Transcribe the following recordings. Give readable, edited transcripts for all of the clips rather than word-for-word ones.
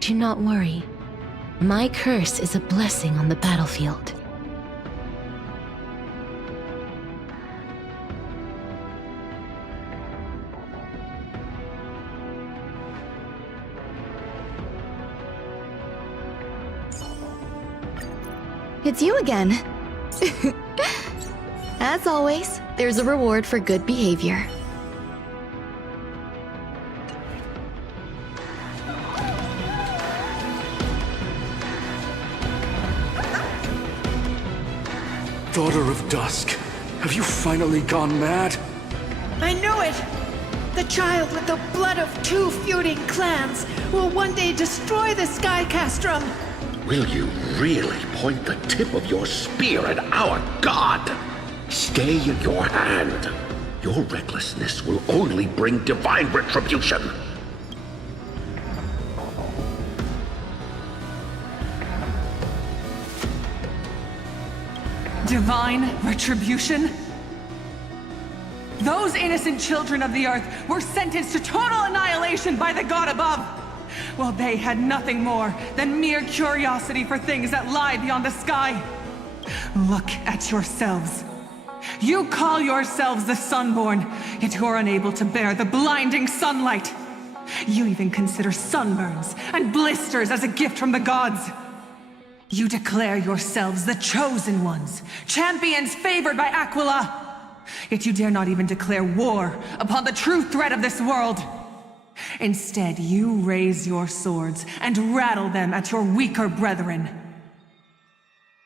Do not worry. My curse is a blessing on the battlefield. It's you again. As always, there's a reward for good behavior. Daughter of Dusk, have you finally gone mad? I knew it! The child with the blood of two feuding clans will one day destroy the Sky Castrum! Will you really point the tip of your spear at our god? Stay in your hand. Your recklessness will only bring divine retribution. Divine retribution? Those innocent children of the earth were sentenced to total annihilation by the god above, while they had nothing more than mere curiosity for things that lie beyond the sky. Look at yourselves. You call yourselves the Sunborn, yet you're unable to bear the blinding sunlight. You even consider sunburns and blisters as a gift from the gods. You declare yourselves the chosen ones, champions favored by Aquila. Yet you dare not even declare war upon the true threat of this world. Instead, you raise your swords and rattle them at your weaker brethren.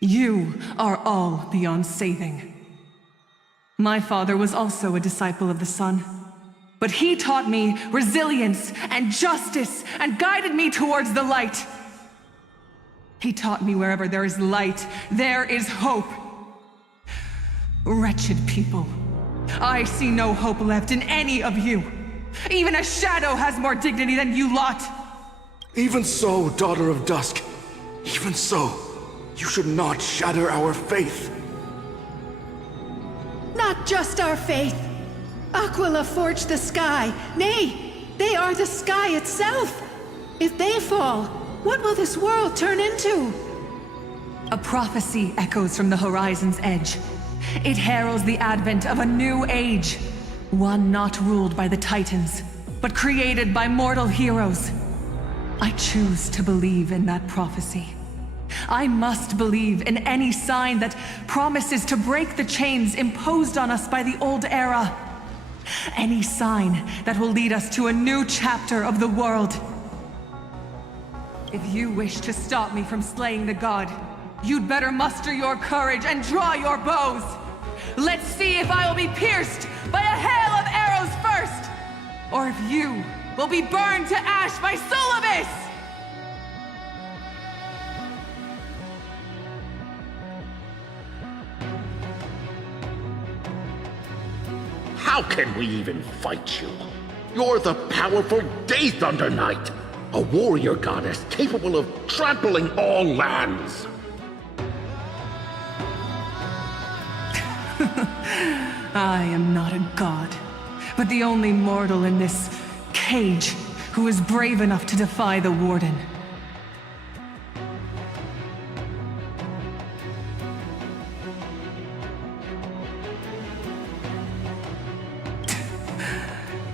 You are all beyond saving. My father was also a disciple of the sun, but he taught me resilience and justice and guided me towards the light. He taught me wherever there is light, there is hope. Wretched people, I see no hope left in any of you. Even a shadow has more dignity than you lot. Even so, Daughter of Dusk, even so, you should not shatter our faith. Not just our faith. Aquila forged the sky. Nay, they are the sky itself. If they fall, what will this world turn into? A prophecy echoes from the horizon's edge. It heralds the advent of a new age. One not ruled by the Titans, but created by mortal heroes. I choose to believe in that prophecy. I must believe in any sign that promises to break the chains imposed on us by the old era. Any sign that will lead us to a new chapter of the world. If you wish to stop me from slaying the god, you'd better muster your courage and draw your bows. Let's see if I will be pierced by a hail of arrows first, or if you will be burned to ash by Solibus! How can we even fight you? You're the powerful Day Thunder Knight, a warrior goddess capable of trampling all lands. I am not a god, but the only mortal in this cage who is brave enough to defy the Warden.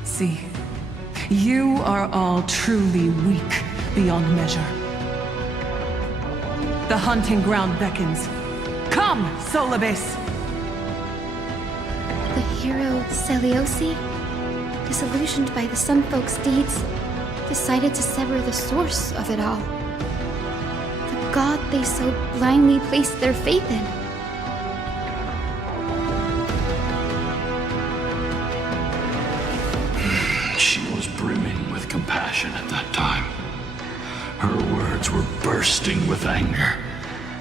See, you are all truly weak beyond measure. The hunting ground beckons. Come, Solibus! The hero Celiosi, disillusioned by the Sunfolk's deeds, decided to sever the source of it all. The god they so blindly placed their faith in. She was brimming with compassion at that time. Her words were bursting with anger,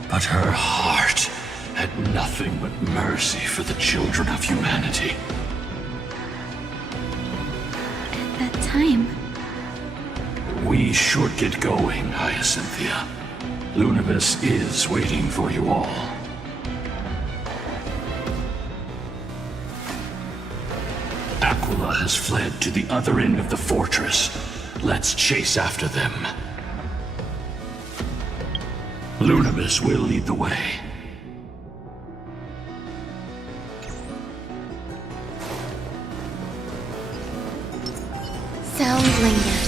but her heart had nothing but mercy for the children of humanity. At that time, We should get going, Hyacinthia. Lunibus is waiting for you all. Aquila has fled to the other end of the fortress. Let's chase after them. Lunabis will lead the way. Sound lingers.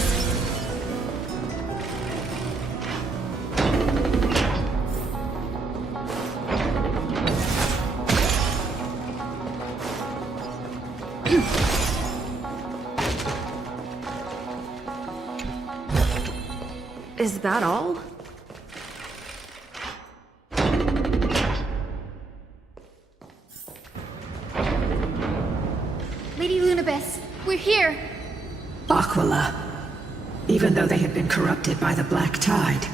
Is that all? Lady Lunabis, we're here! Aquila. Even though they have been corrupted by the Black Tide,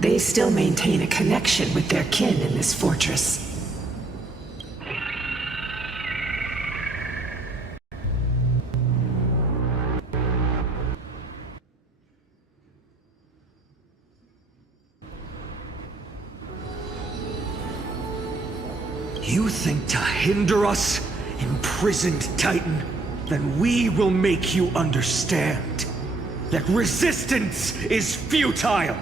they still maintain a connection with their kin in this fortress. You think to hinder us, imprisoned Titan? Then we will make you understand that resistance is futile!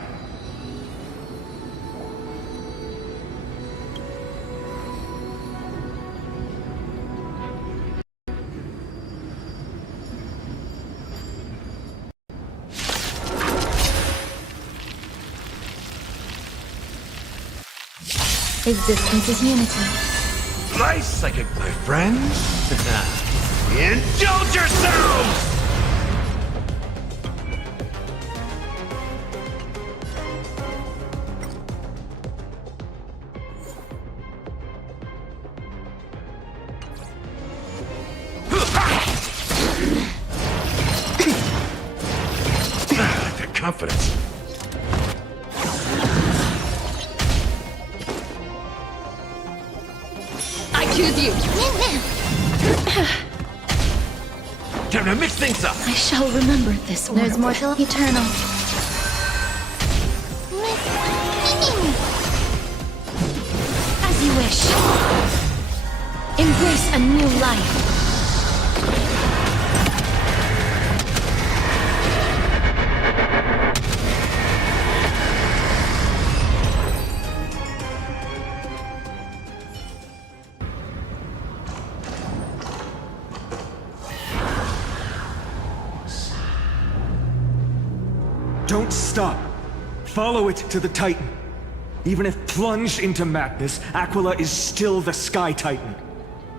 Existence is unity. Nice psychic, my friends. Indulge yourselves! The confidence. I choose you. Time to mix things up. I shall remember this. There's more till eternal. As you wish. Embrace a new life. Don't stop. Follow it to the Titan. Even if plunged into madness, Aquila is still the Sky Titan.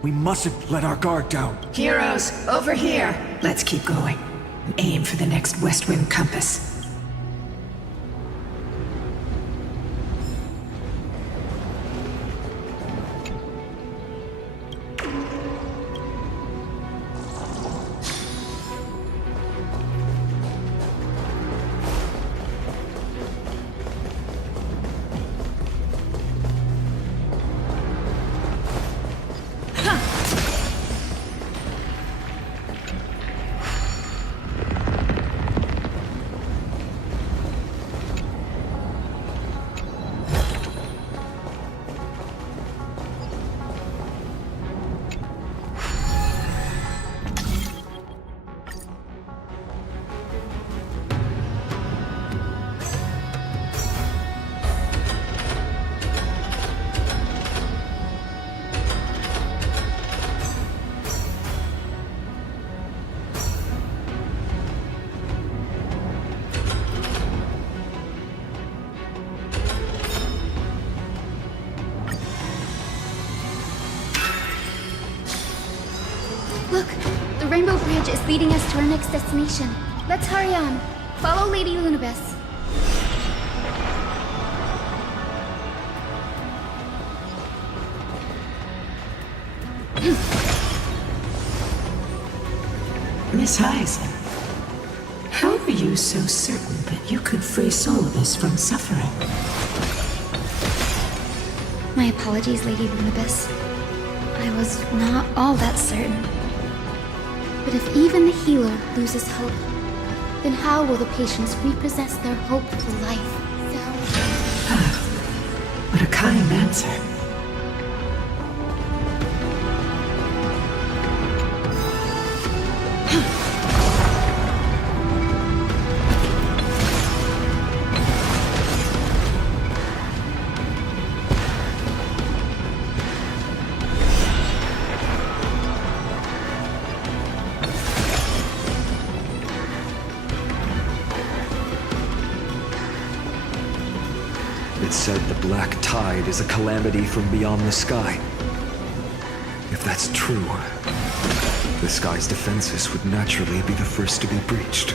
We mustn't let our guard down. Heroes, over here! Let's keep going and aim for the next West Wind compass. Look, the Rainbow Bridge is leading us to our next destination. Let's hurry on. Follow Lady Lunabis. Miss Heisler, how are you so certain that you could free Solibus from suffering? My apologies, Lady Lunabis. I was not all that certain. But if even the healer loses hope, then how will the patients repossess their hope for life? What a kind answer. It's said the Black Tide is a calamity from beyond the sky. If that's true, the sky's defenses would naturally be the first to be breached.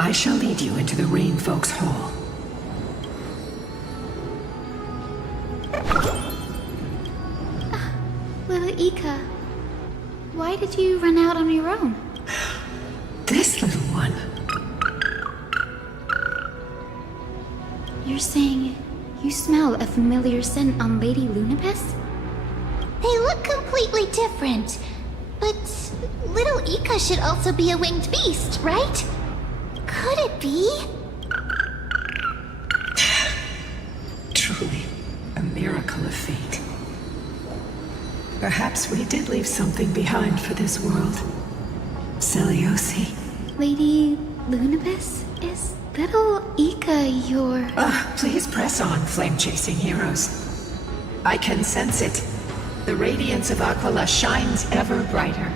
I shall lead you into the Rain Folks Hall. Little Ika, why did you run out on your own? This little one. You're saying you smell a familiar scent on Lady Lunapis? They look completely different. But little Ika should also be a winged beast, right? Could it be? Truly, a miracle of fate. Perhaps we did leave something behind for this world. Seliosi. Lady Lunapis? Is little Ika your... Please press on, flame-chasing heroes. I can sense it. The radiance of Aquila shines ever brighter.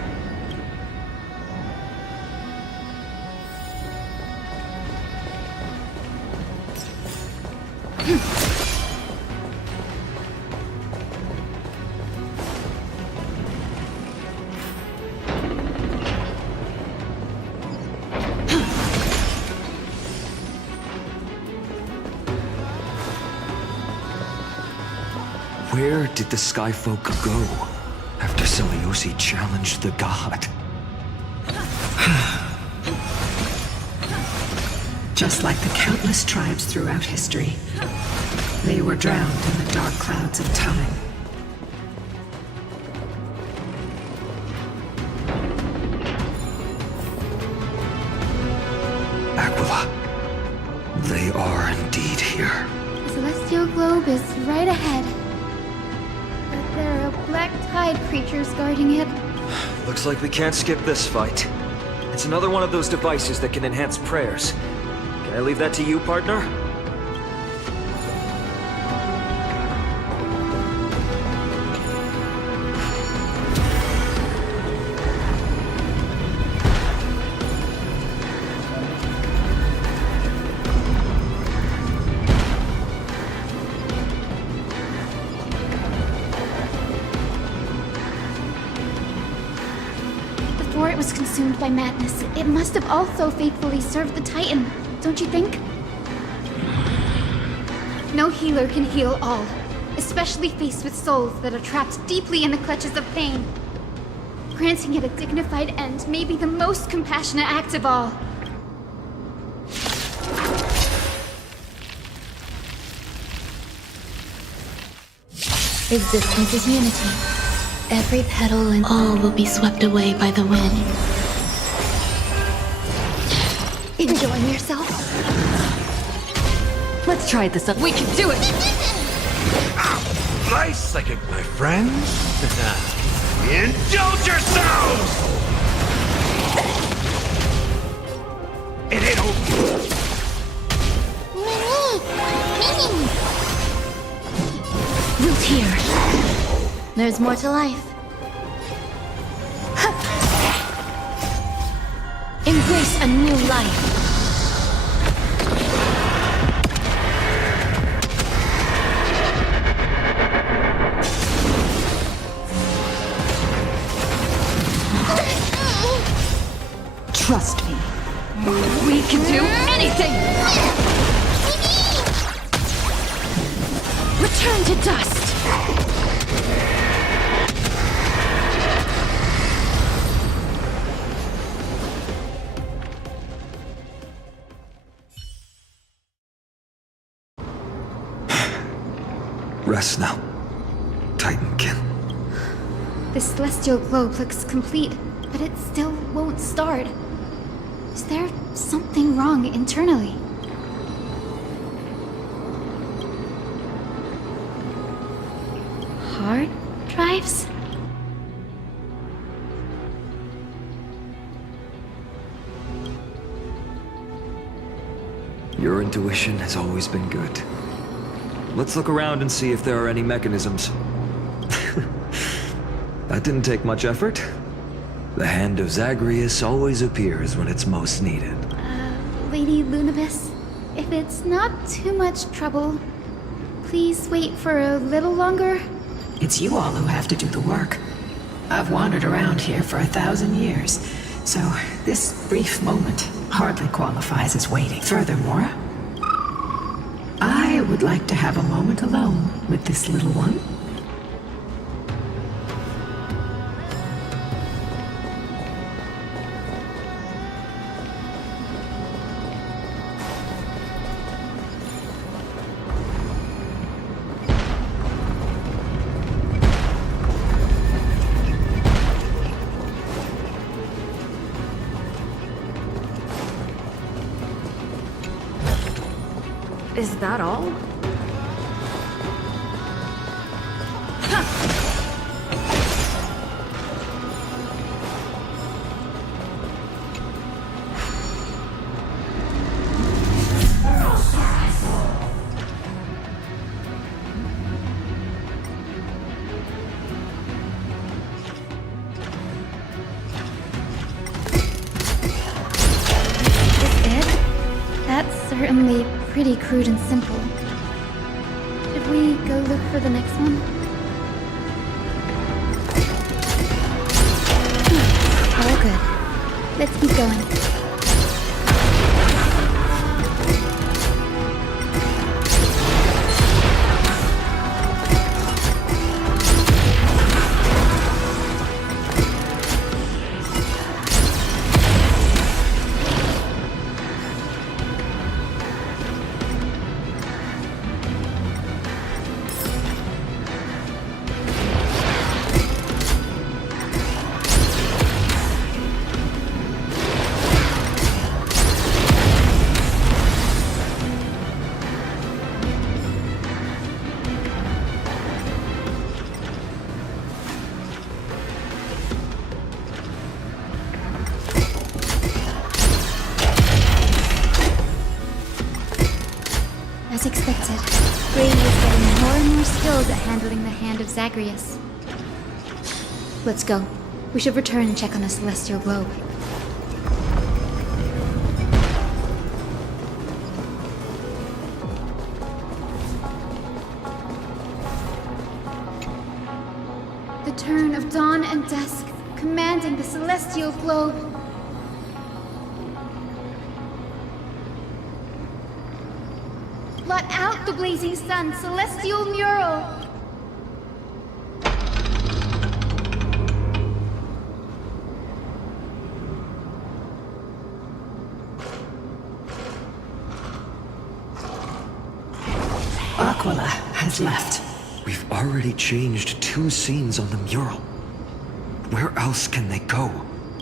Where did the Skyfolk go after Seliosi challenged the god? Just like the countless tribes throughout history, they were drowned in the dark clouds of time. Aquila, they are indeed here. The celestial globe is right ahead. But there are black tide creatures guarding it. Looks like we can't skip this fight. It's another one of those devices that can enhance prayers. Can I leave that to you, partner? Before it was consumed by madness, it must have also faithfully served the Titan, don't you think? No healer can heal all, especially faced with souls that are trapped deeply in the clutches of pain. Granting it a dignified end may be the most compassionate act of all. Existence is unity. Every petal and all will be swept away by the wind. Enjoying yourself? Let's try this up. We can do it! Nice psychic, my friends. Indulge yourselves! It ain't over. Root here. There's more to life. Embrace a new life. Trust me. We can do anything! Return to dust. Rest now, Titankin. The celestial globe looks complete, but it still won't start. Is there something wrong internally? Hard drives? Your intuition has always been good. Let's look around and see if there are any mechanisms. That didn't take much effort. The hand of Zagreus always appears when it's most needed. Lady Lunibus, if it's not too much trouble, please wait for a little longer. It's you all who have to do the work. I've wandered around here for 1,000 years, so this brief moment hardly qualifies as waiting. Furthermore, I would like to have a moment alone with this little one. Is that all? That's certainly pretty crude and simple. Should we go look for the next one? All good. Let's keep going. As expected, Brady is getting more and more skilled at handling the hand of Zagreus. Let's go. We should return and check on the celestial globe. The turn of dawn and dusk, commanding the celestial globe. Blot out the blazing sun, celestial mural! Aquila has left. We've already changed 2 scenes on the mural. Where else can they go?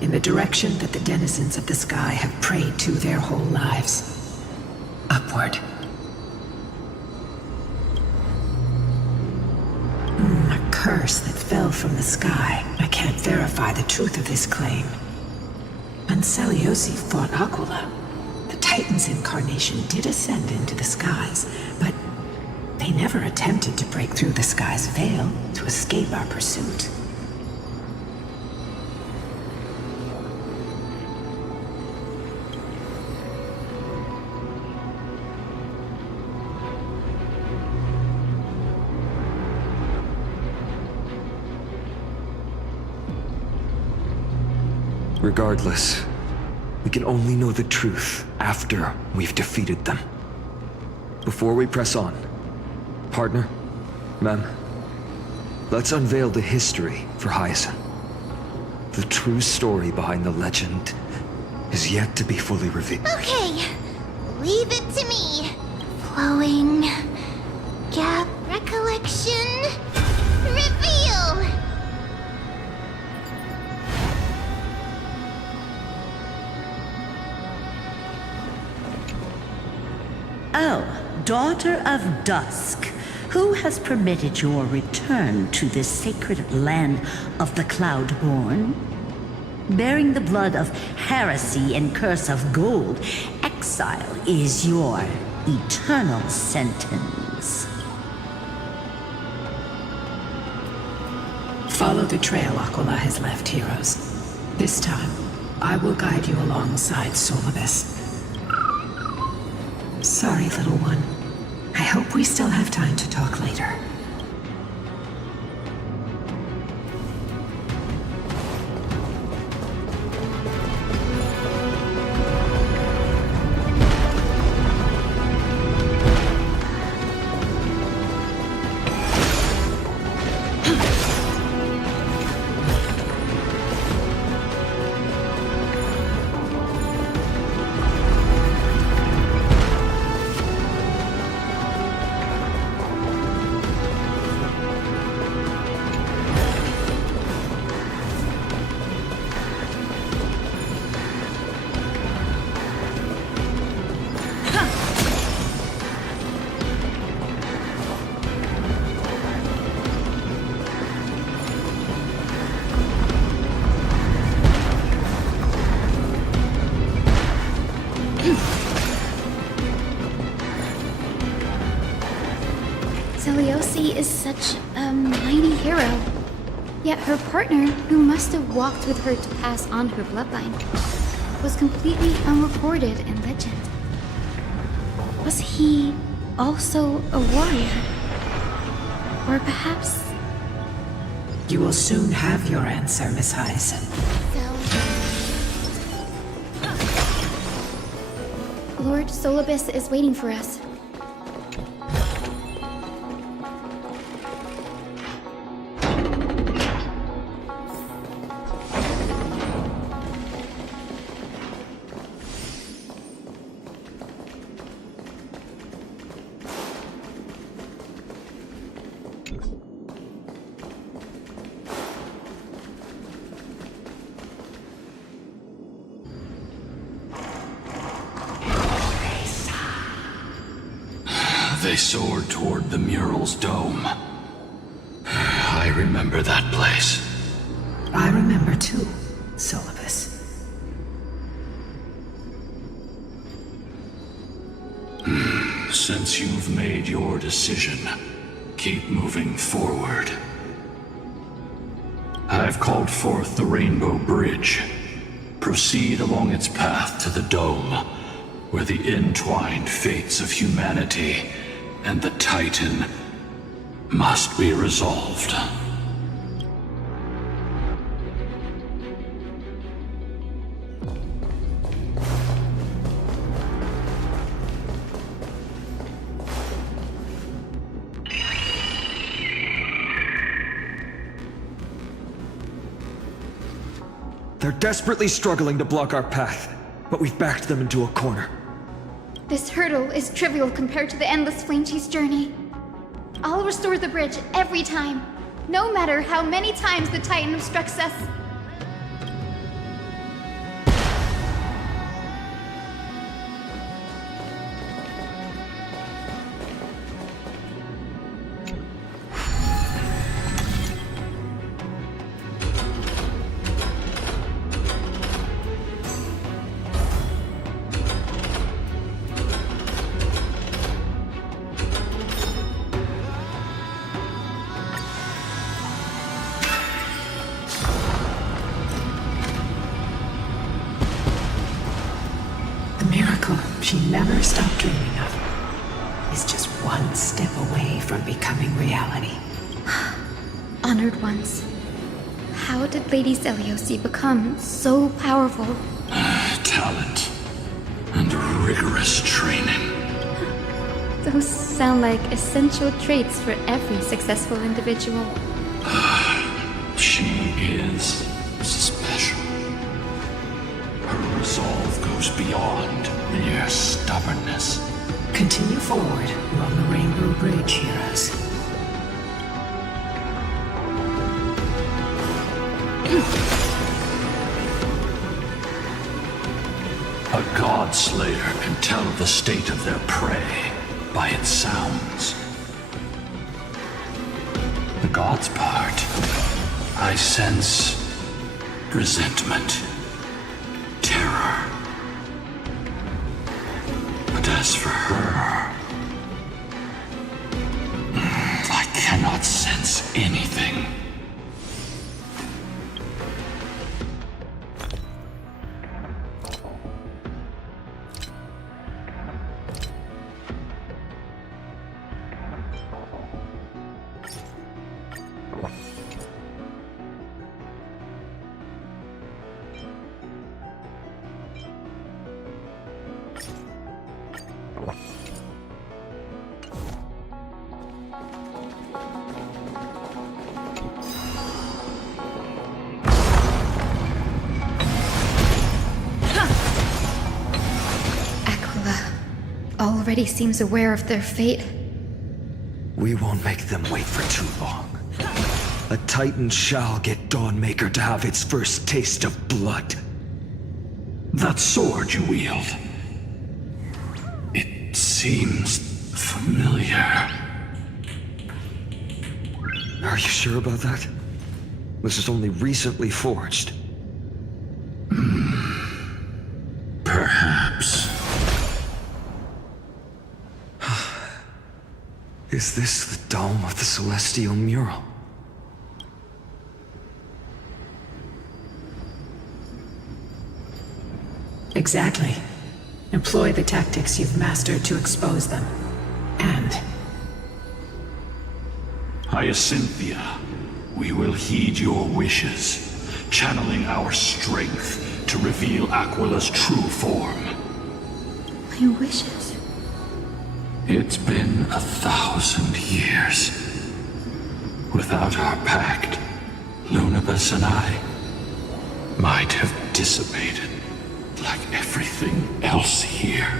In the direction that the denizens of the sky have prayed to their whole lives. Upward. A curse that fell from the sky. I can't verify the truth of this claim. When Celiosi fought Aquila, the Titan's incarnation did ascend into the skies, but they never attempted to break through the sky's veil to escape our pursuit. Regardless, we can only know the truth after we've defeated them. Before we press on, partner, ma'am, let's unveil the history for Hyacinth. The true story behind the legend is yet to be fully revealed. Okay, leave it to me. Flowing gap recollection reveal. Oh, daughter of dusk, who has permitted your return to this sacred land of the Cloudborn? Bearing the blood of heresy and curse of gold, exile is your eternal sentence. Follow the trail Aquila has left, heroes. This time, I will guide you alongside Solibus. Sorry, little one. I hope we still have time to talk later. Celiosi is such a mighty hero. Yet her partner, who must have walked with her to pass on her bloodline, was completely unrecorded in legend. Was he also a warrior? Or perhaps... You will soon have your answer, Miss Hyacinth. Lord Solibus is waiting for us. They soared toward the mural's dome. I remember that place. I remember too, Solibus. Since you've made your decision, keep moving forward. I've called forth the Rainbow Bridge. Proceed along its path to the dome, where the entwined fates of humanity and the Titan must be resolved. They're desperately struggling to block our path, but we've backed them into a corner. This hurdle is trivial compared to the endless flame chase journey. I'll restore the bridge every time, no matter how many times the Titan obstructs us. She never stopped dreaming of is just one step away from becoming reality. Honored ones, how did Lady Seliosi become so powerful? Talent and rigorous training. Those sound like essential traits for every successful individual. She is special. Her resolve goes beyond mere stubbornness. Continue forward along the Rainbow Bridge, heroes. A god slayer can tell the state of their prey by its sounds. The god's part, I sense resentment, terror. But as for her, I cannot sense anything. Already seems aware of their fate. We won't make them wait for too long. A Titan shall get Dawnmaker to have its first taste of blood. That sword you wield, it seems familiar. Are you sure about that? This is only recently forged. Perhaps. Is this the dome of the Celestial Mural? Exactly. Employ the tactics you've mastered to expose them. And... Hyacinthia, we will heed your wishes, channeling our strength to reveal Aquila's true form. My wishes? It's been 1,000 years. Without our pact, Lunabus and I might have dissipated like everything else here.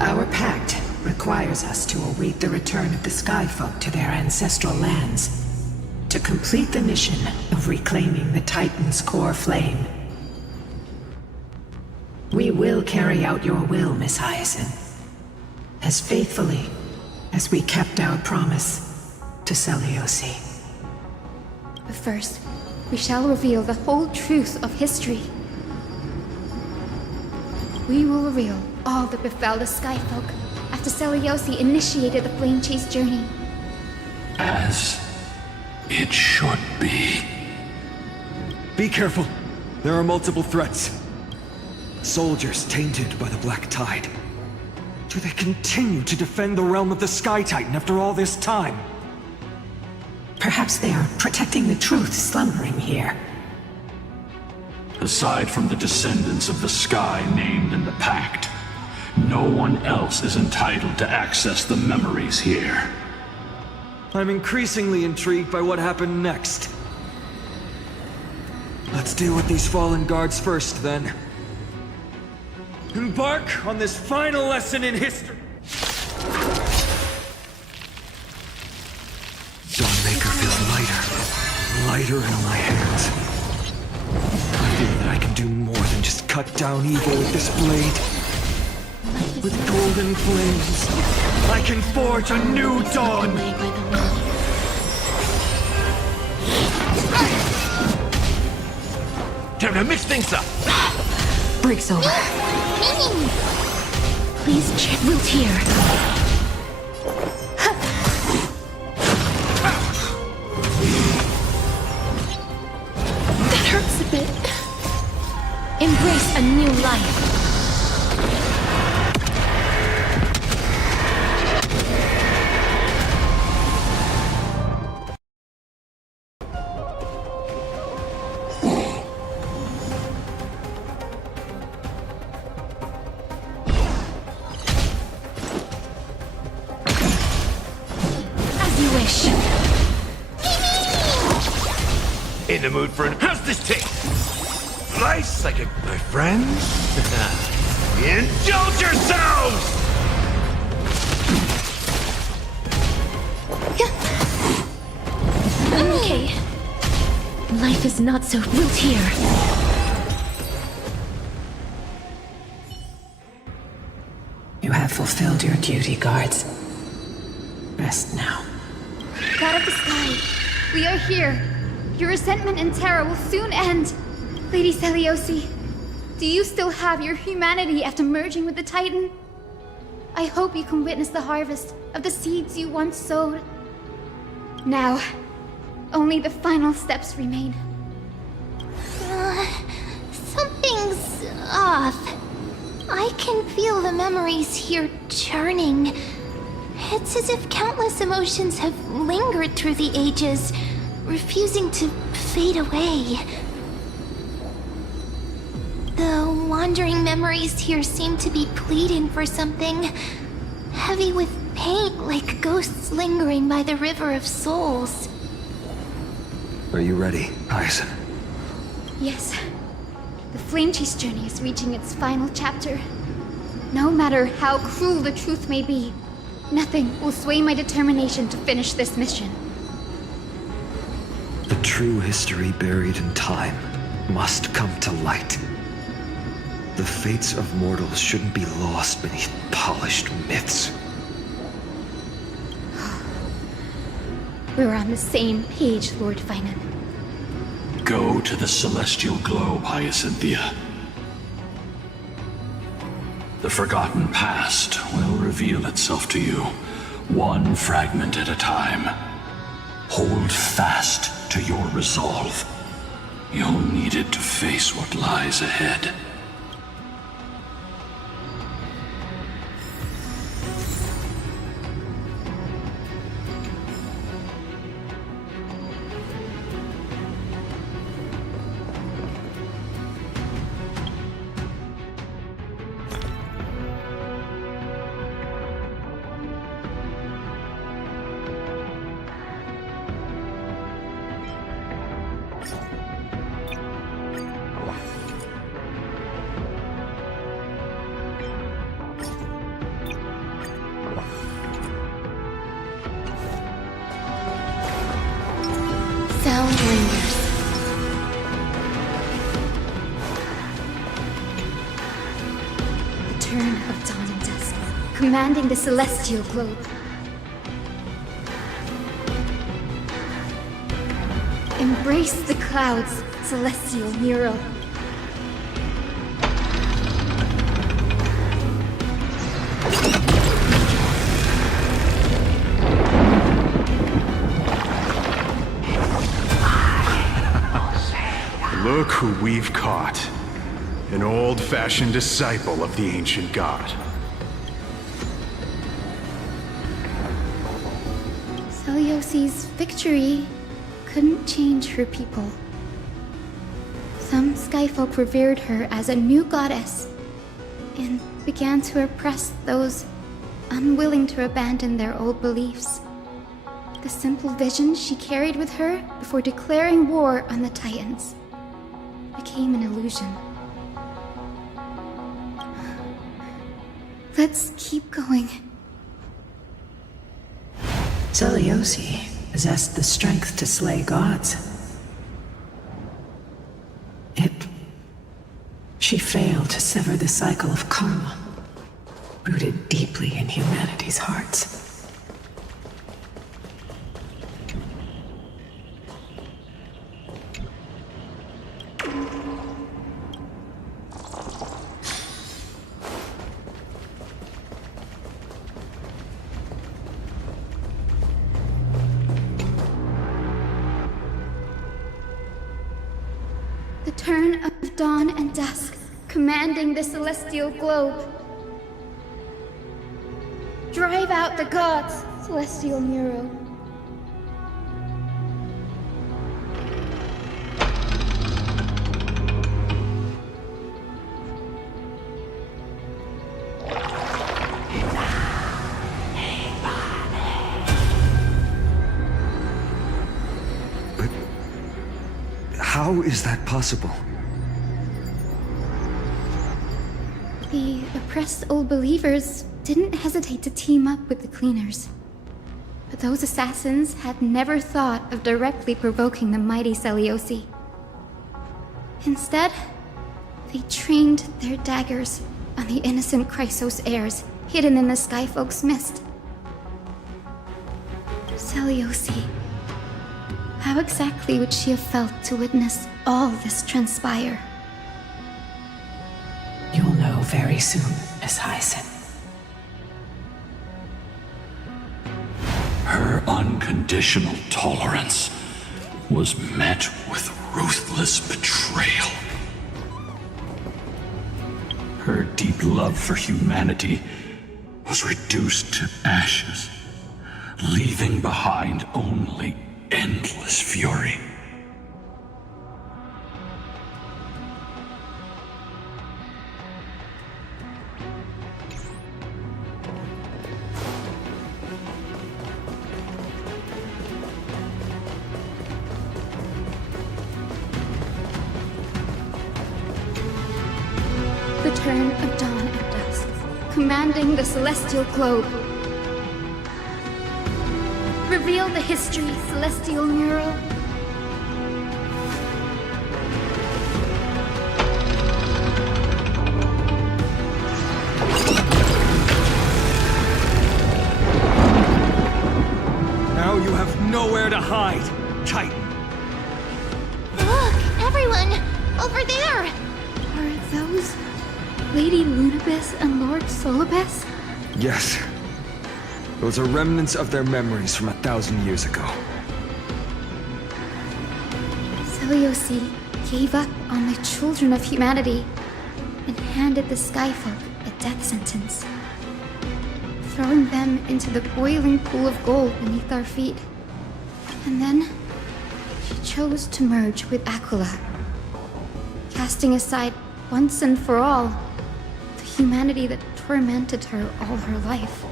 our pact requires us to await the return of the Skyfolk to their ancestral lands, to complete the mission of reclaiming the Titan's core flame. We will carry out your will, Miss Hyacinth, as faithfully as we kept our promise to Seliosi. But first, we shall reveal the whole truth of history. We will reveal all that befell the Skyfolk after Seliosi initiated the Flame Chase journey. As it should be. Be careful. There are multiple threats. Soldiers tainted by the Black Tide. Do they continue to defend the realm of the Sky Titan after all this time? Perhaps they are protecting the truth slumbering here. Aside from the descendants of the Sky named in the Pact, no one else is entitled to access the memories here. I'm increasingly intrigued by what happened next. Let's deal with these fallen guards first, then. Embark on this final lesson in history! Dawnmaker feels lighter in my hands. I feel that I can do more than just cut down evil with this blade. With golden flames, I can forge a new dawn! Away by the wind. Time to mix things up. Breaks over. Please check Wilt here. That hurts a bit. Embrace a new life. As you wish. In the mood for an. How's this taste? Nice, like my friends? Indulge yourselves! Okay. Life is not so Wilt here. You have fulfilled your duty, guards. Rest now. God of the sky, we are here. Your resentment and terror will soon end. Lady Celiosi, do you still have your humanity after merging with the Titan? I hope you can witness the harvest of the seeds you once sowed. Now, only the final steps remain. Something's off. I can feel the memories here churning. It's as if countless emotions have lingered through the ages, refusing to fade away. The wandering memories here seem to be pleading for something, heavy with pain like ghosts lingering by the river of souls. Are you ready, Hyacinth? Yes. The Flame Chase journey is reaching its final chapter. No matter how cruel the truth may be, nothing will sway my determination to finish this mission. The true history buried in time must come to light. The fates of mortals shouldn't be lost beneath polished myths. We're on the same page, Lord Finan. Go to the celestial globe, Hyacinthia. The forgotten past will reveal itself to you, one fragment at a time. Hold fast to your resolve. You'll need it to face what lies ahead. Sound lingers. The turn of dawn and dusk, commanding the celestial globe. Embrace the clouds, celestial mural. Look who we've caught. An old-fashioned disciple of the ancient god. Celiosi's victory couldn't change her people. Some skyfolk revered her as a new goddess and began to oppress those unwilling to abandon their old beliefs. The simple vision she carried with her before declaring war on the Titans became an illusion. Let's keep going. Celiosi, possessed the strength to slay gods. She failed to sever the cycle of karma, rooted deeply in humanity's hearts. The turn of dawn and dusk, commanding the celestial globe. Drive out the gods, celestial Muro. How is that possible? The oppressed old believers didn't hesitate to team up with the cleaners. But those assassins had never thought of directly provoking the mighty Seliosi. Instead, they trained their daggers on the innocent Chrysos heirs hidden in the Skyfolk's mist. Seliosi. How exactly would she have felt to witness all this transpire? You'll know very soon, Miss Hyson. Her unconditional tolerance was met with ruthless betrayal. Her deep love for humanity was reduced to ashes, leaving behind only endless fury. The turn of dawn and dusk, commanding the celestial globe. Reveal the history, celestial Muro. Now you have nowhere to hide, Titan. Look, everyone! Over there! Are those Lady Lunabis and Lord Solibes? Yes. Those are remnants of their memories from 1,000 years ago. Seliosi gave up on the children of humanity and handed the Skyfolk a death sentence, throwing them into the boiling pool of gold beneath our feet. And then she chose to merge with Aquila, casting aside once and for all the humanity that tormented her all her life.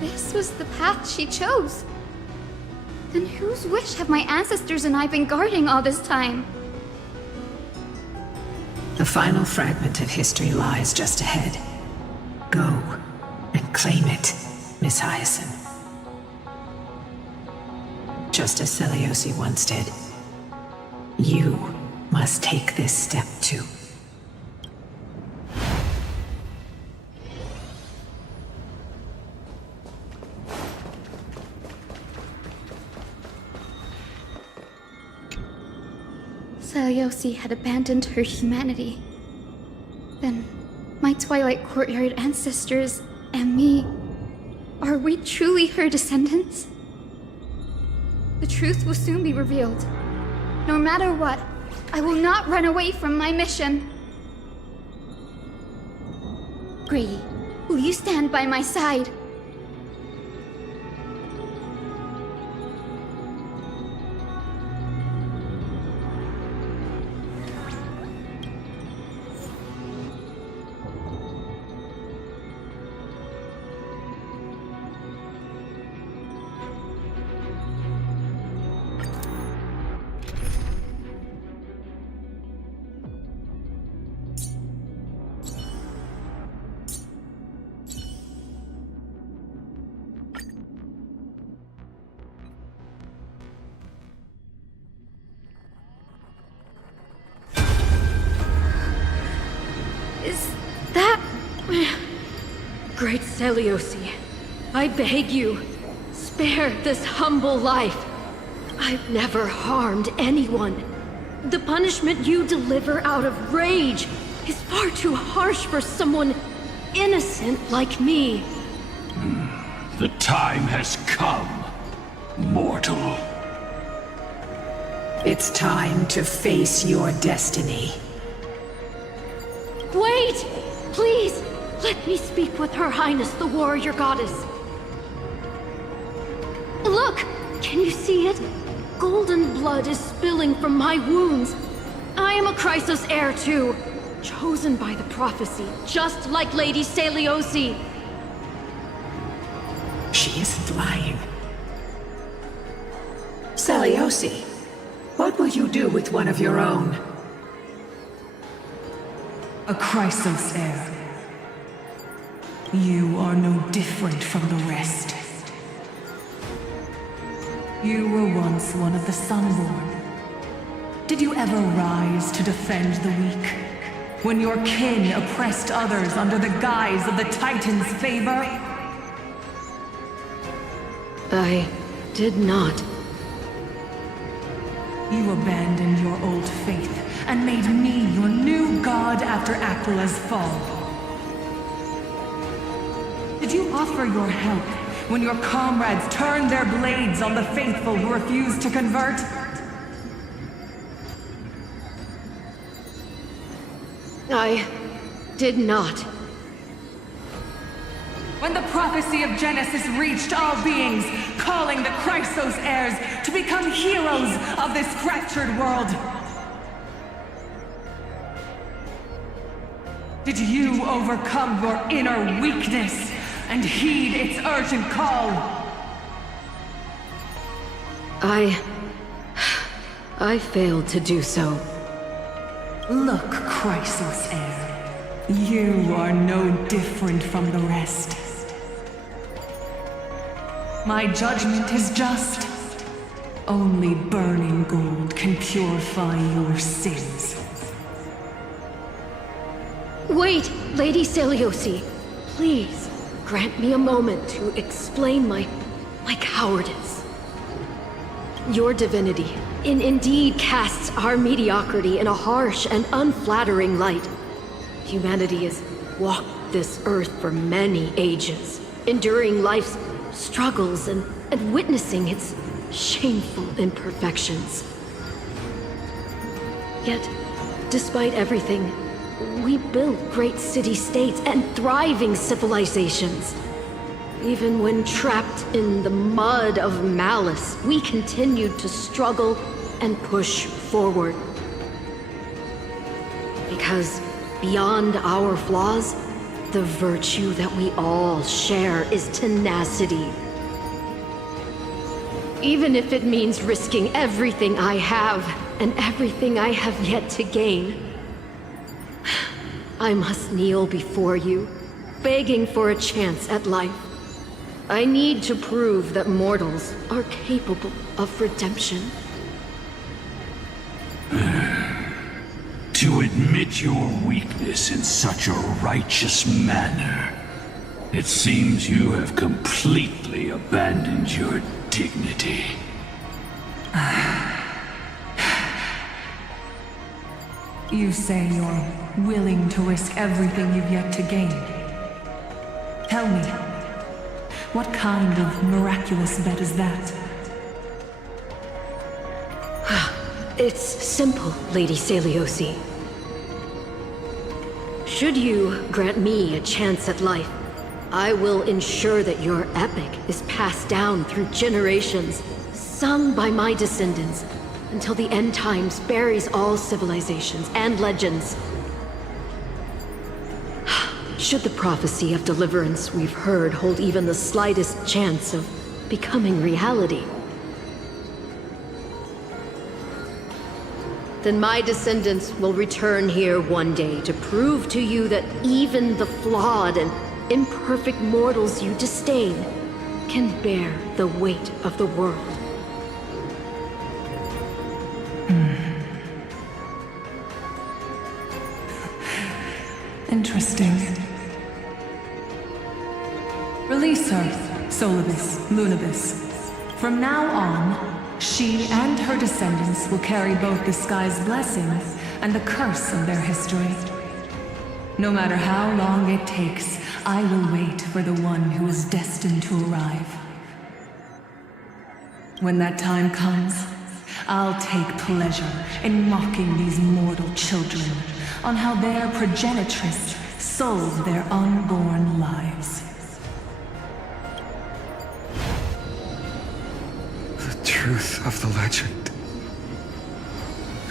This was the path she chose. Then whose wish have my ancestors and I been guarding all this time? The final fragment of history lies just ahead. Go and claim it, Miss Hyacin. Just as Seliosi once did, you must take this step too. Seliosi had abandoned her humanity. Then, my Twilight Courtyard ancestors and me, are we truly her descendants? The truth will soon be revealed. No matter what, I will not run away from my mission. Grady, will you stand by my side? Is that... Great Seliosi, I beg you, spare this humble life. I've never harmed anyone. The punishment you deliver out of rage is far too harsh for someone innocent like me. The time has come, mortal. It's time to face your destiny. Wait! Please, let me speak with Her Highness the Warrior Goddess. Look! Can you see it? Golden blood is spilling from my wounds. I am a Chrysos heir too, chosen by the prophecy, just like Lady Seliosi. She isn't lying. Seliosi, what will you do with one of your own? A Chrysos heir. You are no different from the rest. You were once one of the Sunborn. Did you ever rise to defend the weak? When your kin oppressed others under the guise of the Titan's favor? I did not. You abandoned your old faith and made me your new god after Aquila's fall. Did you offer your help when your comrades turned their blades on the faithful who refused to convert? I did not. When the prophecy of Genesis reached all beings, calling the Chrysos heirs to become heroes of this fractured world. Did you overcome your inner weakness and heed its urgent call? I failed to do so. Look, Chrysos heir, you are no different from the rest. My judgment is just. Only burning gold can purify your sins. Wait, Lady Seliosi. Please, grant me a moment to explain my cowardice. Your divinity indeed casts our mediocrity in a harsh and unflattering light. Humanity has walked this earth for many ages, enduring life's struggles and witnessing its shameful imperfections. Yet, despite everything, we built great city-states and thriving civilizations. Even when trapped in the mud of malice, we continued to struggle and push forward. Because beyond our flaws, the virtue that we all share is tenacity. Even if it means risking everything I have and everything I have yet to gain. I must kneel before you, begging for a chance at life. I need to prove that mortals are capable of redemption. To admit your weakness in such a righteous manner, it seems you have completely abandoned your dignity. You say you're willing to risk everything you've yet to gain. Tell me, what kind of miraculous bet is that? It's simple, Lady Seliosi. Should you grant me a chance at life, I will ensure that your epic is passed down through generations, sung by my descendants, until the end times buries all civilizations and legends. Should the prophecy of deliverance we've heard hold even the slightest chance of becoming reality, then my descendants will return here one day to prove to you that even the flawed and imperfect mortals you disdain can bear the weight of the world. Interesting. Release her, Solibus, Lunibus. From now on, she and her descendants will carry both the sky's blessing and the curse of their history. No matter how long it takes, I will wait for the one who is destined to arrive. When that time comes, I'll take pleasure in mocking these mortal children on how their progenitress sold their unborn lives. The truth of the legend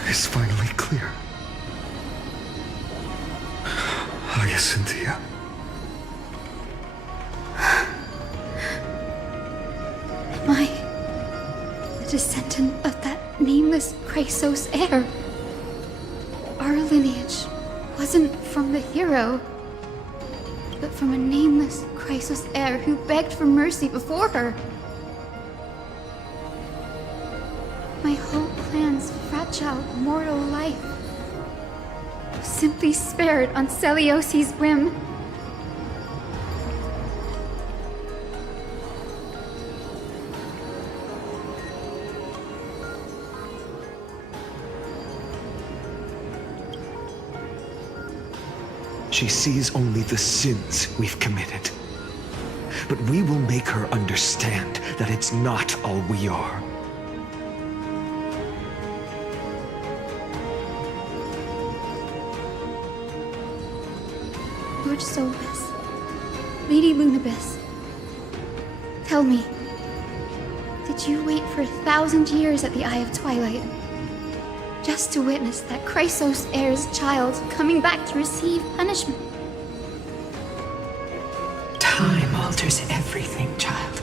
is finally clear. Hyacinthia. Am I the descendant of that nameless Chrysos heir? Our lineage wasn't from the hero, but from a nameless Chrysos heir who begged for mercy before her. My whole clan's fragile mortal life was simply spared on Celiosi's whim. She sees only the sins we've committed. But we will make her understand that it's not all we are. Lord Solibus, Lady Lunibus, tell me, did you wait for 1,000 years at the Eye of Twilight just to witness that Chrysos heir's child coming back to receive punishment? Time alters everything, child.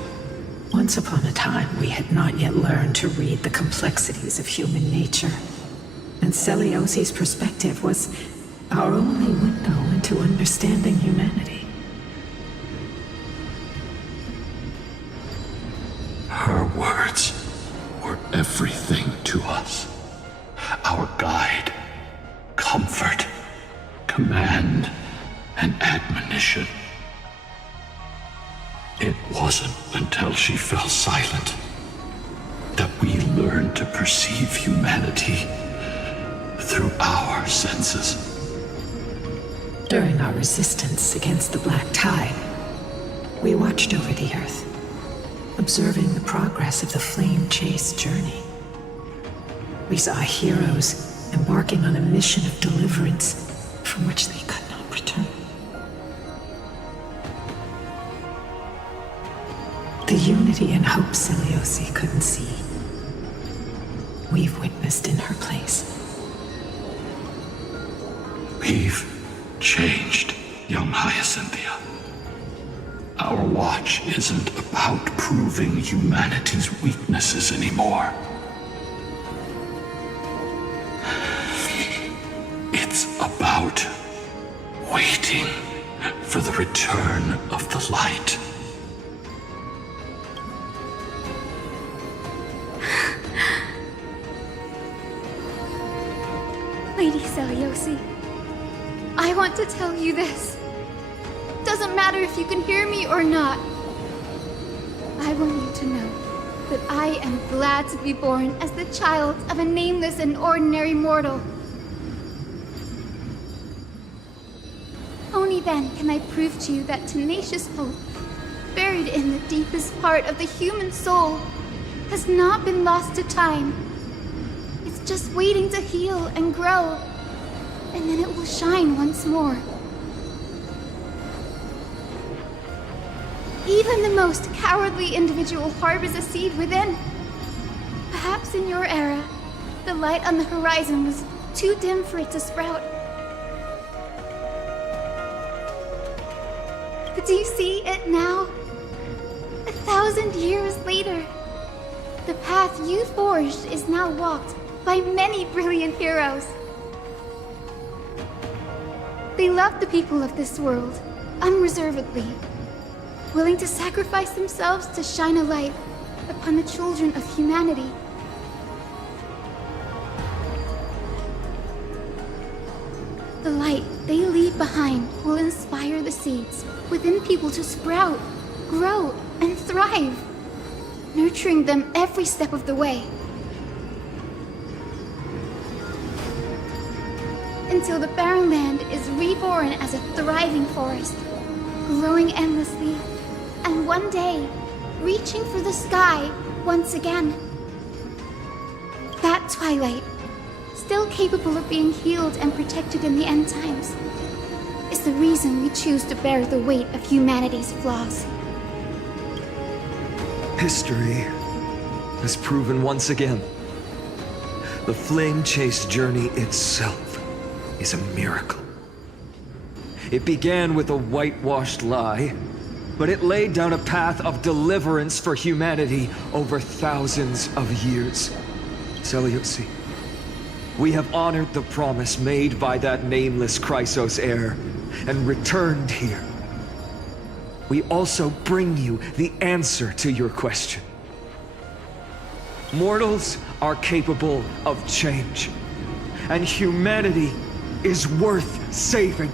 Once upon a time, we had not yet learned to read the complexities of human nature. And Celiosi's perspective was our only window into understanding humanity. Her words were everything to us. Our guide, comfort, command, and admonition. It wasn't until she fell silent that we learned to perceive humanity through our senses. During our resistance against the Black Tide, we watched over the Earth, observing the progress of the Flame Chase journey. We saw heroes embarking on a mission of deliverance from which they could not return. The unity and hope Celiosi couldn't see, we've witnessed in her place. We've changed, young Hyacinthia. Our watch isn't about proving humanity's weaknesses anymore. It's about waiting for the return of the light. Lady Celiosi, I want to tell you this. Doesn't matter if you can hear me or not. I want you to know that I am glad to be born as the child of a nameless and ordinary mortal. Only then can I prove to you that tenacious hope, buried in the deepest part of the human soul, has not been lost to time. It's just waiting to heal and grow, and then it will shine once more. Even the most cowardly individual harbors a seed within. Perhaps in your era, the light on the horizon was too dim for it to sprout. But do you see it now? 1,000 years later, the path you forged is now walked by many brilliant heroes. They love the people of this world, unreservedly, willing to sacrifice themselves to shine a light upon the children of humanity. The light they leave behind will inspire the seeds within people to sprout, grow, and thrive, nurturing them every step of the way. Until the barren land is reborn as a thriving forest, growing endlessly, and one day, reaching for the sky once again. That twilight, still capable of being healed and protected in the end times, is the reason we choose to bear the weight of humanity's flaws. History has proven once again, the flame chase journey itself is a miracle. It began with a whitewashed lie, but it laid down a path of deliverance for humanity over thousands of years. Seleuci, we have honored the promise made by that nameless Chrysos heir and returned here. We also bring you the answer to your question. Mortals are capable of change, and humanity is worth saving.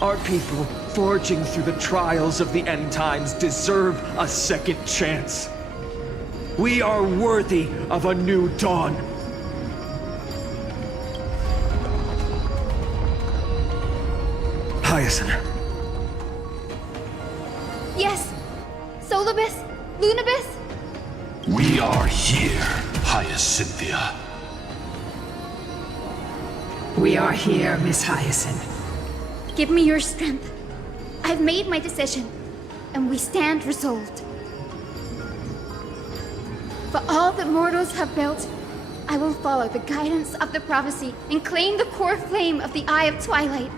Our people, forging through the trials of the end times, deserve a second chance. We are worthy of a new dawn. Hyacinth. Yes! Solibus? Lunibus? We are here, Hyacinthia. We are here, Miss Hyacinth. Give me your strength. I've made my decision, and we stand resolved. For all that mortals have built, I will follow the guidance of the prophecy and claim the core flame of the Eye of Twilight.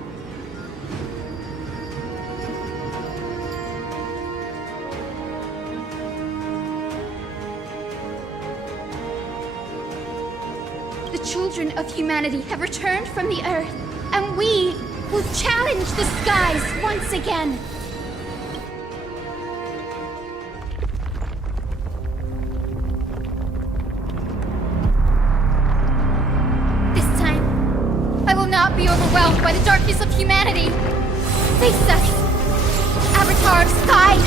The children of humanity have returned from the earth, and we will challenge the skies once again. This time, I will not be overwhelmed by the darkness of humanity. Face us, Avatar of Sky!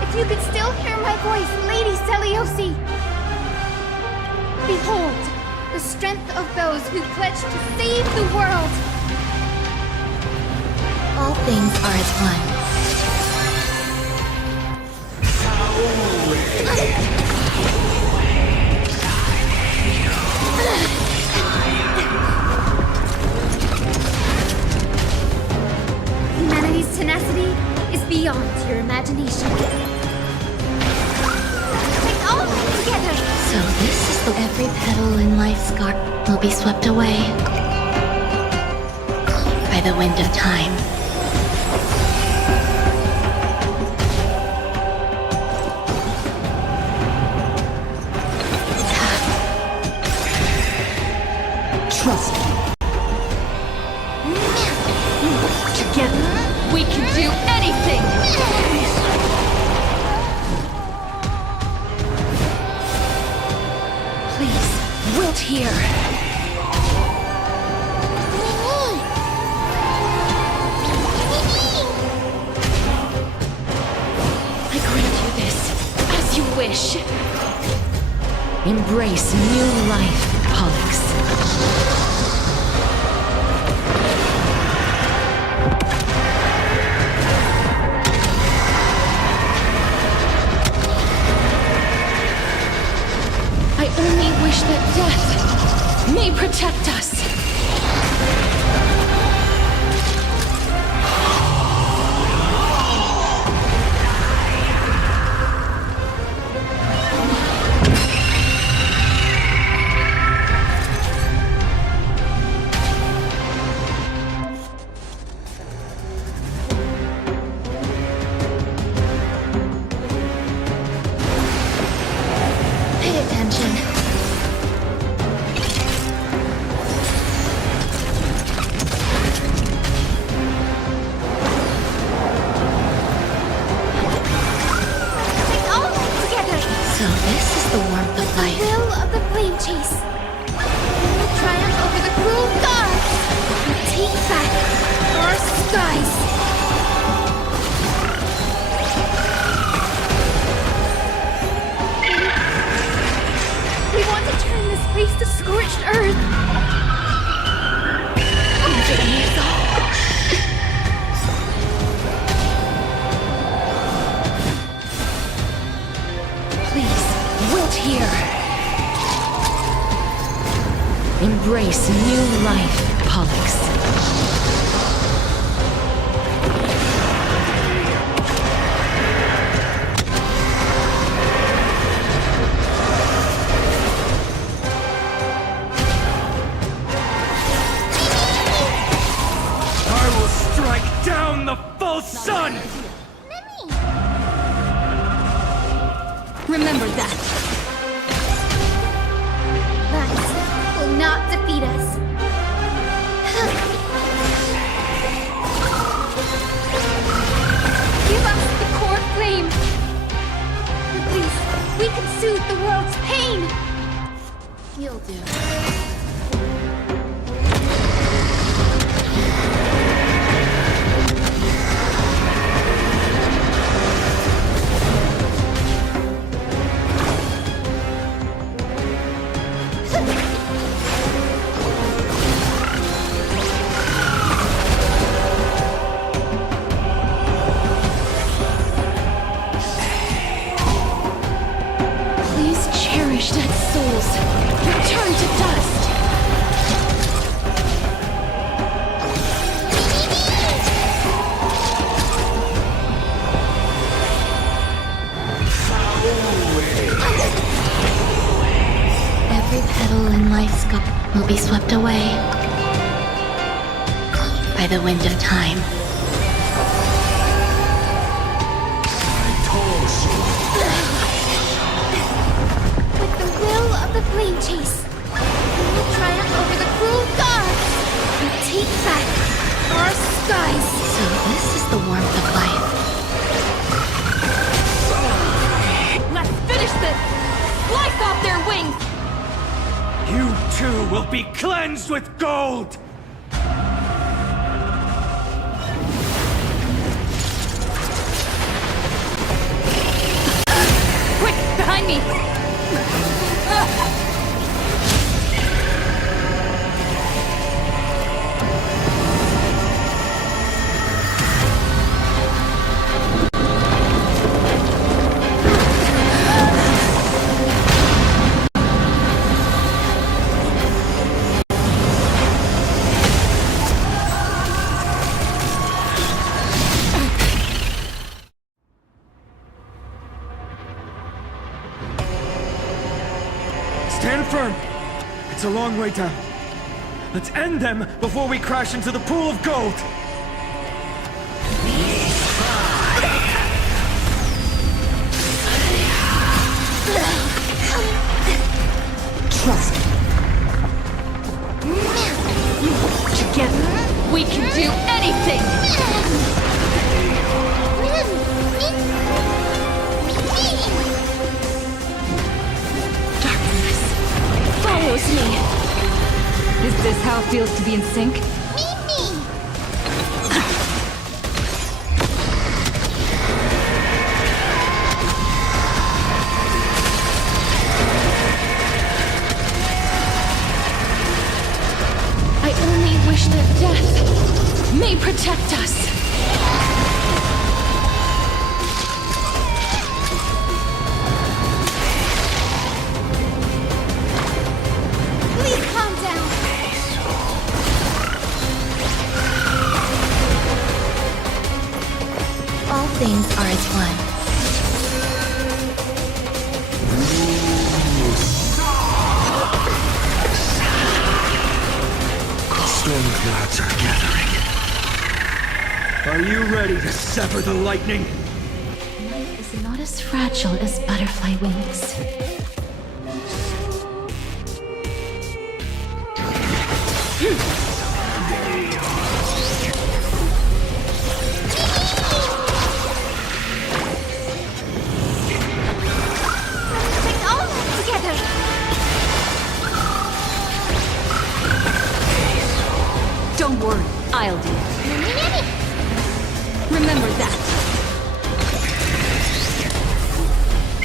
If you could still hear my voice, Lady Seleuci! Behold, the strength of those who pledged to save the world! All things are as one. Humanity's tenacity is beyond your imagination. Take all of it together! So this is the every petal in life's garden will be swept away by the wind of time. Trust me. Together, we can do anything! Please, wilt here. I grant you this, as you wish. Embrace new life, Pollux. I only wish that death may protect us. skies! We want to turn this place to scorched earth! Please, wilt here. Embrace new life, Pollux. I will strike down the false sun! Remember that. That will not defeat us. Give us the core flame. At least we can soothe the world's pain. You'll do. Please cherish dead souls. Return to dust. Every petal in life's cup will be swept away by the wind of time. With the will of the flame chase, we will triumph over the cruel gods and take back our skies. So this is the warmth of life. Let's finish this! Slice off their wings! You too will be cleansed with gold! Quick, behind me! Stand firm! It's a long way down. Let's end them before we crash into the pool of gold! Trust me. Together, we can do anything! Darkness follows me. Is this how it feels to be in sync? I only wish that death may protect us. Please calm down. All things are as one. Storm clouds are gathering. Are you ready to sever the lightning? Life is not as fragile as butterfly wings. Take all of us together. Don't worry, I'll do it.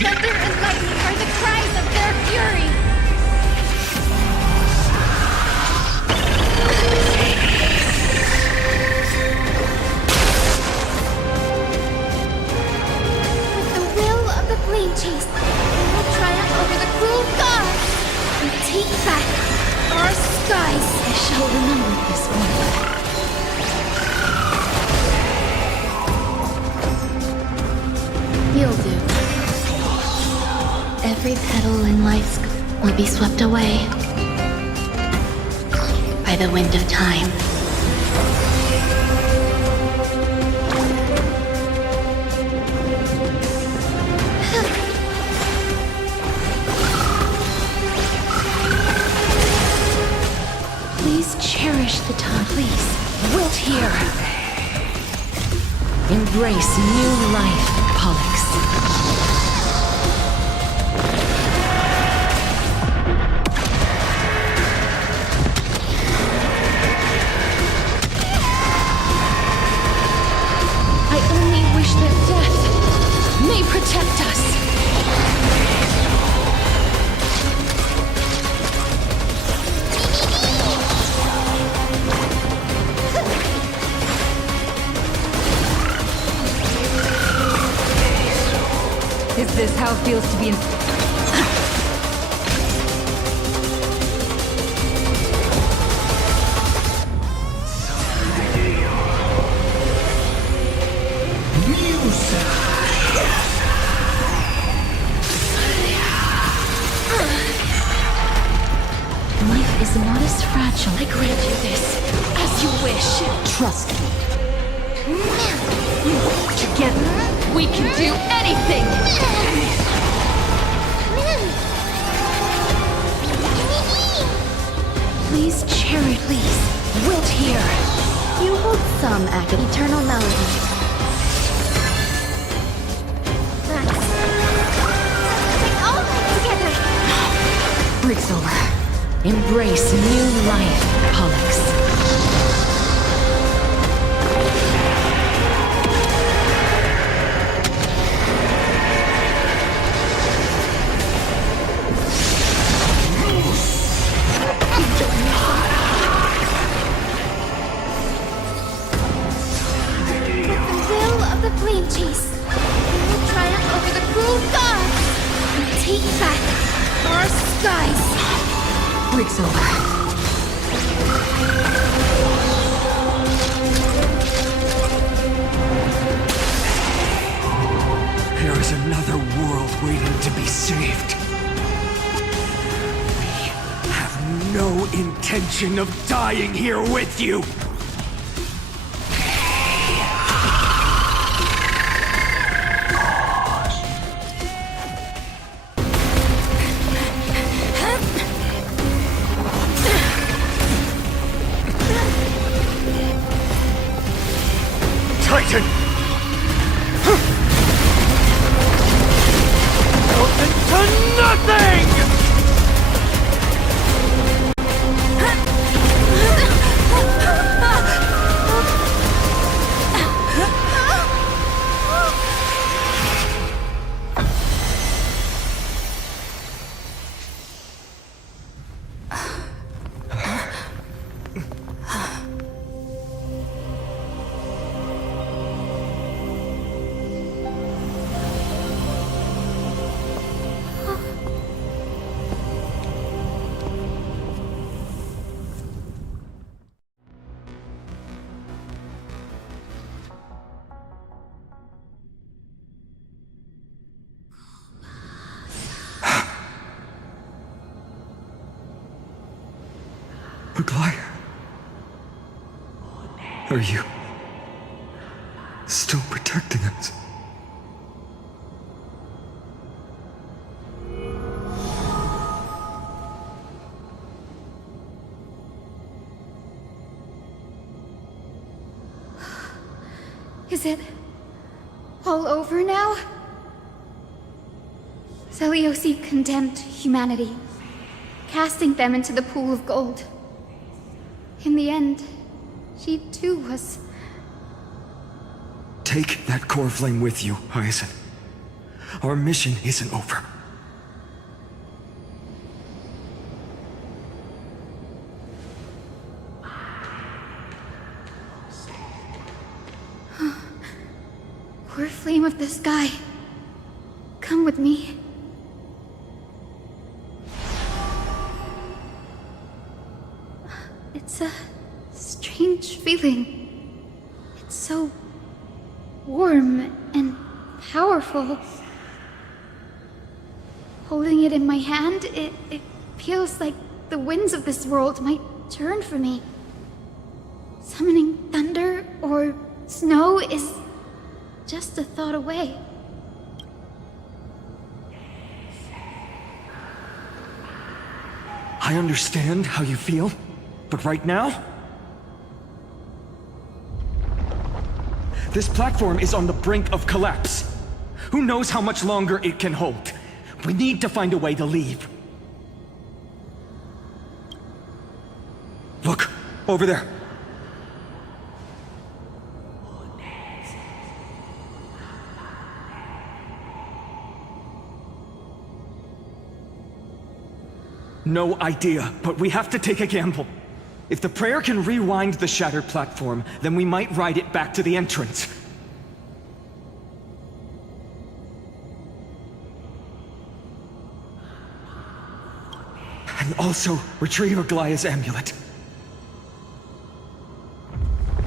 Thunder and lightning are the cries of their fury! With the will of the flame chase, we will triumph over the cruel gods and take back our skies. I shall remember this one. You'll do. Every petal in life will be swept away by the wind of time. Please cherish the time. Please, wilt here. Embrace new life, Pollux. I only wish that death may protect us. Is this how it feels to be in... Life is not as fragile. I grant you this, as you wish. Trust me. Together, we can do anything! Please cherish, please. Wilt here. You hold some act of eternal melody. Let's sing all together. Breaks over. Embrace new life, Pollux. Flame chase. We will triumph over the cruel gods and take back our skies. Breaks over. There is another world waiting to be saved. We have no intention of dying here with you. Titan! Melt into nothing! Maguire? Are you still protecting us? Is it all over now? Zeliosi condemned humanity, casting them into the pool of gold. In the end, she too was... Take that core flame with you, Hyacinth. Our mission isn't over. Poor flame of the sky. Come with me. It's a strange feeling. It's so warm and powerful. Holding it in my hand, it feels like the winds of this world might turn for me. Summoning thunder or snow is just a thought away. I understand how you feel, but right now, this platform is on the brink of collapse. Who knows how much longer it can hold? We need to find a way to leave. Look, over there. No idea, but we have to take a gamble. If the prayer can rewind the shattered platform, then we might ride it back to the entrance. And also retrieve Aglaya's amulet.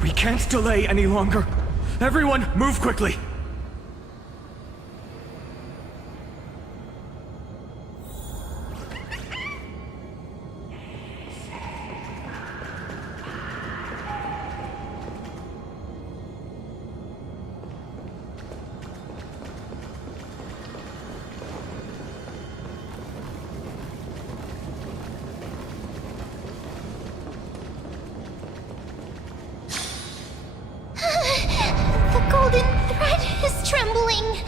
We can't delay any longer. Everyone, move quickly! The golden thread is trembling.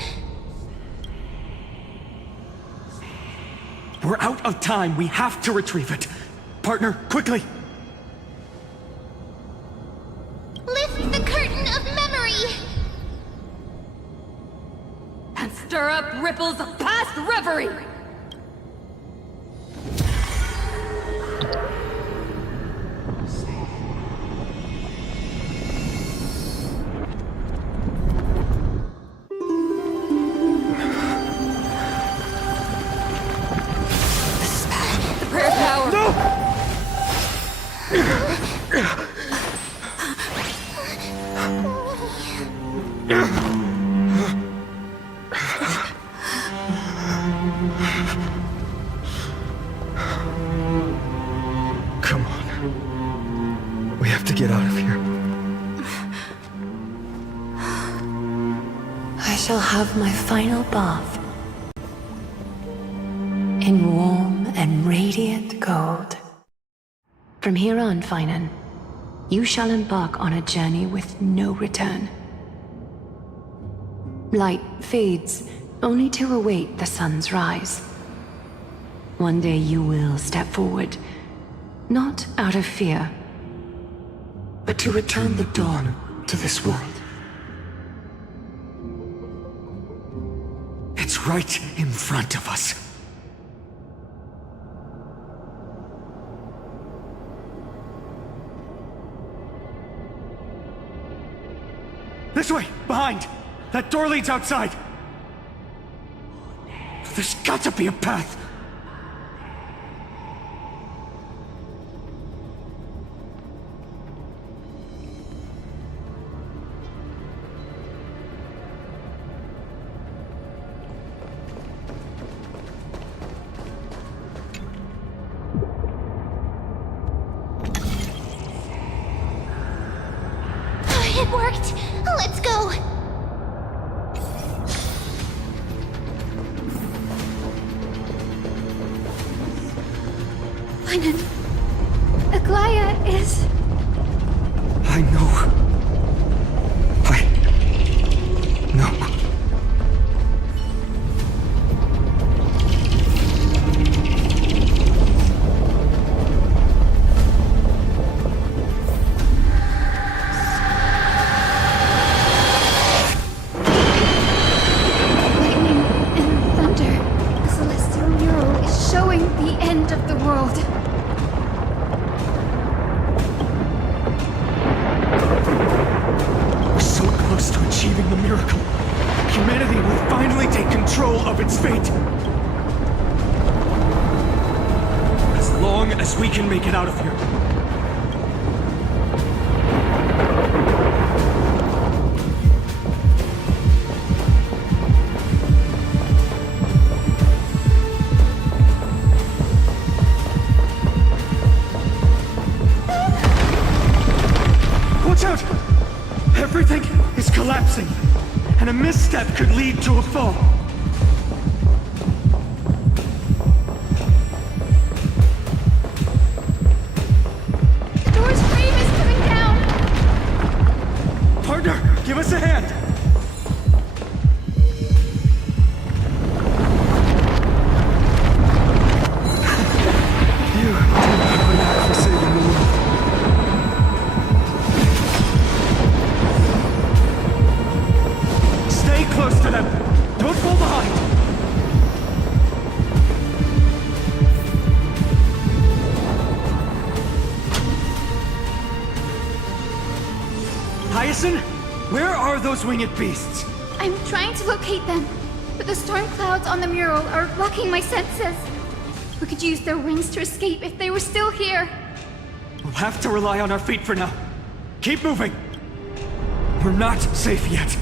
We're out of time. We have to retrieve it. Partner, quickly! Lift the curtain of memory. And stir up ripples of past reverie! Come on. We have to get out of here. I shall have my final bath in warm and radiant gold. From here on, Finan, you shall embark on a journey with no return. Light fades, only to await the sun's rise. One day you will step forward, not out of fear, but to return the dawn to this world. It's right in front of us. This way! Behind! That door leads outside! There's got to be a path! It worked. Let's go. Finan, Aglaya is... I know. No. we will finally take control of its fate. As long as we can make it out of here. Watch out! Everything is collapsing, and a misstep could lead to a fall. The door's frame is coming down! Partner, give us a hand! You do have an act for saving the world. Stay close to them! Don't fall behind! Hyacinth, where are those winged beasts? I'm trying to locate them, but the storm clouds on the mural are blocking my senses. We could use their wings to escape if they were still here. We'll have to rely on our feet for now. Keep moving! We're not safe yet.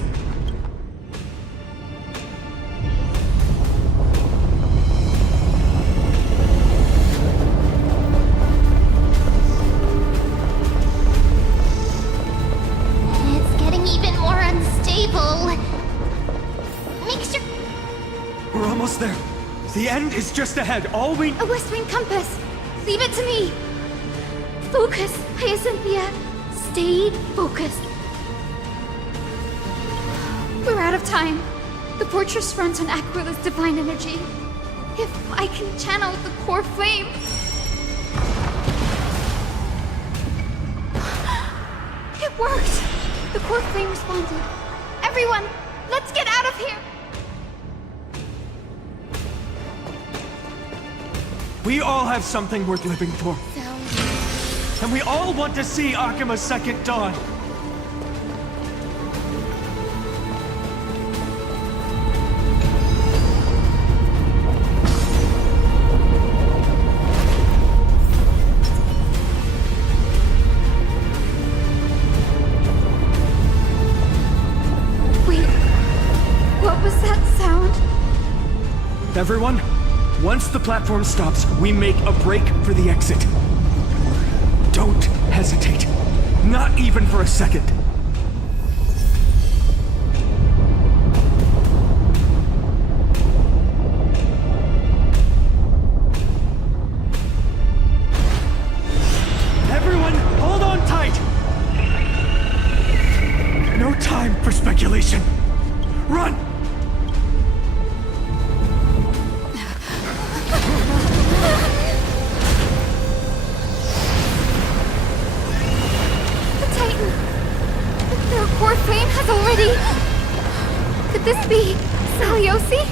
It's getting even more unstable. Make sure. We're almost there. The end is just ahead. All we... A West Wing compass! Leave it to me! Focus, Hyacinthia! Stay focused. We're out of time. The fortress runs on Aquila's divine energy. If I can channel the core flame... It worked! The core flame responded. Everyone, let's get out of here! We all have something worth living for. And we all want to see Akima's second dawn. Wait, what was that sound? Everyone, once the platform stops, we make a break for the exit. Don't hesitate. Not even for a second. Everyone, hold on tight! No time for speculation. Run! Their core flame has already... Could this be Saliosi?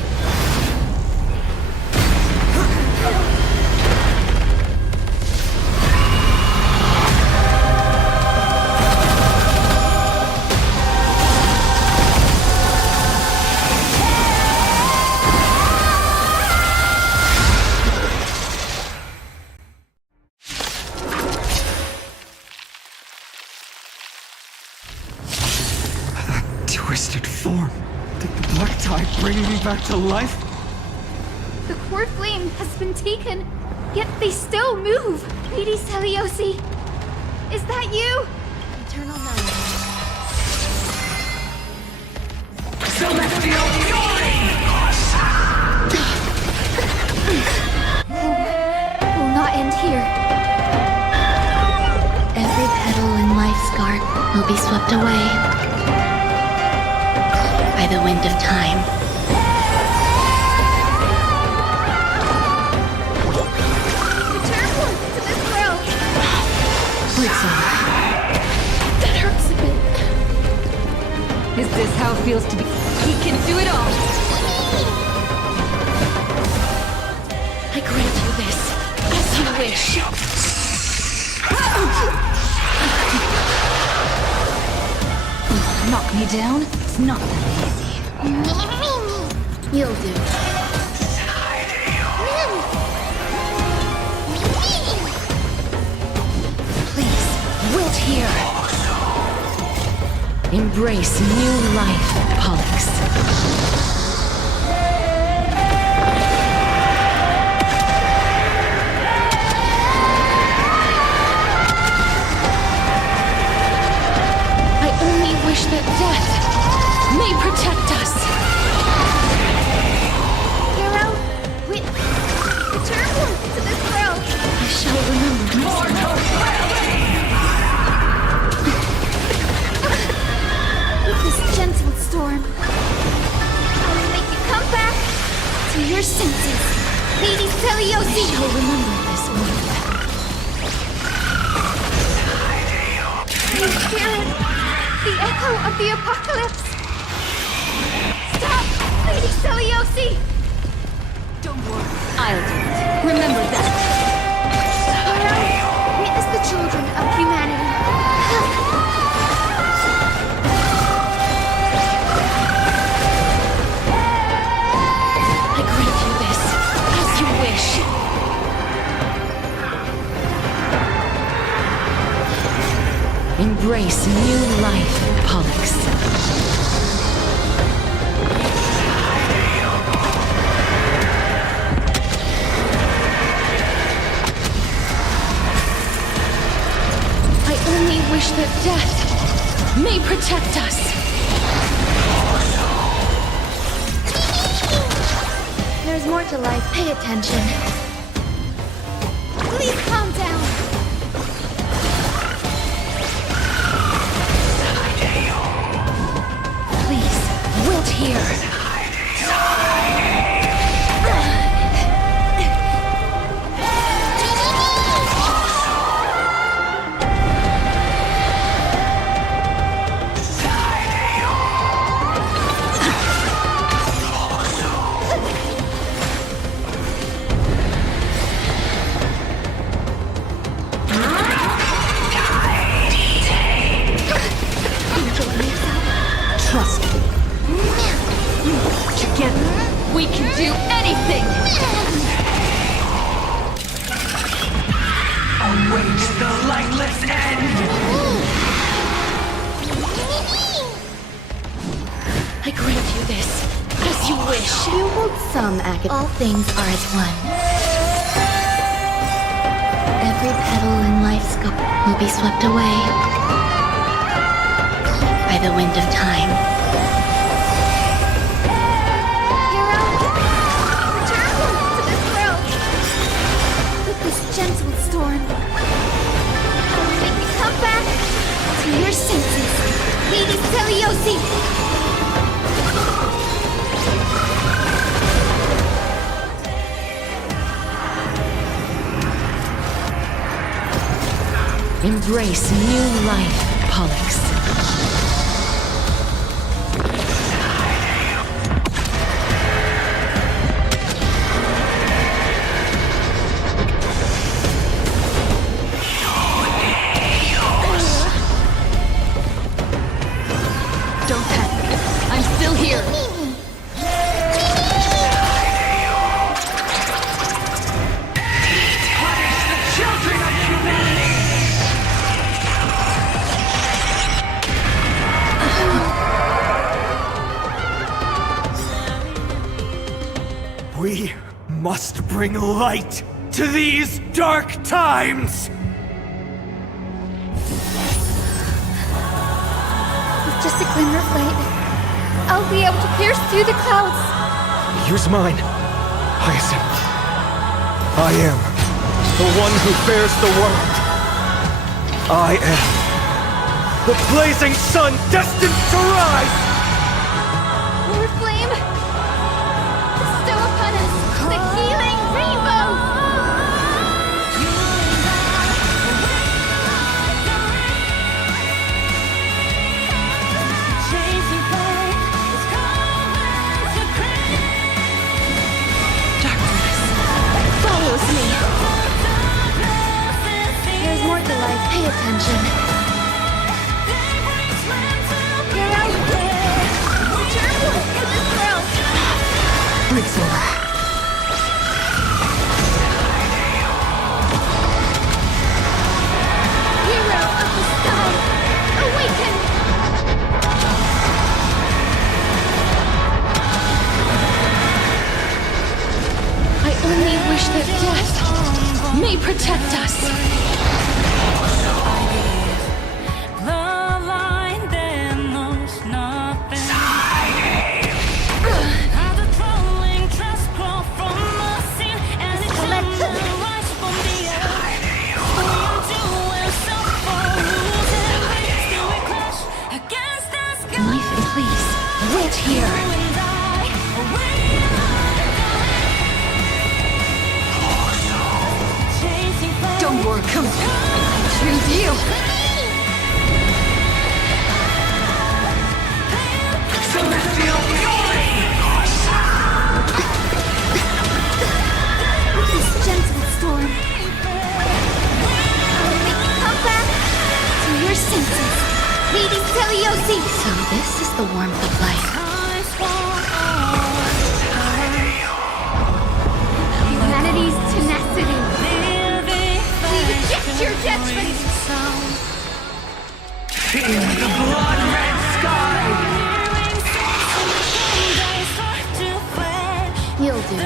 Twisted form. Did the black tide bring me back to life? The core flame has been taken, yet they still move. Lady Saliosi, is that you? Eternal melody. Celestial fury! Will not end here. Every petal in life's garden will be swept away by the wind of time. Return once to this world. Blitzon, That hurts a bit. is this how it feels to be? He can do it all! I grant you this, as you wish. Knock me down? It's not that easy. You'll do. Please, wilt here. Embrace new life, Pollux. Wish that death may protect us. Hero, return to this world. I shall remember this. With this gentle storm, I will make you come back to your senses. Lady Celiosi! I shall remember this one. You spirit! The echo of the apocalypse! Stop! Lady Celiosi! Don't worry, I'll do it. Remember that. Hero, witness the children of humanity. I grant you this, as you wish. Embrace new life, Pollux. I only wish that death may protect us. There's more to life. Pay attention. Please calm down. Please, wilt here. Trust me. Together, we can do anything! Await the lightless end! I grant you this, as you wish. You hold some All things are as one. Every petal in life's scope will be swept away by the wind of time. Hero, return to this world. With this gentle storm, I will make you come back to your senses. Lady Celiosi! Embrace new life, Pollux. Don't panic. I'm still here. Children of humanity! We must bring light to these dark times! With just a glimmer of light, I'll be able to pierce through the clouds. Use mine, Hyacinth. I am the one who bears the world. I am the blazing sun destined to rise! Lord Flame, bestow upon us the healing rainbow! Darkness follows me. There's more to life. Pay attention. Hero, return to this world. Breaks over. Hero of the sky, awaken! I only wish that death may protect us. Life and please, wait here. Don't worry, come. True deal. Celestial glory! This gentle storm. I'll make you come back to your senses. Lady Teliosi! So this is the warmth of life. Humanity's tenacity. We reject your judgment! In the blood-red sky! You'll do.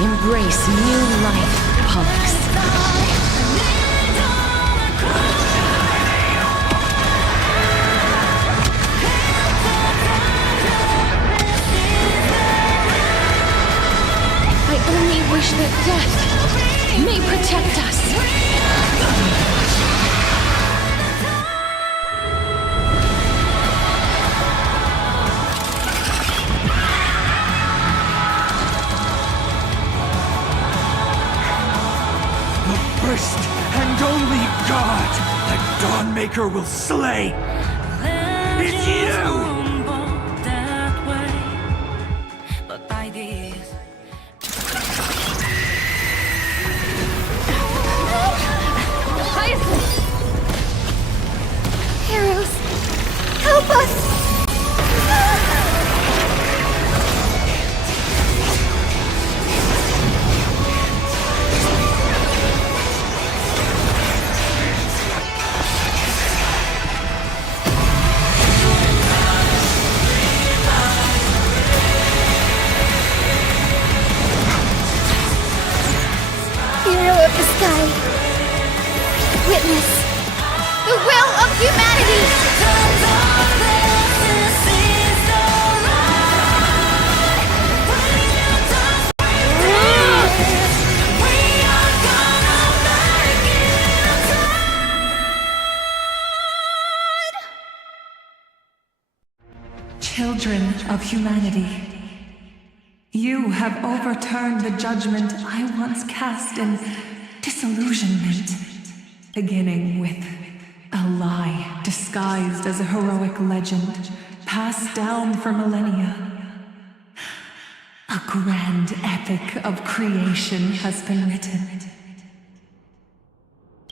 Embrace new life, Pollux. I only wish that death may protect us. The first and only god that Dawnmaker will slay is you! Heroes, help us! Hero of the sky, witness the will of humanity! Children of humanity, you have overturned the judgment I once cast in disillusionment, beginning with a lie disguised as a heroic legend passed down for millennia. A grand epic of creation has been written.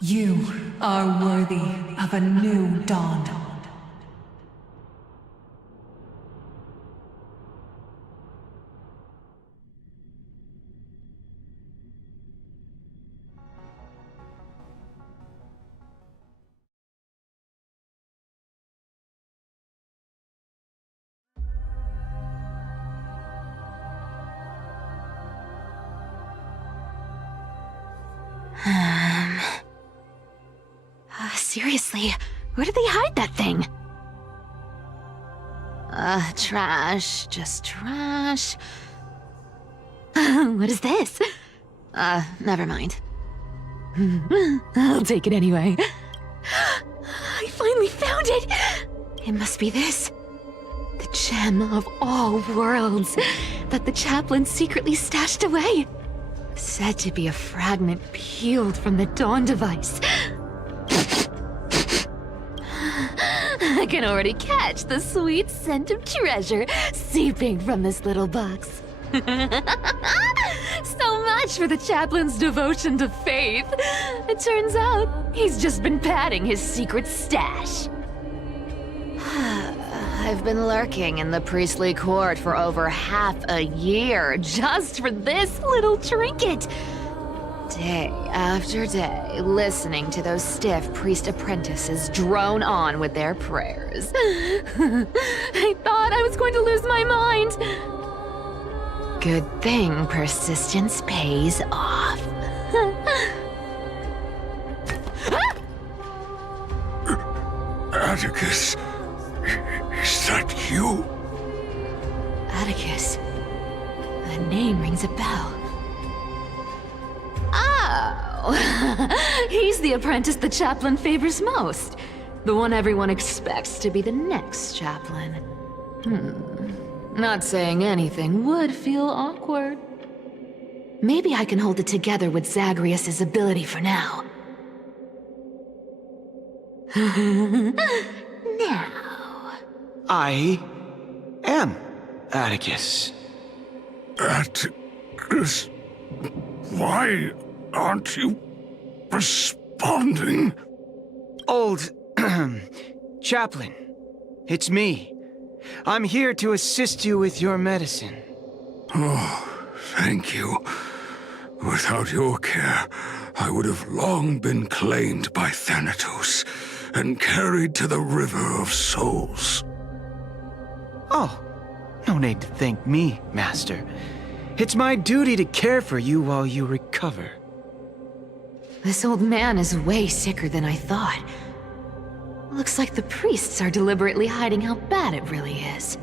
You are worthy of a new dawn. Seriously, where did they hide that thing? Trash. Just trash. What is this? Never mind. I'll take it anyway. I finally found it! It must be this. The gem of all worlds that the chaplain secretly stashed away. Said to be a fragment peeled from the Dawn device. I can already catch the sweet scent of treasure seeping from this little box. So much for the chaplain's devotion to faith. It turns out he's just been padding his secret stash. I've been lurking in the priestly court for over half a year just for this little trinket. Day after day, listening to those stiff priest apprentices drone on with their prayers. I thought I was going to lose my mind. Good thing persistence pays off. Atticus, is that you? Atticus. That name rings a bell. Oh! He's the apprentice the chaplain favors most. The one everyone expects to be the next chaplain. Not saying anything would feel awkward. Maybe I can hold it together with Zagreus' ability for now. Now. I am Atticus. Atticus, why aren't you responding? Old chaplain, it's me. I'm here to assist you with your medicine. Oh, thank you. Without your care, I would have long been claimed by Thanatos and carried to the River of Souls. Oh, no need to thank me, Master. It's my duty to care for you while you recover. This old man is way sicker than I thought. Looks like the priests are deliberately hiding how bad it really is.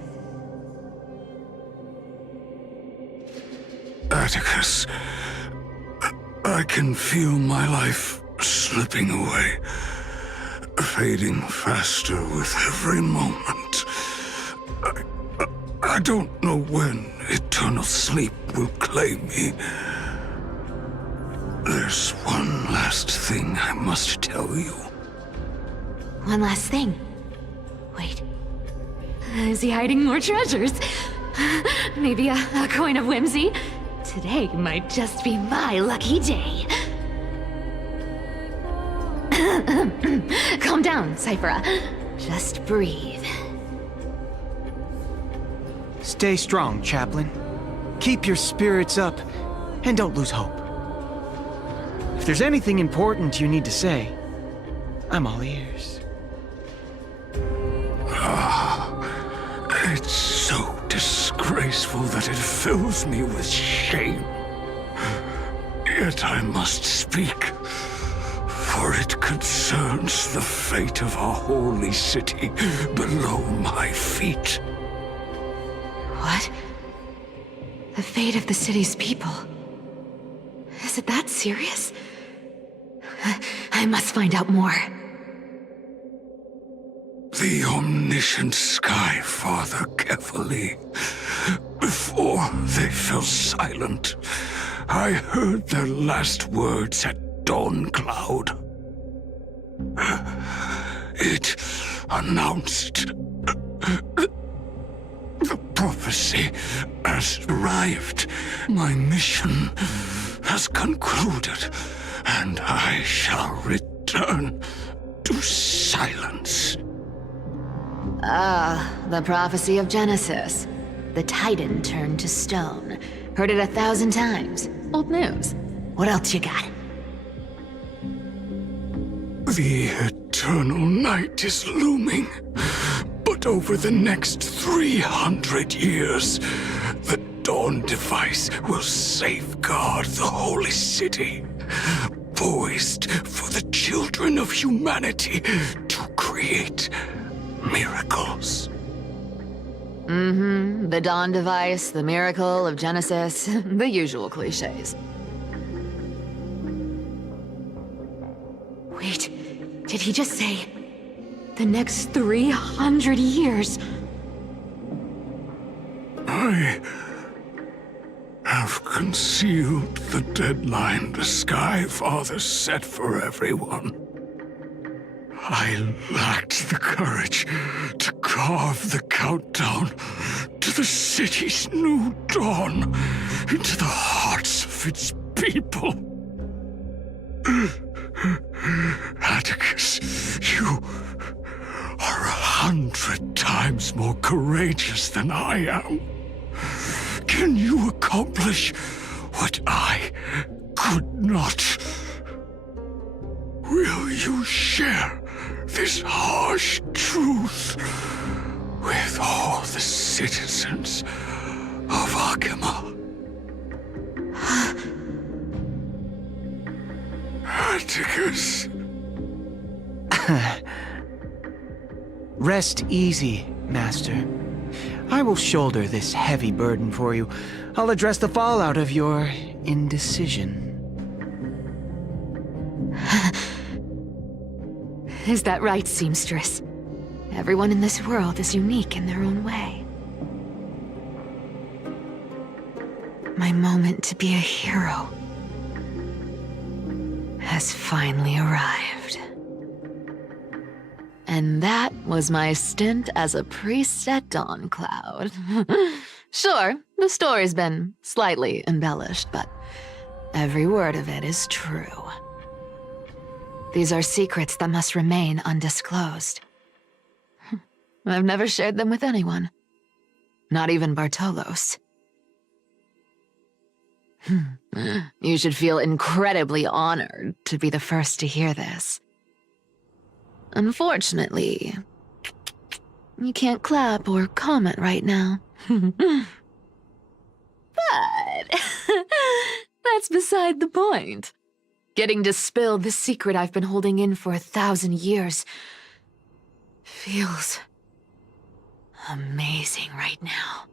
Atticus, I can feel my life slipping away, fading faster with every moment. I don't know when eternal sleep will claim me. There's one last thing I must tell you. One last thing. Wait. Is he hiding more treasures? Maybe a coin of whimsy? Today might just be my lucky day. Calm down, Cyphera. Just breathe. Stay strong, chaplain. Keep your spirits up, and don't lose hope. If there's anything important you need to say, I'm all ears. It's so disgraceful that it fills me with shame. Yet I must speak, for it concerns the fate of our holy city below my feet. What? The fate of the city's people? Is it that serious? I must find out more. The omniscient Sky Father carefully. Before they fell silent, I heard their last words at Dawn Cloud. It announced the prophecy has arrived. My mission has concluded, and I shall return to silence. The prophecy of Genesis. The Titan turned to stone. Heard it 1,000 times. Old news. What else you got? The eternal night is looming. But over the next 300 years, the Dawn device will safeguard the holy city, poised for the children of humanity to create miracles. The Dawn device, the miracle of Genesis, the usual cliches. Wait, did he just say the next 300 years? I have concealed the deadline the Sky Father set for everyone. I lacked the courage to carve the countdown to the city's new dawn into the hearts of its people. Atticus, you are 100 times more courageous than I am. Can you accomplish what I could not? Will you share this harsh truth with all the citizens of Akima? Atticus. Rest easy, Master. I will shoulder this heavy burden for you. I'll address the fallout of your indecision. Is that right, seamstress? Everyone in this world is unique in their own way. My moment to be a hero has finally arrived. And that was my stint as a priest at Dawncloud. Sure, the story's been slightly embellished, but every word of it is true. These are secrets that must remain undisclosed. I've never shared them with anyone. Not even Bartolos. You should feel incredibly honored to be the first to hear this. Unfortunately, you can't clap or comment right now. But that's beside the point. Getting to spill the secret I've been holding in for 1,000 years feels amazing right now.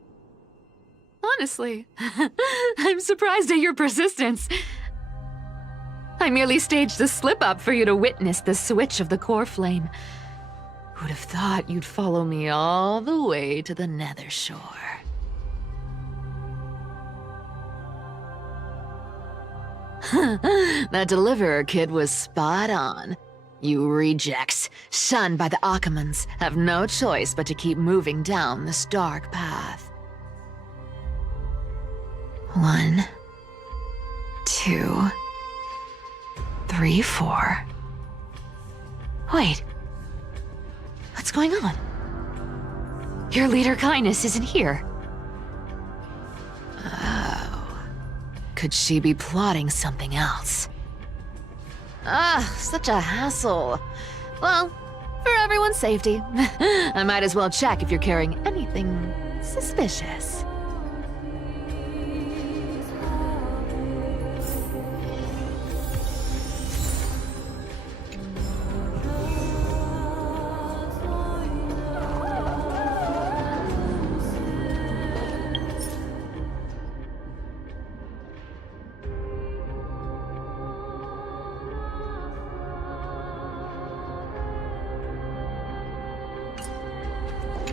Honestly, I'm surprised at your persistence. I merely staged the slip-up for you to witness the switch of the core flame. Who'd have thought you'd follow me all the way to the Nether Shore? That Deliverer kid was spot on. You rejects, shunned by the Akamans, have no choice but to keep moving down this dark path. 1, 2, 3, 4. Wait. What's going on? Your leader Kindness isn't here. Oh. Could she be plotting something else? Such a hassle. Well, for everyone's safety, I might as well check if you're carrying anything suspicious.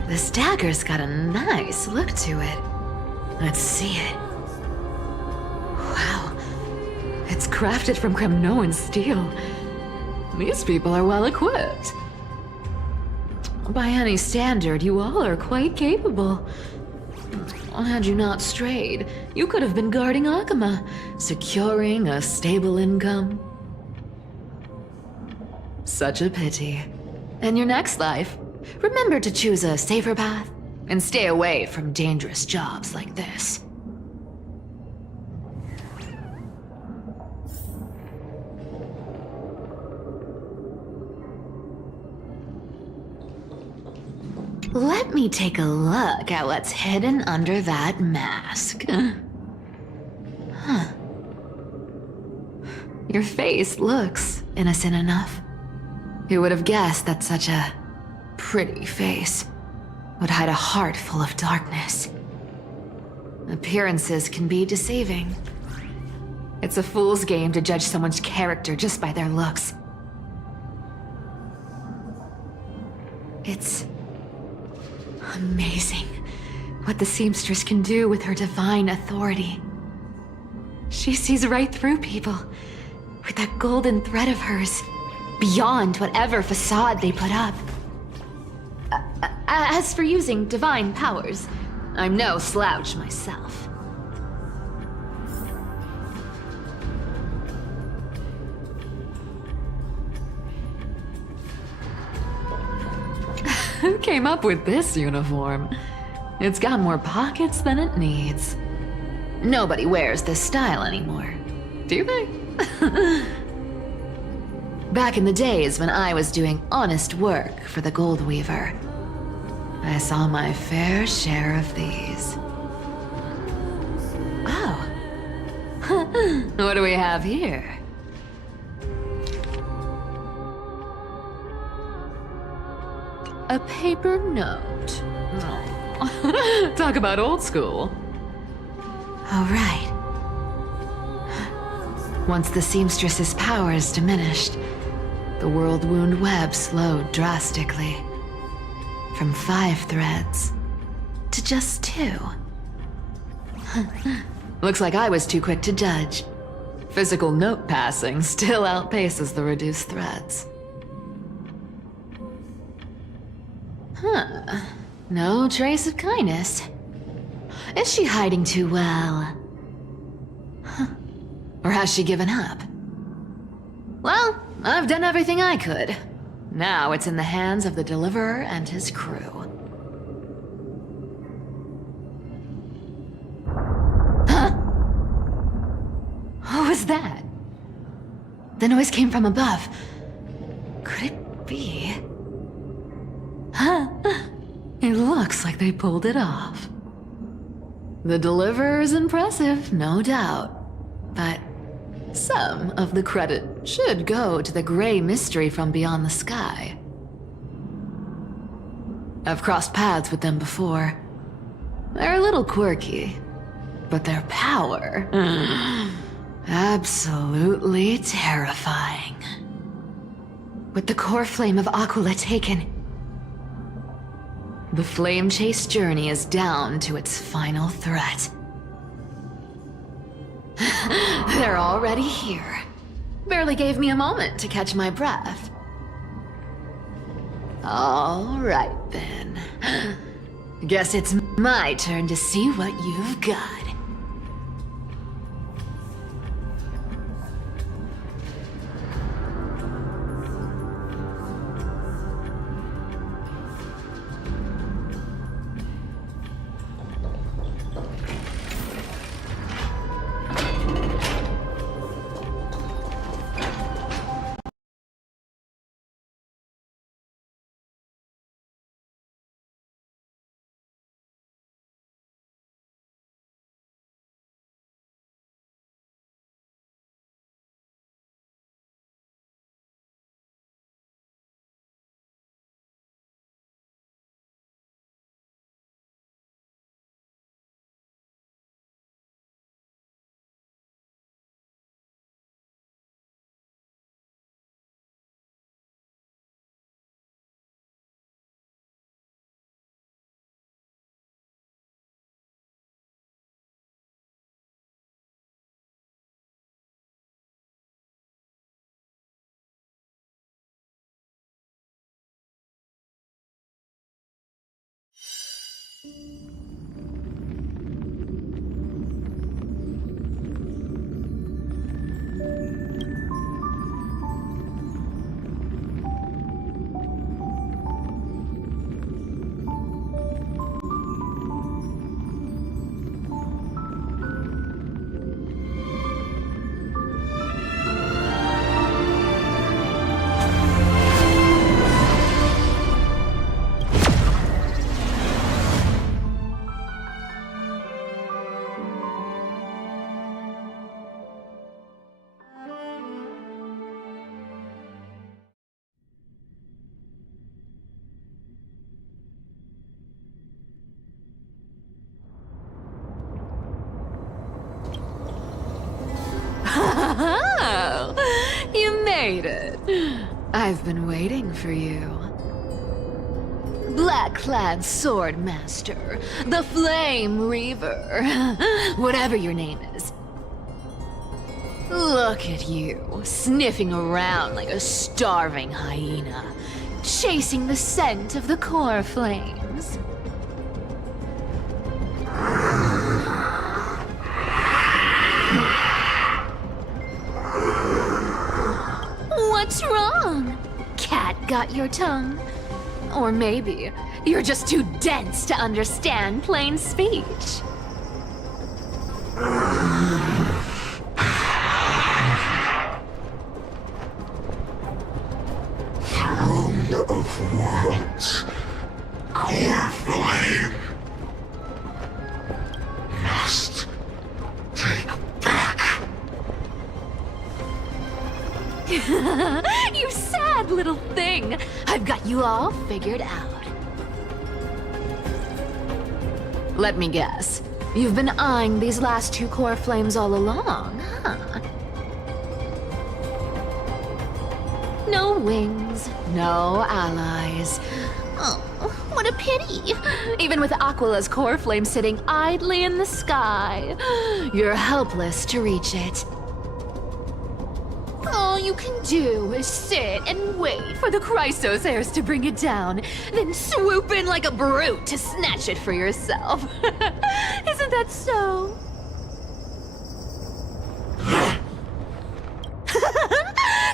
This dagger's got a nice look to it. Let's see it. Wow. It's crafted from Kremnoan steel. These people are well equipped. By any standard, you all are quite capable. Had you not strayed, you could have been guarding Akima, securing a stable income. Such a pity. In your next life, remember to choose a safer path and stay away from dangerous jobs like this. Let me take a look at what's hidden under that mask. Huh. Your face looks innocent enough. Who would have guessed that such a pretty face would hide a heart full of darkness? Appearances can be deceiving. It's a fool's game to judge someone's character just by their looks. It's amazing what the seamstress can do with her divine authority. She sees right through people with that golden thread of hers, beyond whatever facade they put up. As for using divine powers, I'm no slouch myself. Who came up with this uniform? It's got more pockets than it needs. Nobody wears this style anymore, do they? Back in the days when I was doing honest work for the Gold Weaver, I saw my fair share of these. Oh. What do we have here? A paper note. Oh. Talk about old school. All right. Once the seamstress's powers diminished, the world wound web slowed drastically. From 5 threads to just 2. Looks like I was too quick to judge. Physical note passing still outpaces the reduced threads. Huh. No trace of kindness. Is she hiding too well? Huh. Or has she given up? Well, I've done everything I could. Now it's in the hands of the Deliverer and his crew. Huh? What was that? The noise came from above. Could it be? Huh? It looks like they pulled it off. The Deliverer is impressive, no doubt. But some of the credit should go to the gray mystery from beyond the sky. I've crossed paths with them before. They're a little quirky, but their power... absolutely terrifying. With the core flame of Aquila taken, the flame chase journey is down to its final threat. They're already here. Barely gave me a moment to catch my breath. All right, then. Guess it's my turn to see what you've got. Oh, you made it. I've been waiting for you. Black-clad sword master, the Flame Reaver, whatever your name is. Look at you, sniffing around like a starving hyena, chasing the scent of the core flames. What's wrong? Cat got your tongue? Or maybe you're just too dense to understand plain speech. Throne of Worlds, core flame. Must take back. You sad little thing. I've got you all figured out. Let me guess. You've been eyeing these last two core flames all along, huh? No wings, no allies. Oh, what a pity. Even with Aquila's core flame sitting idly in the sky, you're helpless to reach it. All you can do is sit and wait for the Chrysos heirs to bring it down, then swoop in like a brute to snatch it for yourself. Isn't that so?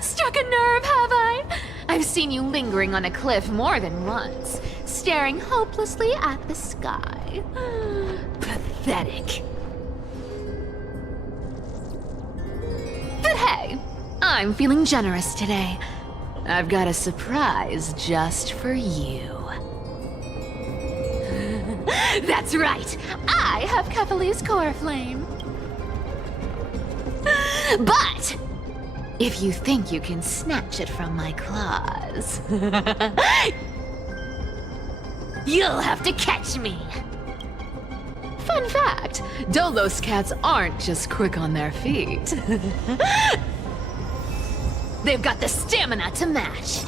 Struck a nerve, have I? I've seen you lingering on a cliff more than once, staring hopelessly at the sky. Pathetic. But hey, I'm feeling generous today. I've got a surprise just for you. That's right, I have Kephales's core flame. But if you think you can snatch it from my claws, you'll have to catch me. Fun fact, Dolos cats aren't just quick on their feet. They've got the stamina to match.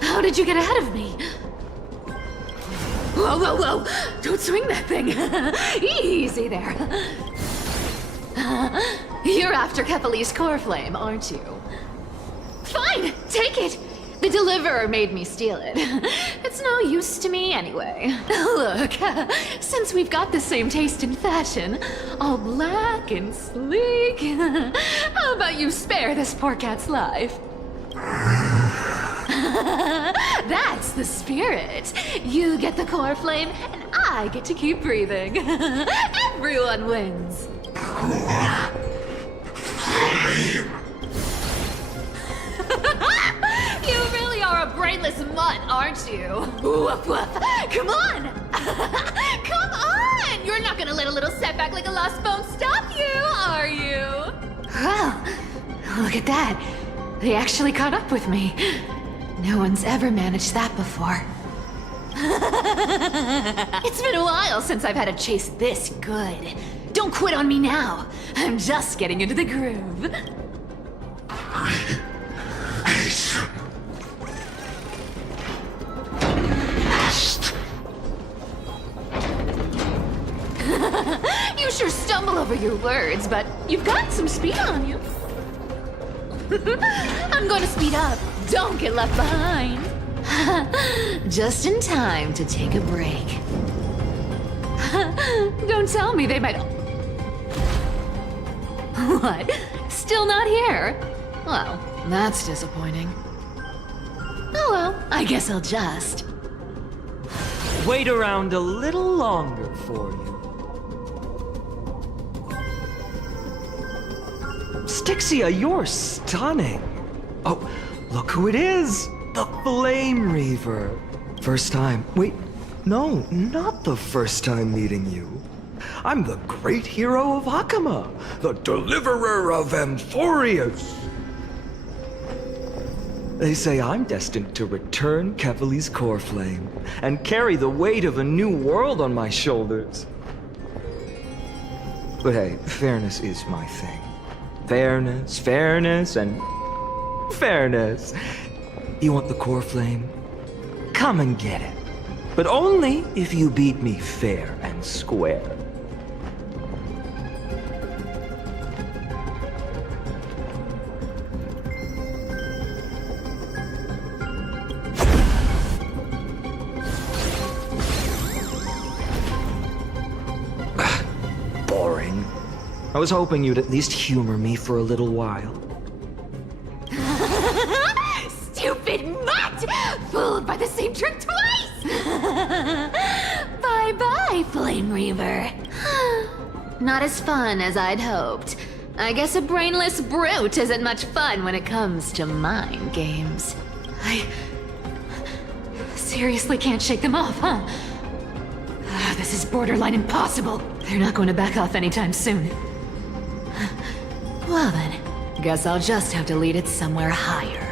How did you get ahead of me? Whoa, whoa, whoa! Don't swing that thing! Easy there. You're after Kephales's core flame, aren't you? Fine, take it! The deliverer made me steal it. It's no use to me anyway. Look, since we've got the same taste in fashion, all black and sleek, how about you spare this poor cat's life? That's the spirit. You get the core flame, and I get to keep breathing. Everyone wins. You really are a brainless mutt, aren't you? Woof woof. Come on! Come on! You're not gonna let a little setback like a lost bone stop you, are you? Well, look at that. They actually caught up with me. No one's ever managed that before. It's been a while since I've had a chase this good. Don't quit on me now. I'm just getting into the groove. You sure stumble over your words, but you've got some speed on you. I'm going to speed up. Don't get left behind. Just in time to take a break. Don't tell me they might... What? Still not here? Well, that's disappointing. Oh well, I guess I'll just... Wait around a little longer for you. Styxia, you're stunning. Oh, look who it is! The Flame Reaver. First time. Wait, no, not the first time meeting you. I'm the great hero of Hakama, the deliverer of Amphorius. They say I'm destined to return Kevali's core flame and carry the weight of a new world on my shoulders. But hey, fairness is my thing. Fairness, and fairness. You want the core flame? Come and get it. But only if you beat me fair and square. Boring. I was hoping you'd at least humor me for a little while. Stupid mutt! Fooled by the same trick twice! Bye-bye, Flame Reaver. Not as fun as I'd hoped. I guess a brainless brute isn't much fun when it comes to mind games. I seriously can't shake them off, huh? This is borderline impossible. They're not going to back off anytime soon. Well then, guess I'll just have to lead it somewhere higher.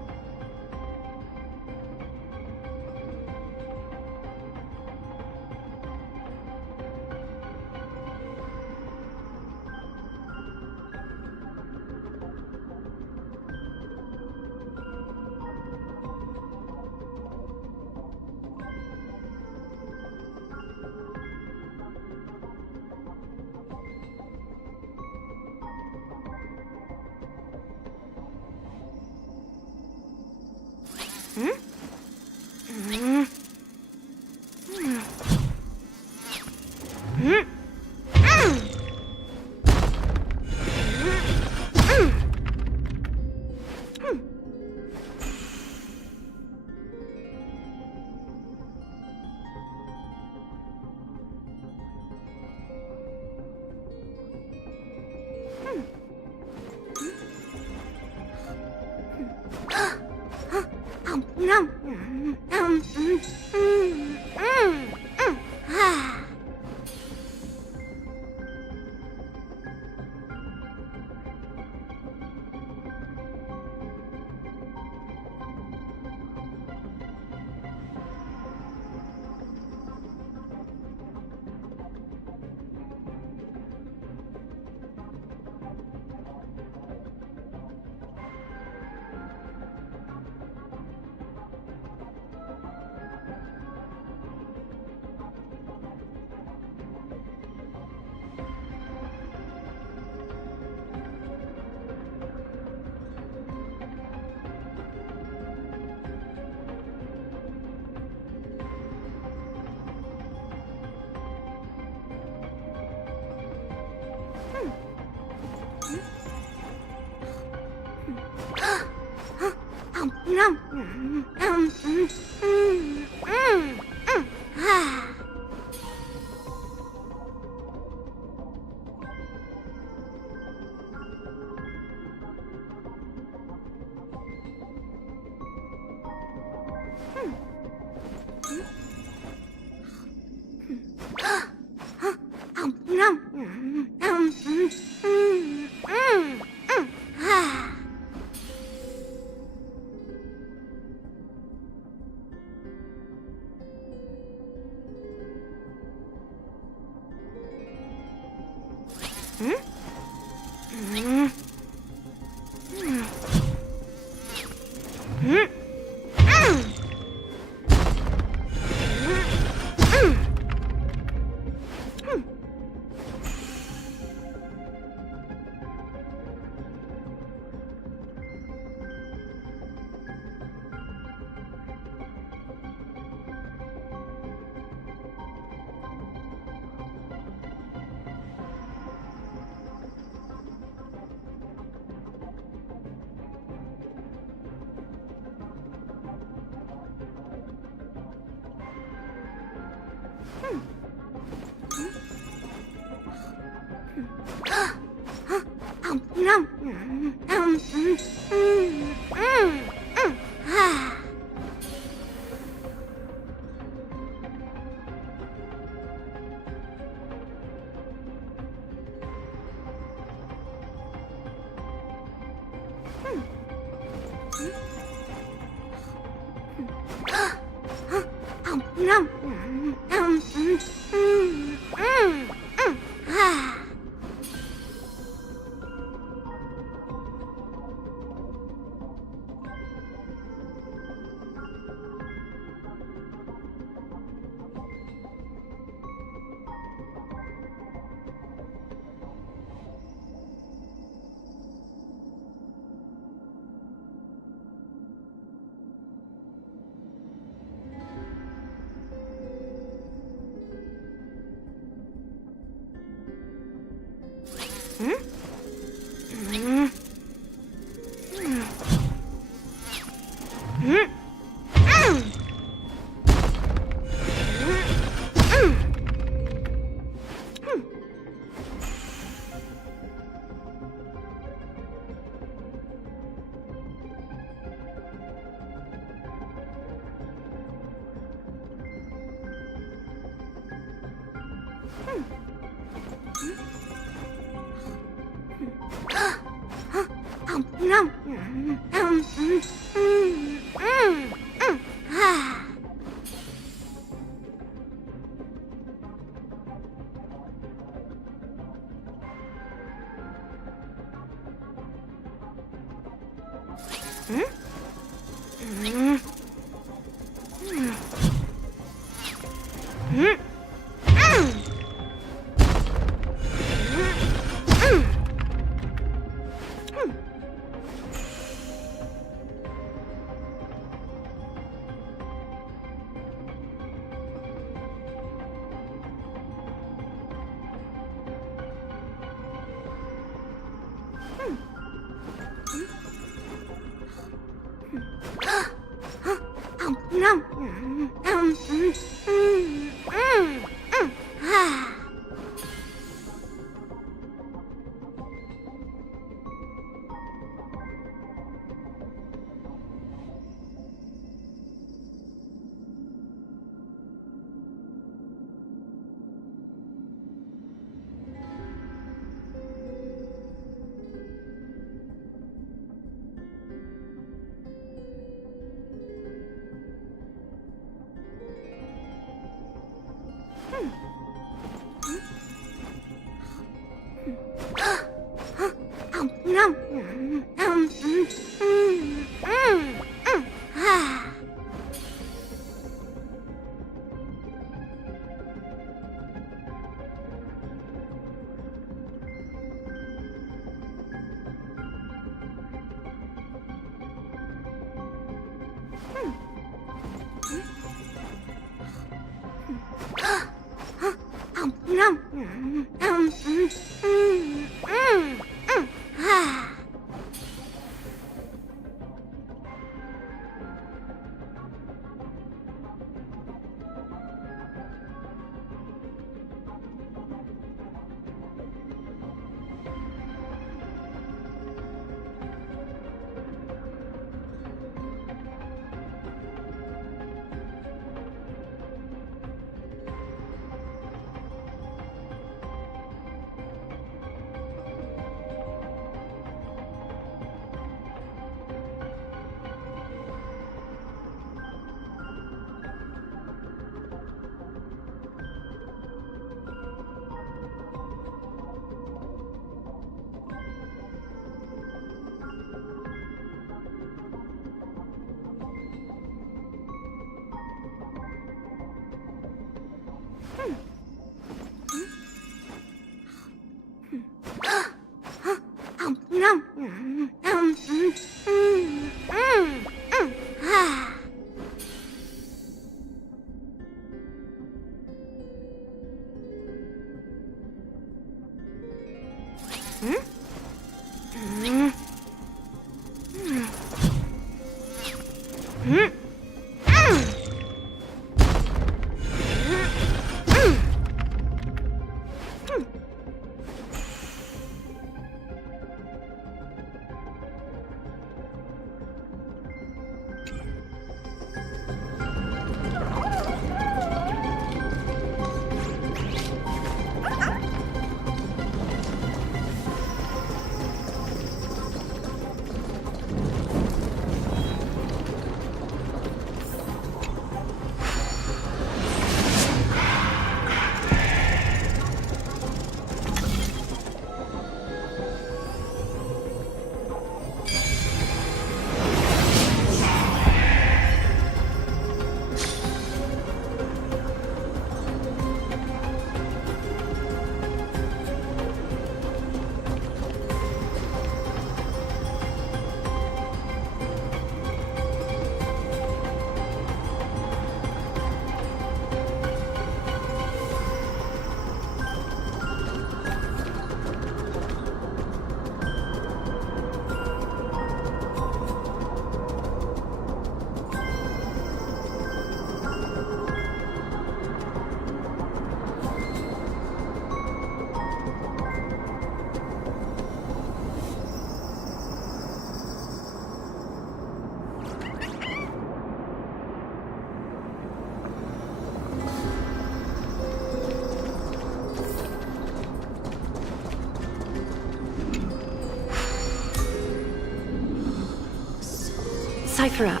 Cypher,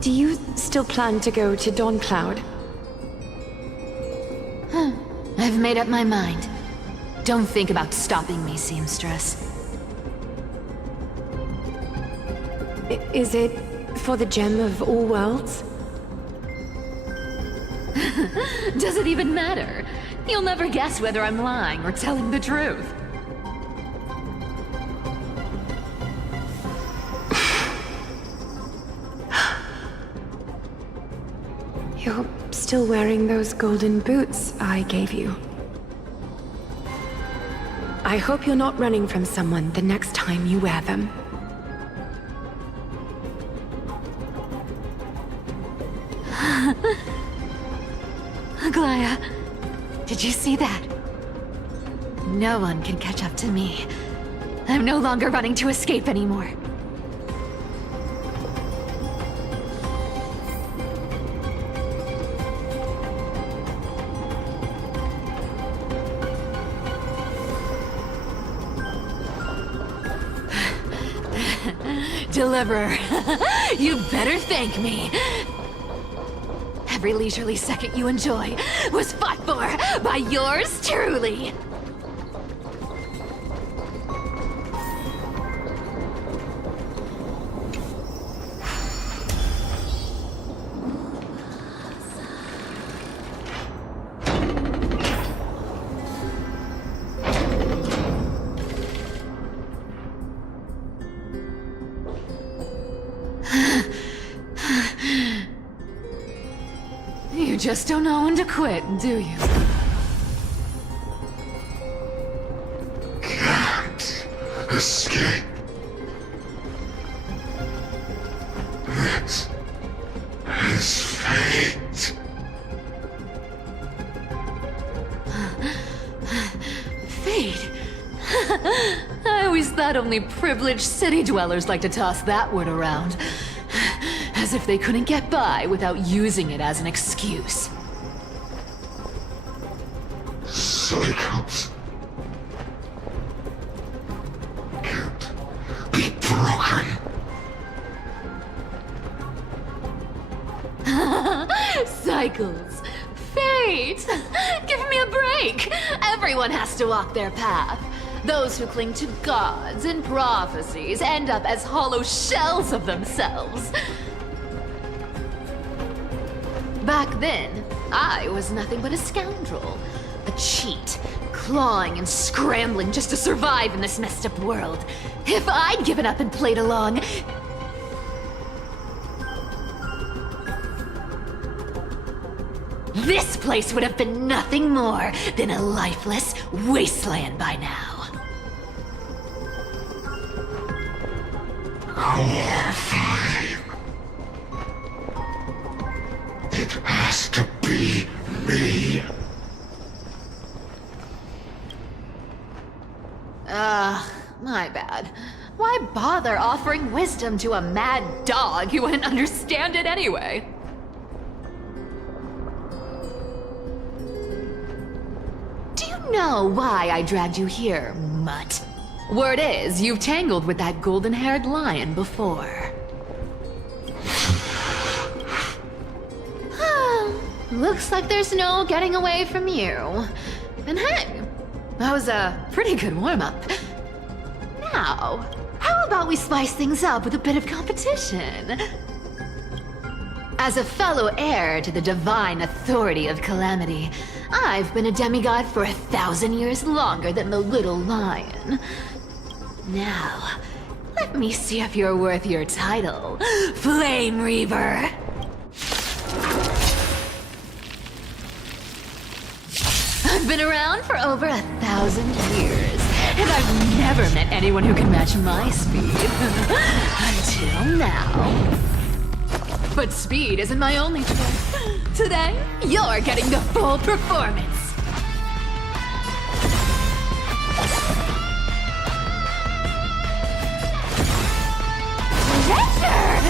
do you still plan to go to Dawncloud? I've made up my mind. Don't think about stopping me, seamstress. Is it for the gem of all worlds? Does it even matter? You'll never guess whether I'm lying or telling the truth. You're still wearing those golden boots I gave you. I hope you're not running from someone the next time you wear them. Aglaya, did you see that? No one can catch up to me. I'm no longer running to escape anymore. Deliverer, you better thank me. Every leisurely second you enjoy was fought for by yours truly. You just don't know when to quit, do you? Can't escape. This is fate. Fate? I always thought only privileged city dwellers like to toss that word around. As if they couldn't get by without using it as an excuse. Cycles can't be broken. Cycles. Fate! Give me a break! Everyone has to walk their path. Those who cling to gods and prophecies end up as hollow shells of themselves. Back then, I was nothing but a scoundrel. A cheat, clawing and scrambling just to survive in this messed up world. If I'd given up and played along, this place would have been nothing more than a lifeless wasteland by now. core flame. It has to be me. My bad. Why bother offering wisdom to a mad dog who wouldn't understand it anyway? Do you know why I dragged you here, mutt? Word is, you've tangled with that golden-haired lion before. Looks like there's no getting away from you. And hey, that was a pretty good warm-up. Now, how about we spice things up with a bit of competition? As a fellow heir to the divine authority of Calamity, I've been a demigod for 1,000 years longer than the little lion. Now, let me see if you're worth your title, Flame Reaver. I've been around for over 1,000 years, and I've never met anyone who can match my speed. Until now. But speed isn't my only choice. Today, you're getting the full performance. Treasure!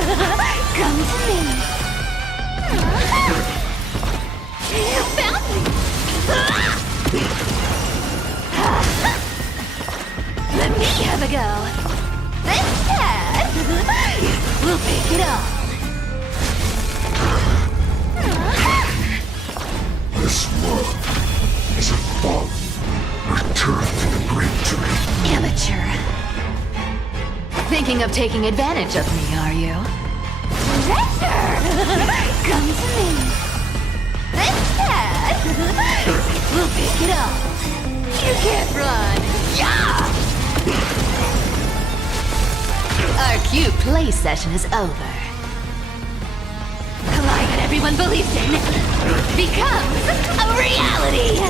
Come to me. You found me. Let me have a go. Instead, we'll pick it up. This world is a fault. Return to the great tree. Amateur. Thinking of taking advantage of me, are you? Treasure! Come to me. Instead, we'll pick it up. You can't run. Yeah! Our cute play session is over. The lie that everyone believes in becomes a reality.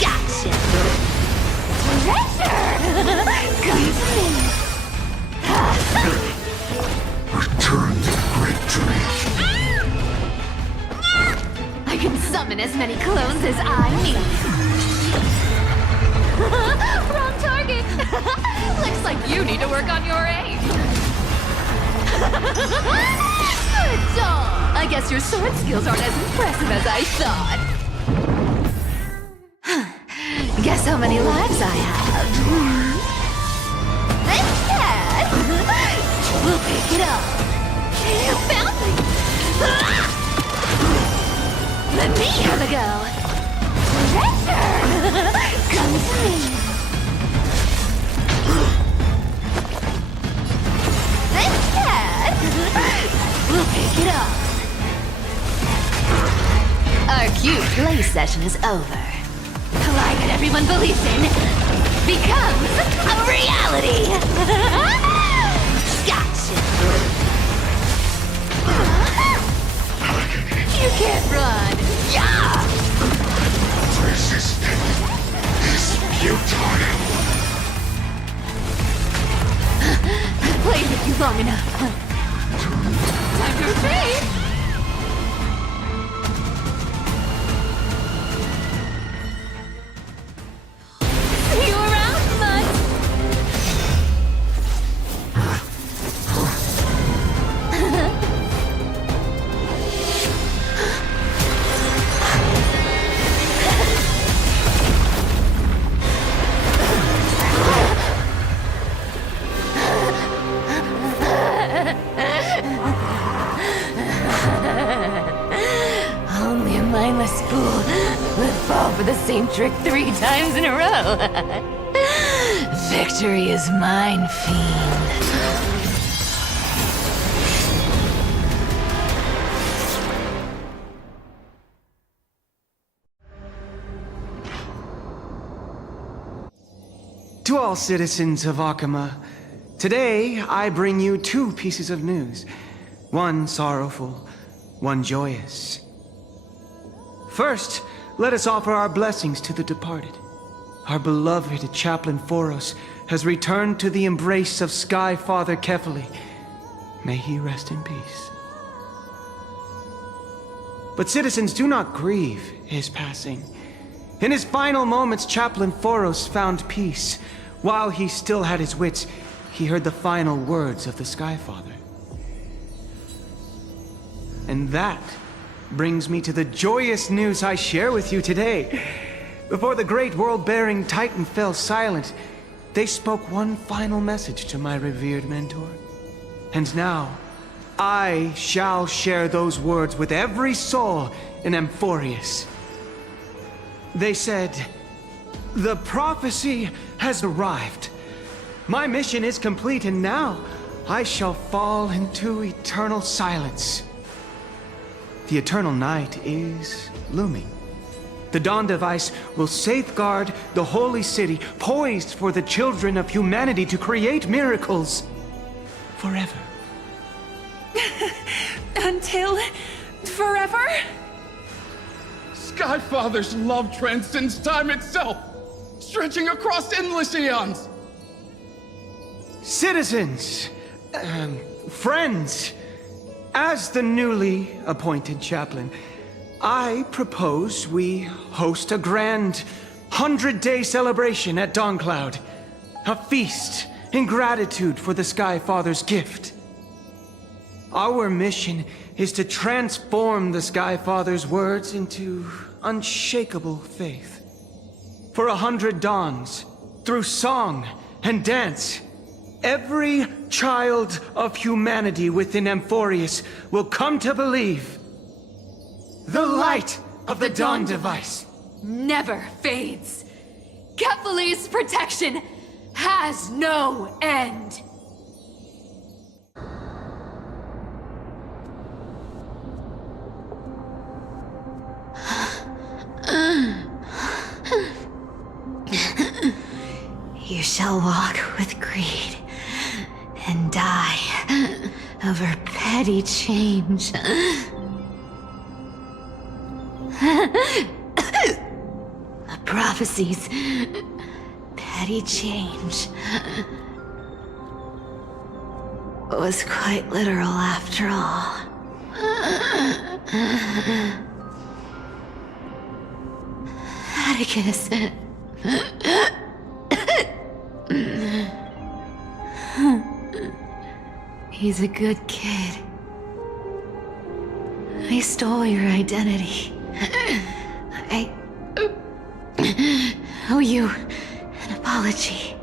Gotcha. Treasure! Come to me. Return to the great tree. I can summon as many clones as I need. Wrong target. Looks like you need to work on your aim. Good dog. I guess your sword skills aren't as impressive as I thought. Guess how many lives I have. Instead, we'll pick it up. You found me. Let me have a go. Treasure! Come to me. Instead, we'll pick it up. Our cute play session is over. The lie that everyone believes in becomes a reality. Gotcha. You can't run. Yeah! Resistance is futile. I've played with you long enough. Time to retreat. See you around, Mutt. Only a mindless fool would fall for the same trick 3 times in a row. Victory is mine, fiend. To all citizens of Akama, today I bring you 2 pieces of news. One sorrowful, one joyous. First, let us offer our blessings to the departed. our beloved Chaplain Foros has returned to the embrace of Sky Father Kefali. May he rest in peace. But citizens, do not grieve his passing. In his final moments, Chaplain Foros found peace. While he still had his wits, he heard the final words of the Sky Father. And that brings me to the joyous news I share with you today. Before the great world-bearing Titan fell silent, they spoke one final message to my revered mentor. And now, I shall share those words with every soul in Amphorius. They said, "The prophecy has arrived. My mission is complete, and now I shall fall into eternal silence." The eternal night is looming. The Dawn Device will safeguard the holy city, poised for the children of humanity to create miracles forever. Until forever? Skyfather's love transcends time itself, stretching across endless eons. Citizens, friends, as the newly appointed chaplain, I propose we host a grand 100-day celebration at Dawncloud. A feast in gratitude for the Sky Father's gift. Our mission is to transform the Sky Father's words into unshakable faith. For 100 dawns, through song and dance, every child of humanity within Amphorius will come to believe the light of the Dawn Device never fades. Kefali's protection has no end. You shall walk with greed and die over petty change. The prophecies, petty change, was quite literal after all. Atticus. He's a good kid. I stole your identity. I owe you an apology.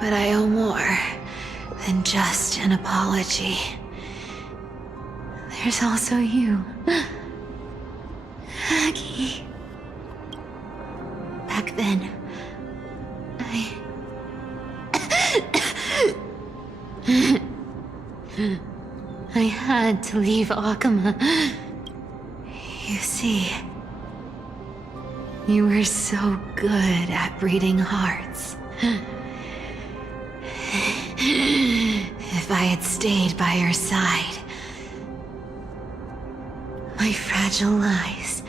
But I owe more than just an apology. There's also you, Aggie. Back then, I had to leave Akama. You see, you were so good at reading hearts. If I had stayed by your side, my fragile lies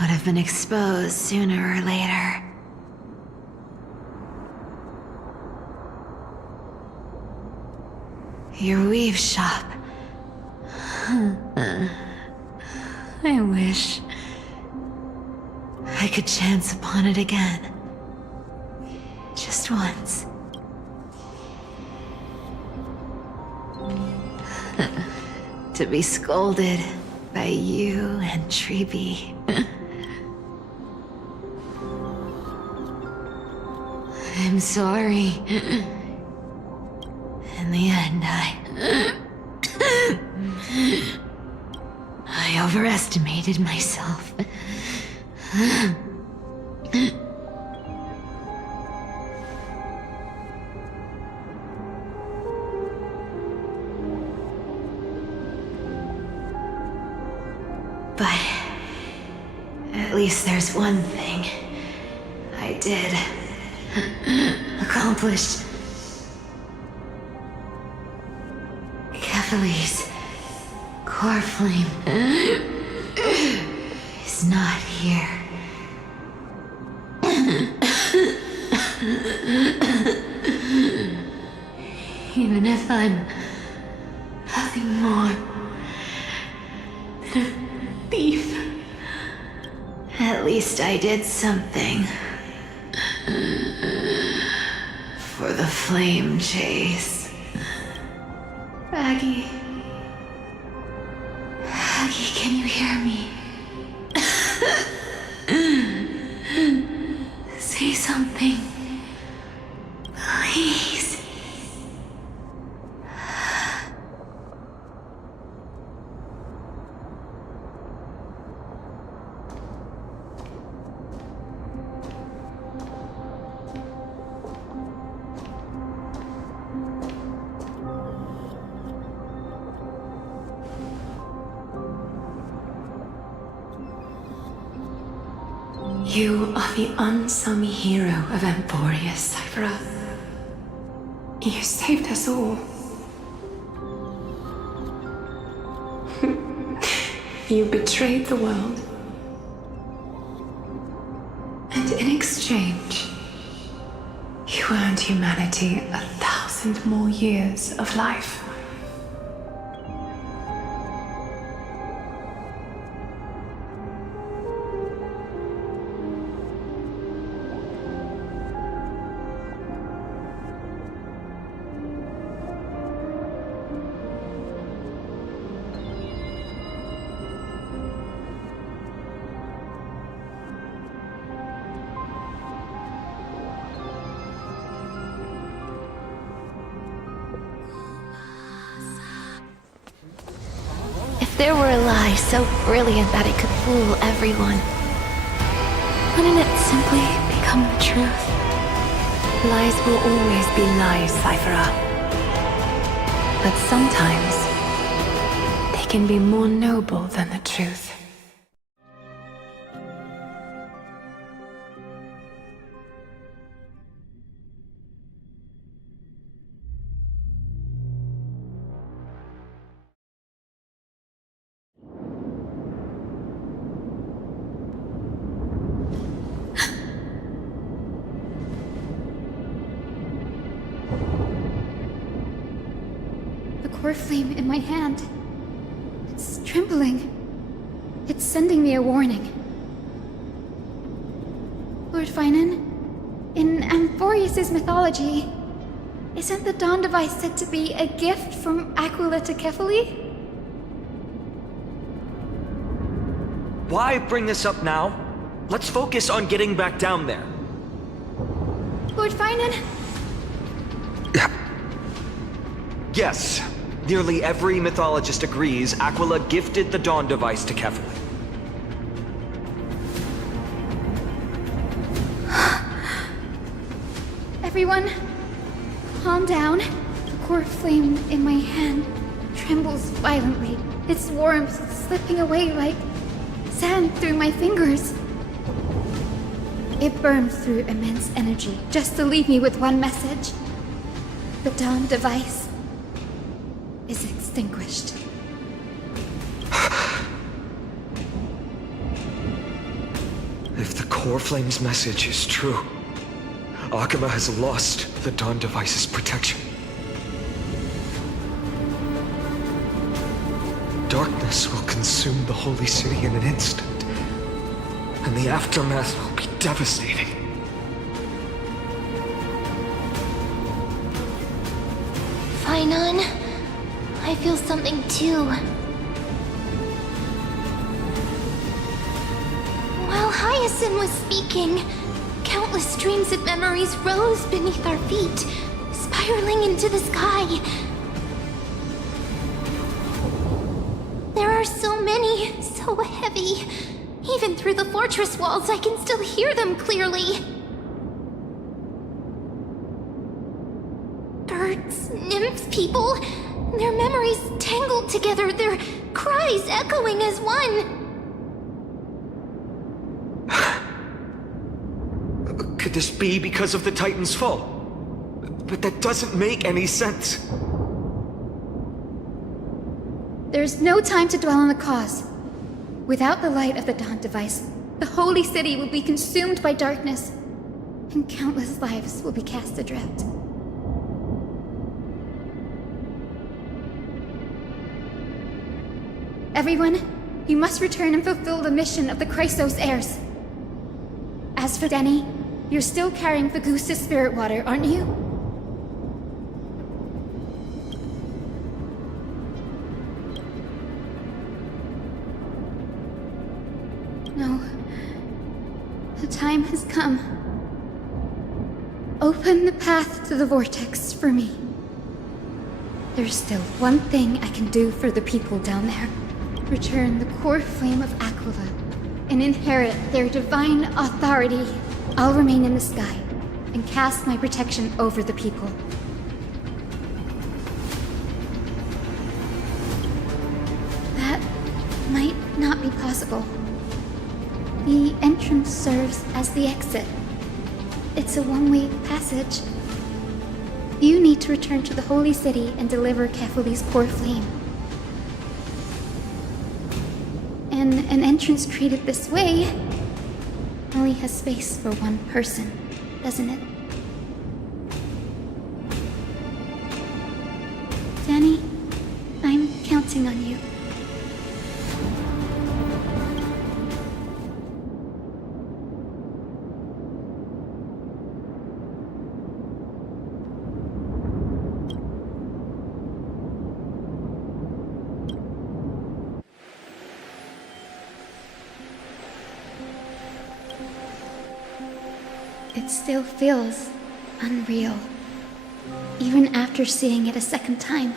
would have been exposed sooner or later. Your weave shop. I wish I could chance upon it again. Just once. To be scolded by you and Treeby. I'm sorry. In the end, I overestimated myself. But at least there's one thing I did accomplish. Kephalese core flame is not here. Even if I'm nothing more than a thief, at least I did something for the flame chase. Aggie, can you hear me? Say something, please. You are the unsung hero of Emporius, Cypher. You saved us all. You betrayed the world. And in exchange, you earned humanity 1,000 more years of life. There were a lie so brilliant that it could fool everyone. Wouldn't it simply become the truth? Lies will always be lies, Cypher. But sometimes, they can be more noble than the truth. Core flame in my hand. It's trembling. It's sending me a warning. Lord Finan, in Amphorius' mythology, isn't the Dawn device said to be a gift from Aquila to Kephale? Why bring this up now? Let's focus on getting back down there. Lord Finan? Yes. Nearly every mythologist agrees Aquila gifted the Dawn device to Kephale. Everyone, calm down. The core flame in my hand trembles violently. Its warmth slipping away like sand through my fingers. It burns through immense energy just to leave me with one message. The Dawn device is extinguished. If the core flame's message is true, Akama has lost the Dawn device's protection. Darkness will consume the holy city in an instant, and the aftermath will be devastating. Finan, I feel something too. While Hyacinth was speaking, countless streams of memories rose beneath our feet, spiraling into the sky. There are so many, so heavy. Even through the fortress walls, I can still hear them clearly. Birds, nymphs, people, their memories tangled together, their cries echoing as one. Could this be because of the Titan's fall? But that doesn't make any sense. There is no time to dwell on the cause. Without the light of the Dawn device, the holy city will be consumed by darkness, and countless lives will be cast adrift. Everyone, you must return and fulfill the mission of the Chrysos heirs. As for Denny, you're still carrying the goose's spirit water, aren't you? No. The time has come. Open the path to the vortex for me. There's still one thing I can do for the people down there. Return the core flame of Aquila and inherit their divine authority. I'll remain in the sky and cast my protection over the people. That might not be possible. The entrance serves as the exit. It's a one-way passage. You need to return to the Holy City and deliver Kefuli's core flame. And an entrance treated this way only has space for one person, doesn't it? Danny, I'm counting on you. It still feels unreal, even after seeing it a second time.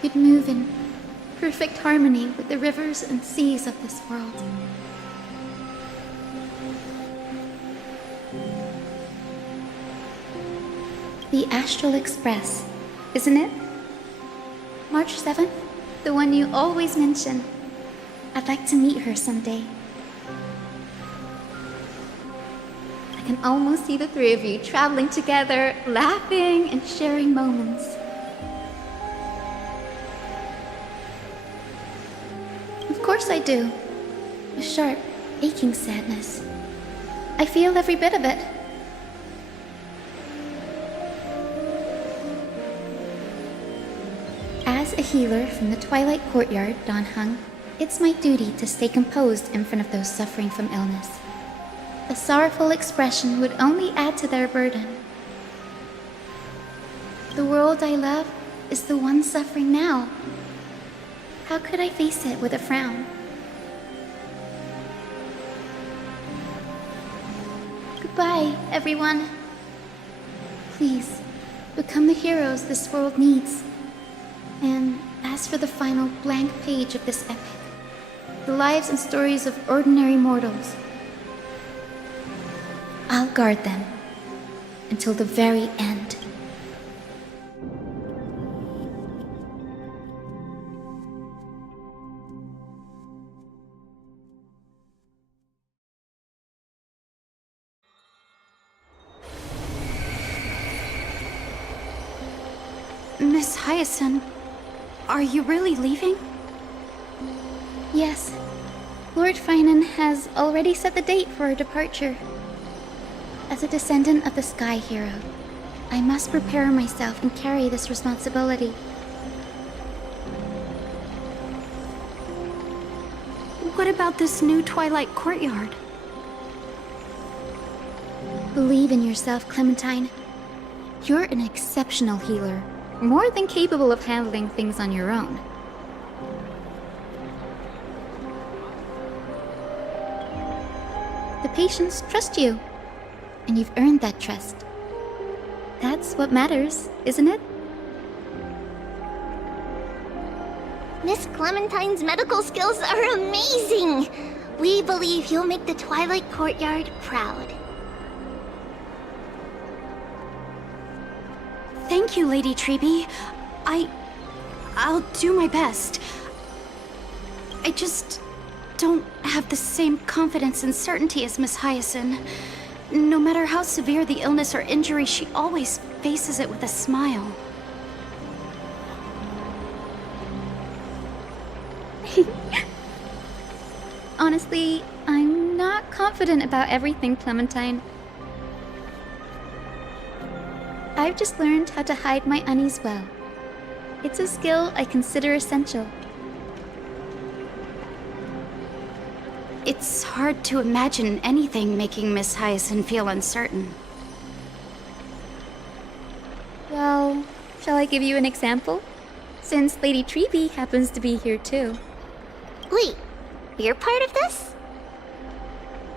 You'd move in perfect harmony with the rivers and seas of this world. The Astral Express, isn't it? March 7th? The one you always mention. I'd like to meet her someday. I can almost see the three of you traveling together, laughing and sharing moments. Of course I do. A sharp, aching sadness. I feel every bit of it. As a healer from the Twilight Courtyard, Don Hung, it's my duty to stay composed in front of those suffering from illness. A sorrowful expression would only add to their burden. The world I love is the one suffering now. How could I face it with a frown? Goodbye, everyone. Please, become the heroes this world needs. And as for the final blank page of this epic, the lives and stories of ordinary mortals, I'll guard them until the very end. Miss Hyacinth, are you really leaving? Yes. Lord Finan has already set the date for our departure. As a descendant of the Sky Hero, I must prepare myself and carry this responsibility. What about this new Twilight Courtyard? Believe in yourself, Clementine. You're an exceptional healer, more than capable of handling things on your own. The patients trust you. And you've earned that trust. That's what matters, isn't it? Miss Clementine's medical skills are amazing! We believe you'll make the Twilight Courtyard proud. Thank you, Lady Treeby. I'll do my best. I just don't have the same confidence and certainty as Miss Hyacinth. No matter how severe the illness or injury, she always faces it with a smile. Honestly, I'm not confident about everything, Clementine. I've just learned how to hide my unease well. It's a skill I consider essential. It's hard to imagine anything making Miss Hyacinth feel uncertain. Well, shall I give you an example? Since Lady Treby happens to be here too. Wait, you're part of this?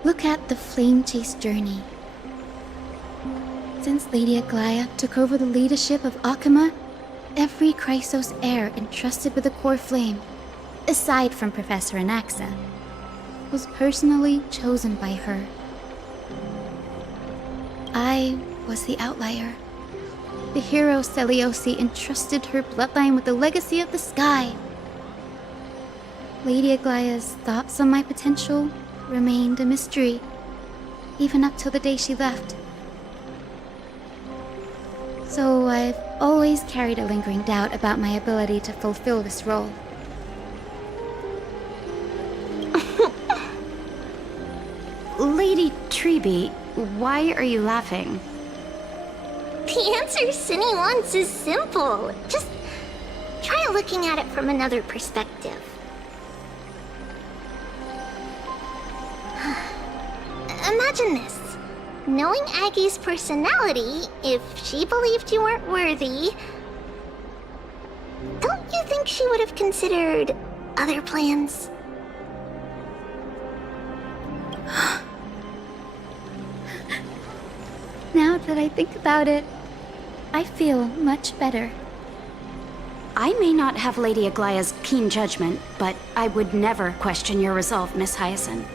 Look at the Flame Chase journey. Since Lady Aglaya took over the leadership of Akama, every Chrysos heir entrusted with the core flame, aside from Professor Anaxa, was personally chosen by her. I was the outlier. The hero Celiosi entrusted her bloodline with the legacy of the sky. Lady Aglaya's thoughts on my potential remained a mystery, even up till the day she left. So I've always carried a lingering doubt about my ability to fulfill this role. Lady Treby, why are you laughing? The answer Cindy wants is simple. Just try looking at it from another perspective. Imagine this. Knowing Aggie's personality, if she believed you weren't worthy, don't you think she would have considered other plans? Now that I think about it, I feel much better. I may not have Lady Aglaya's keen judgment, but I would never question your resolve, Miss Hyacinth.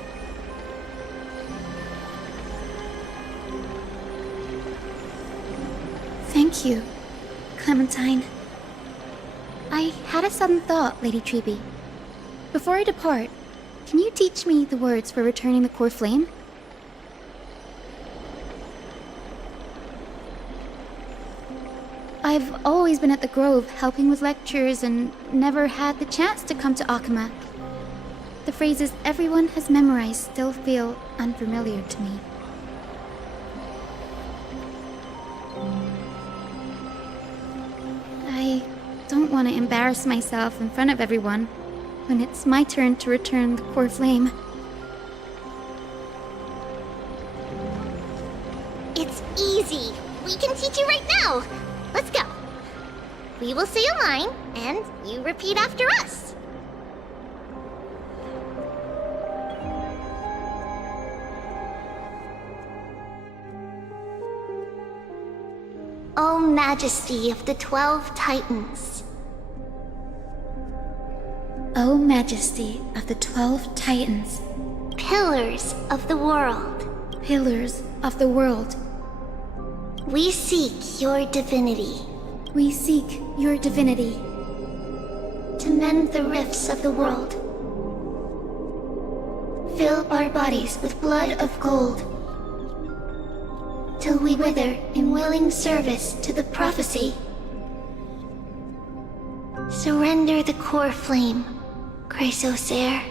Thank you, Clementine. I had a sudden thought, Lady Treby. Before I depart, can you teach me the words for returning the core flame? I've always been at the Grove helping with lectures and never had the chance to come to Akama. The phrases everyone has memorized still feel unfamiliar to me. I don't want to embarrass myself in front of everyone when it's my turn to return the core flame. It's easy. We can teach you right now. Let's go. We will say a line, and you repeat after us. O Majesty of the 12 Titans. O Majesty of the 12 Titans. Pillars of the world. Pillars of the world. We seek your divinity. We seek your divinity. To mend the rifts of the world. Fill our bodies with blood of gold. Till we wither in willing service to the prophecy. Surrender the core flame, Chrysos heir.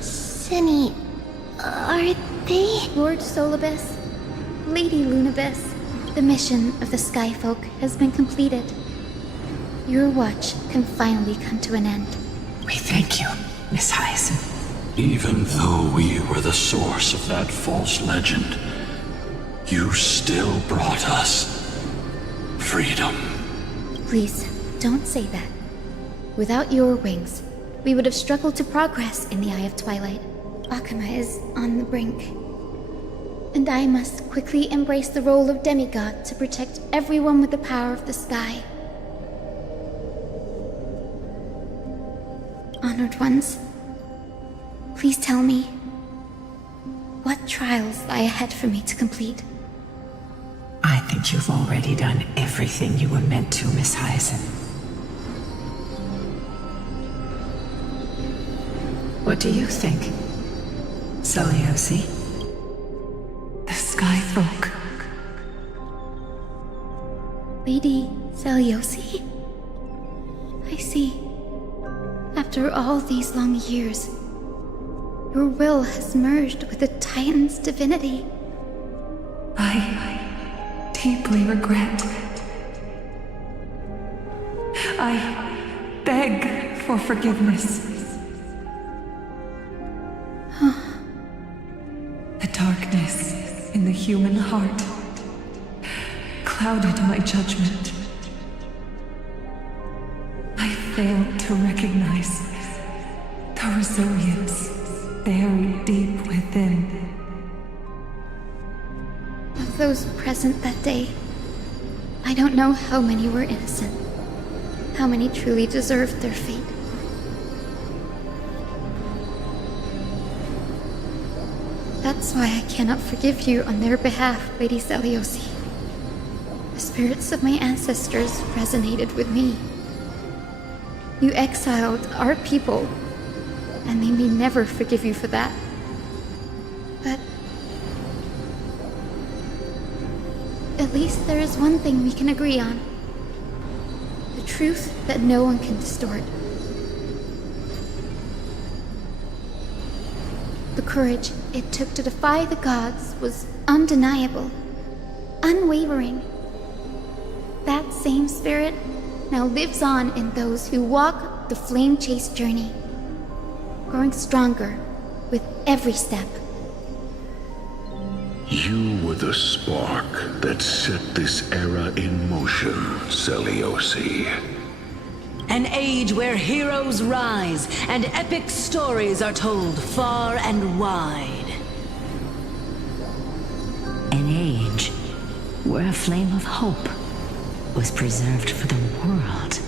Cindy, are they? Lord Solibus, Lady Lunabis, the mission of the Skyfolk has been completed. Your watch can finally come to an end. We thank you, Miss Hyacinth. Even though we were the source of that false legend, you still brought us freedom. Please, don't say that. Without your wings, we would have struggled to progress in the Eye of Twilight. Akama is on the brink. And I must quickly embrace the role of demigod to protect everyone with the power of the sky. Honored ones, please tell me, what trials lie ahead for me to complete? I think you've already done everything you were meant to, Miss Hyacinth. What do you think, Seliosi? The Sky Folk. Lady Seliosi? I see. After all these long years, your will has merged with the Titan's divinity. I deeply regret. I beg for forgiveness. The darkness in the human heart clouded my judgment. I failed to recognize the resilience buried deep within. Of those present that day, I don't know how many were innocent, how many truly deserved their fate. That's why I cannot forgive you on their behalf, Lady Seliosi. The spirits of my ancestors resonated with me. You exiled our people, and they may never forgive you for that. But at least there is one thing we can agree on. The truth that no one can distort. The courage it took to defy the gods was undeniable, unwavering. That same spirit now lives on in those who walk the flame-chased journey, growing stronger with every step. You were the spark that set this era in motion, Seliosi. An age where heroes rise and epic stories are told far and wide. An age where a flame of hope was preserved for the world.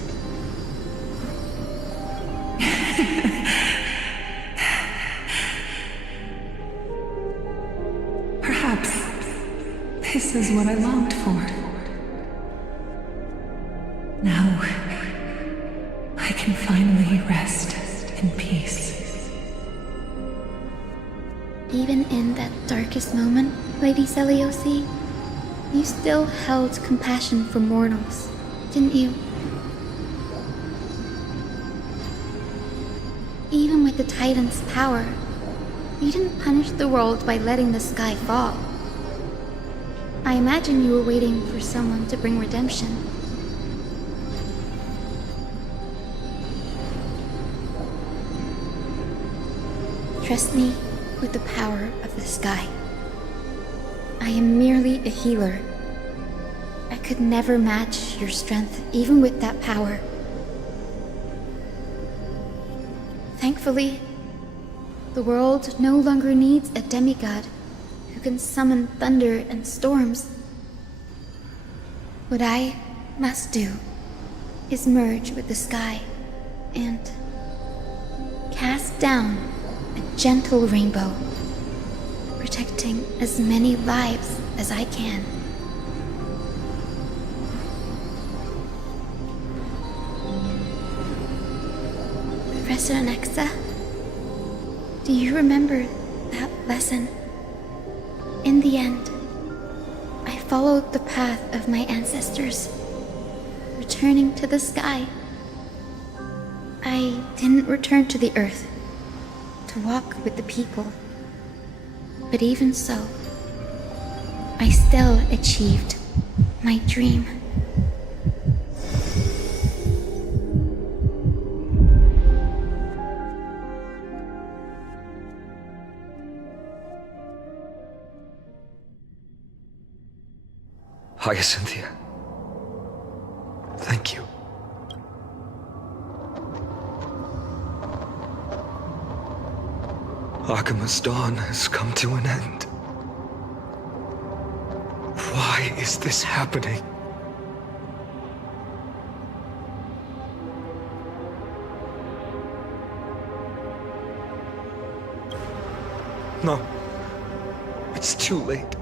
Perhaps this is what I longed for. Now, I can finally rest in peace. Even in that darkest moment, Lady Seliosi, you still held compassion for mortals, didn't you? Even with the Titan's power, you didn't punish the world by letting the sky fall. I imagine you were waiting for someone to bring redemption. Trust me with the power of the sky. I am merely a healer. I could never match your strength, even with that power. Thankfully, the world no longer needs a demigod who can summon thunder and storms. What I must do is merge with the sky and cast down a gentle rainbow, protecting as many lives as I can. Professor Nexa, do you remember that lesson? In the end, I followed the path of my ancestors, returning to the sky. I didn't return to the earth to walk with the people, but even so, I still achieved my dream. Hyacinthia. Thank you. Akima's dawn has come to an end. is this happening? No. It's too late.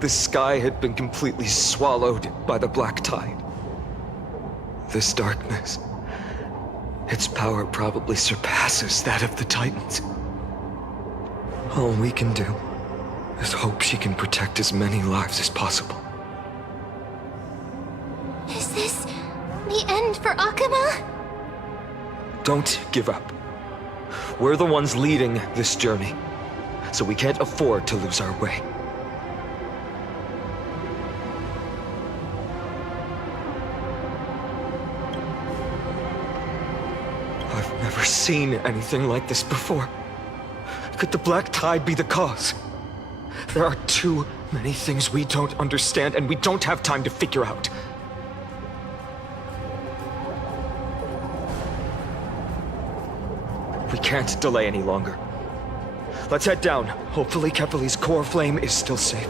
The sky had been completely swallowed by the black tide. This darkness, its power probably surpasses that of the Titans. All we can do is hope she can protect as many lives as possible. Is this the end for Akuma? Don't give up. We're the ones leading this journey, so we can't afford to lose our way. I've never seen anything like this before. Could the black tide be the cause? There are too many things we don't understand, and we don't have time to figure out. We can't delay any longer. Let's head down. Hopefully Kepali's core flame is still safe.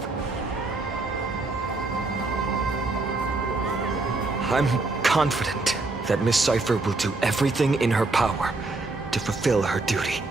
I'm confident that Miss Cypher will do everything in her power to fulfill her duty.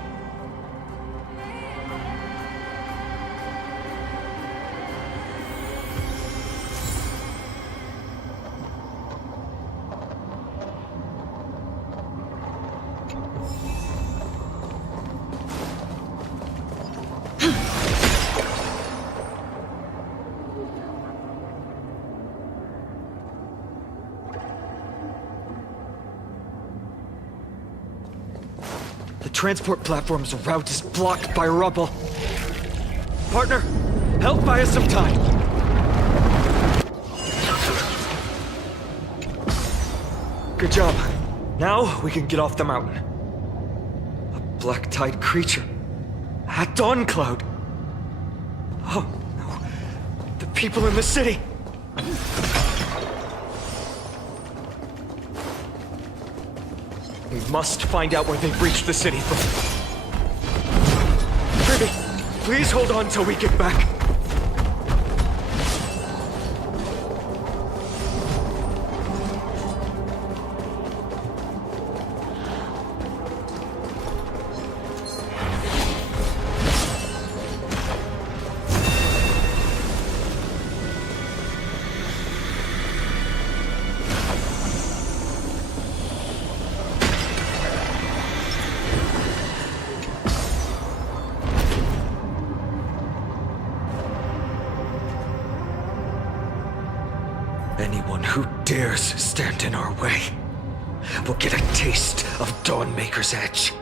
The transport platform's route is blocked by rubble. Partner, help buy us some time. Good job. Now we can get off the mountain. A black tide creature. At Dawn Cloud. Oh no. The people in the city. We must find out where they've reached the city from. Privy, please hold on till we get back. Anyone who dares stand in our way will get a taste of Dawnmaker's edge.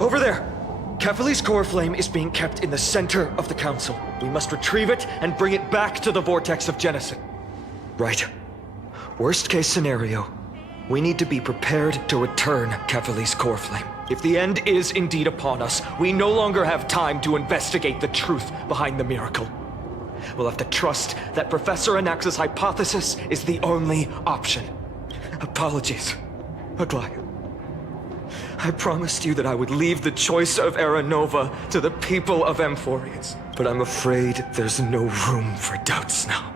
Over there! Kefali's core flame is being kept in the center of the council. We must retrieve it and bring it back to the vortex of Genesis. Right. Worst case scenario, we need to be prepared to return Kefali's core flame. If the end is indeed upon us, we no longer have time to investigate the truth behind the miracle. We'll have to trust that Professor Anax's hypothesis is the only option. Apologies, Aglaya. I promised you that I would leave the choice of Era Nova to the people of Amphorians, but I'm afraid there's no room for doubts now.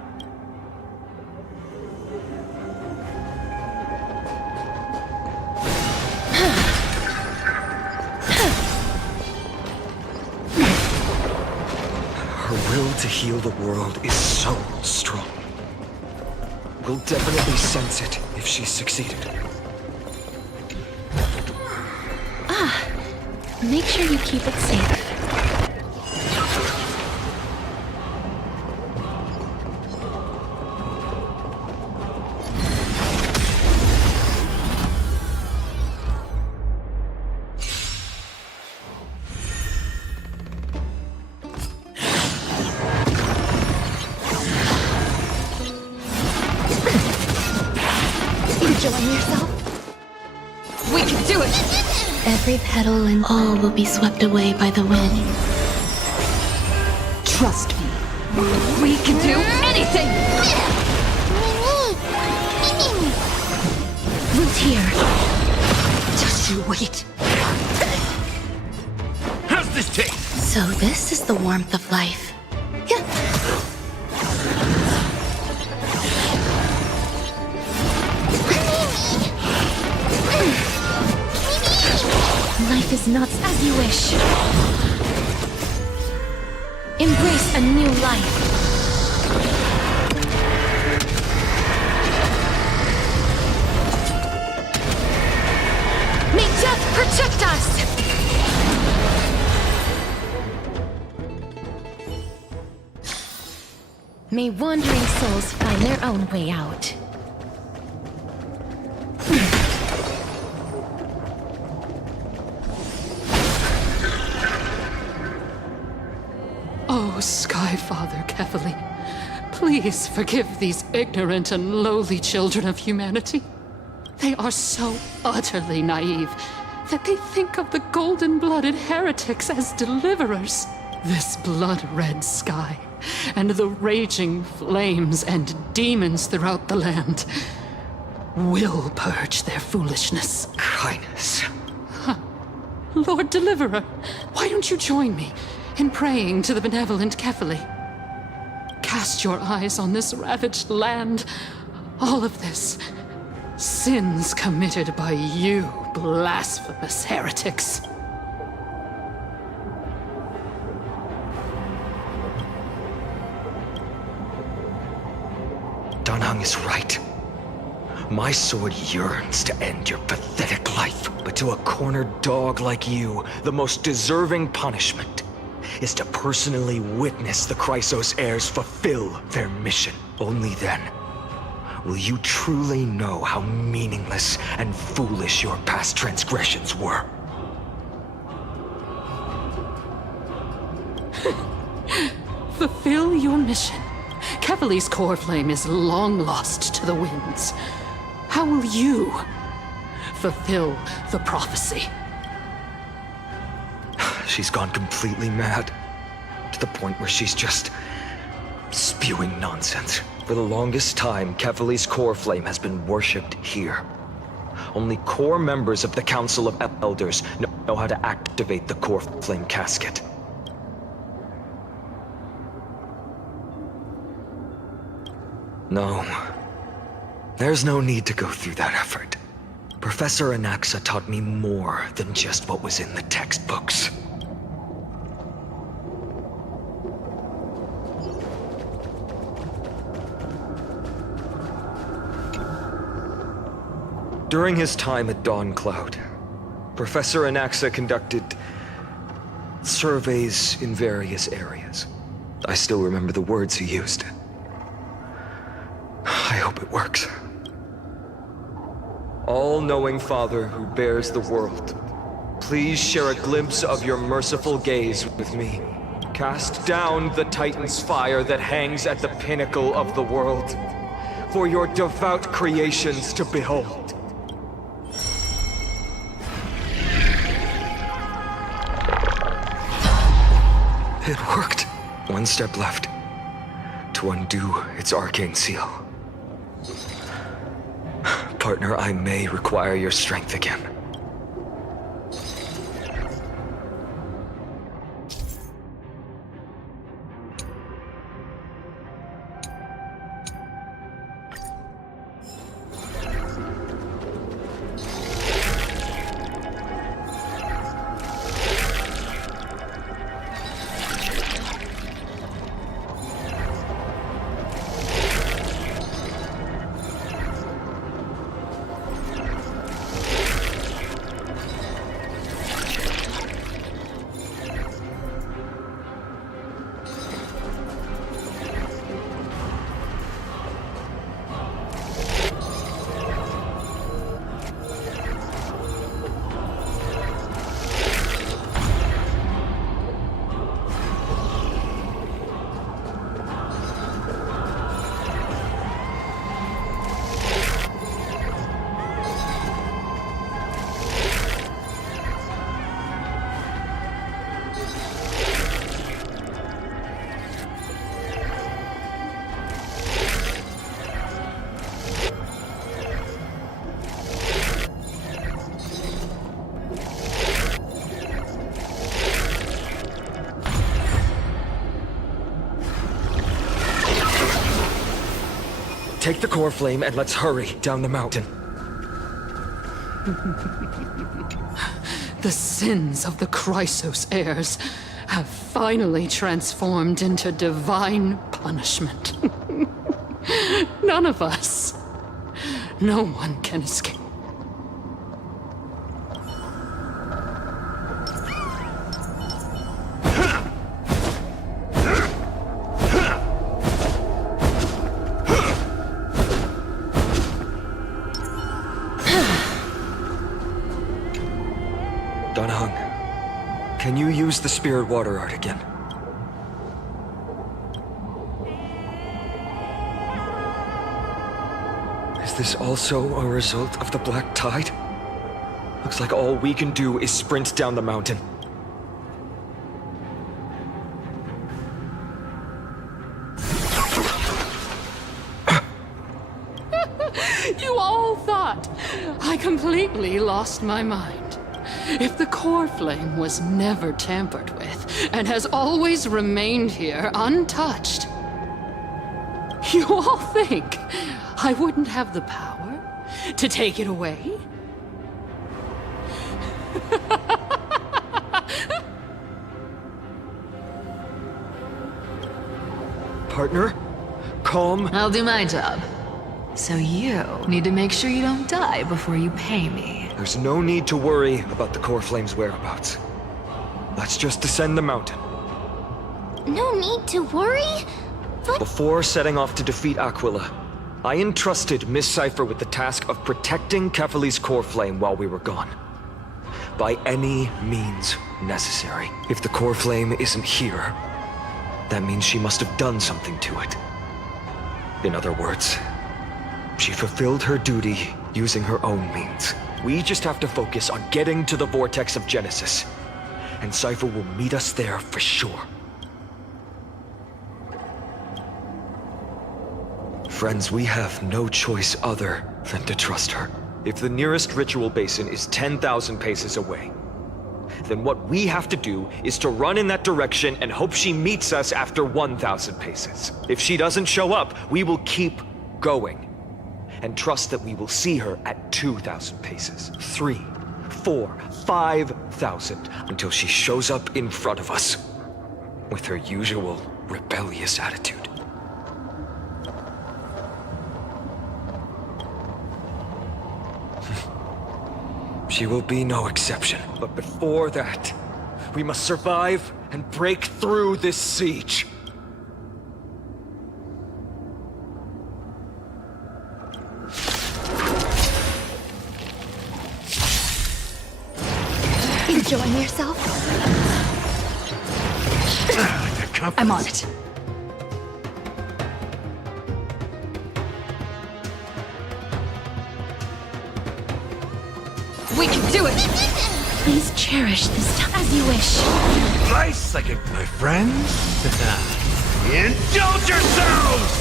Her will to heal the world is so strong. We'll definitely sense it if she's succeeded. Make sure you keep it safe. Enjoying yourself? We can do it! Every petal and all will be swept away by the wind. Trust me. We can do anything! Root here. Just you wait. How's this taste? So this is the warmth of life. Life is not as you wish. Embrace a new life. May death protect us! May wandering souls find their own way out. Oh, Sky Father Kefali, please forgive these ignorant and lowly children of humanity. They are so utterly naive that they think of the golden-blooded heretics as deliverers. This blood-red sky, and the raging flames and demons throughout the land will purge their foolishness. Kindness. Lord Deliverer, why don't you join me in praying to the benevolent Kefali? Cast your eyes on this ravaged land. All of this, sins committed by you, blasphemous heretics. Danheng is right. My sword yearns to end your pathetic life, but to a cornered dog like you, the most deserving punishment is to personally witness the Chrysos heirs fulfill their mission. Only then will you truly know how meaningless and foolish your past transgressions were. Fulfill your mission. Kefali's core flame is long lost to the winds. How will you fulfill the prophecy? She's gone completely mad, to the point where she's just spewing nonsense. For the longest time, Kefali's core flame has been worshipped here. Only core members of the Council of Elders know how to activate the core flame casket. No, there's no need to go through that effort. Professor Anaxa taught me more than just what was in the textbooks. During his time at Dawn Cloud, Professor Anaxa conducted surveys in various areas. I still remember the words he used. I hope it works. All-knowing Father who bears the world, please share a glimpse of your merciful gaze with me. Cast down the Titan's fire that hangs at the pinnacle of the world, for your devout creations to behold. It worked. One step left to undo its arcane seal. Partner, I may require your strength again. Take the core flame and let's hurry down the mountain. The sins of the Chrysos heirs have finally transformed into divine punishment. None of us. No one can escape. Can you use the spirit water art again? Is this also a result of the black tide? Looks like all we can do is sprint down the mountain. You all thought I completely lost my mind. If the core flame was never tampered with, and has always remained here untouched, you all think I wouldn't have the power to take it away? Partner, calm. I'll do my job. So you need to make sure you don't die before you pay me. There's no need to worry about the core flame's whereabouts. Let's just descend the mountain. No need to worry? But Before setting off to defeat Aquila, I entrusted Miss Cipher with the task of protecting Kefali's core flame while we were gone. By any means necessary. If the core flame isn't here, that means she must have done something to it. In other words, she fulfilled her duty using her own means. We just have to focus on getting to the vortex of Genesis, and Cipher will meet us there for sure. Friends, we have no choice other than to trust her. If the nearest ritual basin is 10,000 paces away, then what we have to do is to run in that direction and hope she meets us after 1,000 paces. If she doesn't show up, we will keep going and trust that we will see her at 2,000 paces, 3, 4, 5,000, until she shows up in front of us with her usual rebellious attitude. She will be no exception, but before that, we must survive and break through this siege. enjoying yourself? I'm on it. We can do it! Please cherish this time as you wish. Nice, like it, my friends. Indulge yourselves!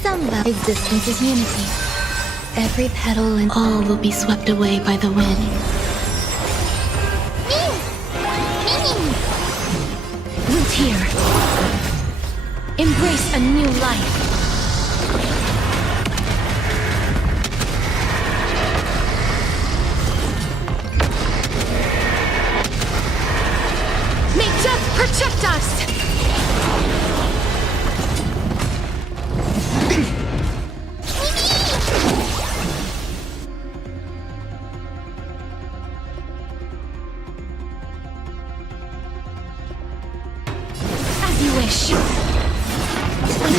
Some existence is unity. Every petal and all will be swept away by the wind. Root here. Embrace a new life. May death protect us! As you wish.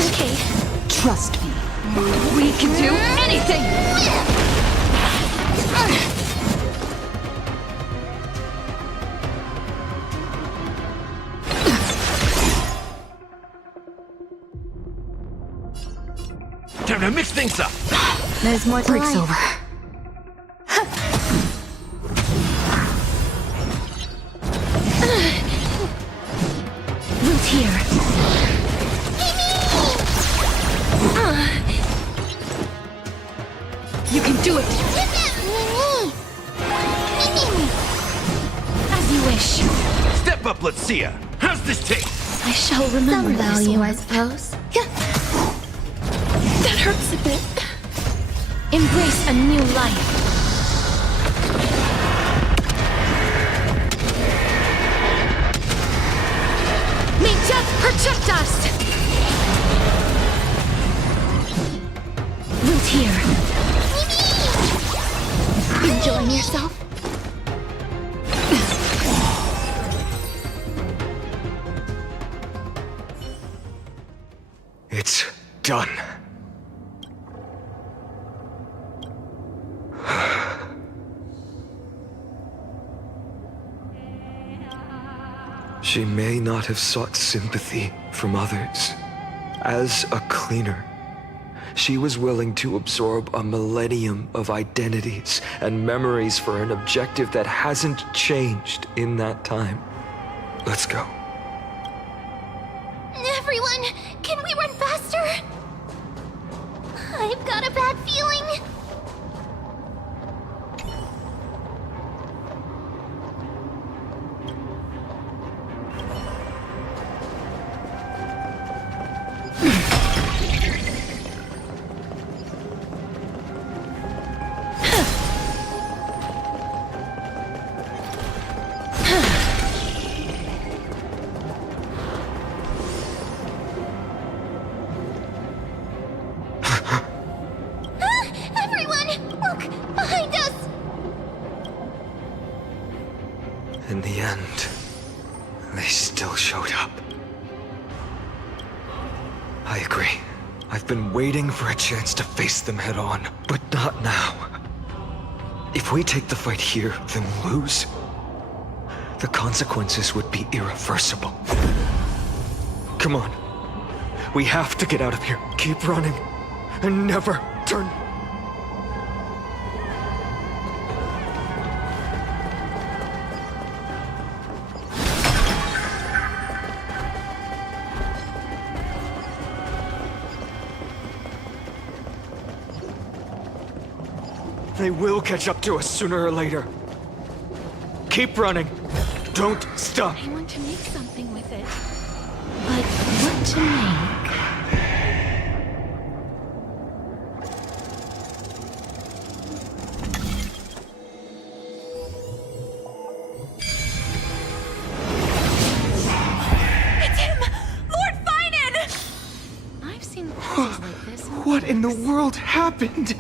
Okay. Trust me. We can do anything! Time to mix things up. There's more to Break's life. over. Root here. You can do it! As you wish. Step up, let's see ya. How's this taste? I shall remember. Some value, I suppose. hurts a bit. Embrace a new life. May death protect us! Root here. Enjoying yourself? It's done. She may not have sought sympathy from others. As a cleaner, she was willing to absorb a millennium of identities and memories for an objective that hasn't changed in that time. Let's go. Everyone, can we run faster? I've got a bad feeling. In the end, they still showed up. I agree. I've been waiting for a chance to face them head on, but not now. If we take the fight here, then lose, the consequences would be irreversible. Come on. We have to get out of here. Keep running, and never turn. They will catch up to us sooner or later. Keep running. Don't stop. I want to make something with it. But what to make? It's him! Lord Finan! I've seen places like this. What in the world happened?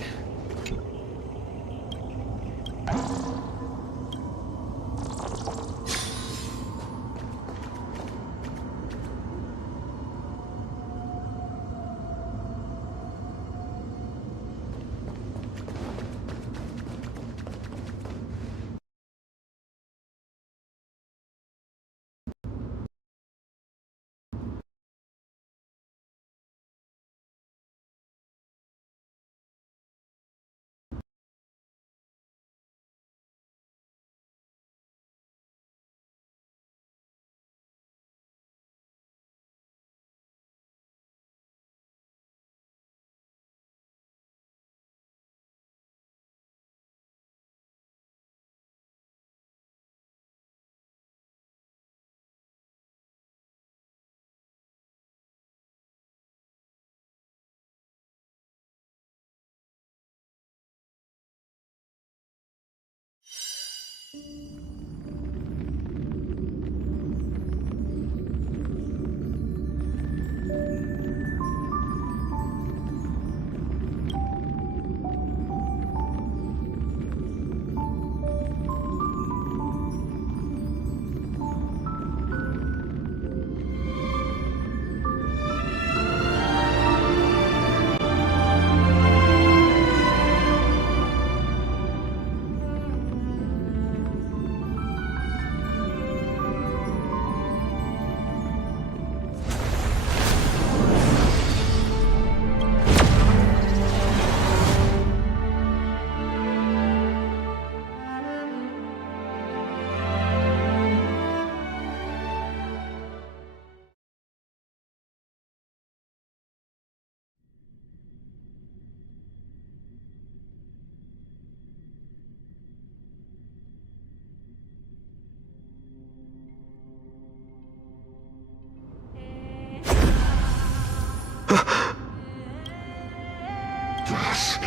Dusk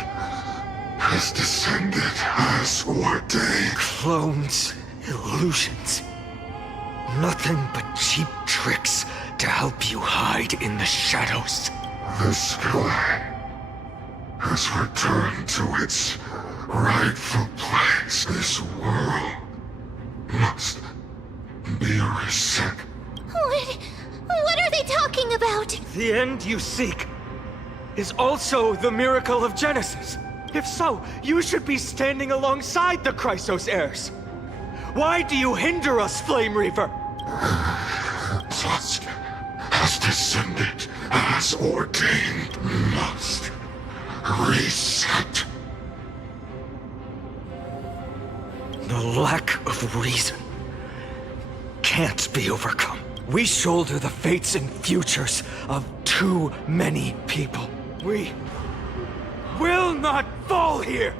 has descended as ordained. Clones, illusions. Nothing but cheap tricks to help you hide in the shadows. The sky has returned to its rightful place. This world must be reset. What are they talking about? The end you seek is also the miracle of Genesis. If so, you should be standing alongside the Chrysos heirs. Why do you hinder us, Flame Reaver? Dusk has descended as ordained. Must reset. The lack of reason can't be overcome. We shoulder the fates and futures of too many people. We will not fall here!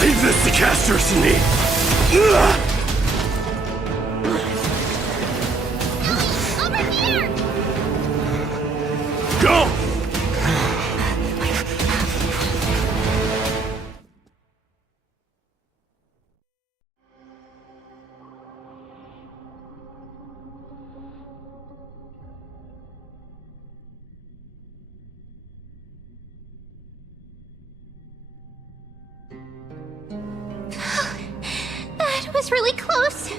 Leave this to Casters and me! Over here! Go! That was really close.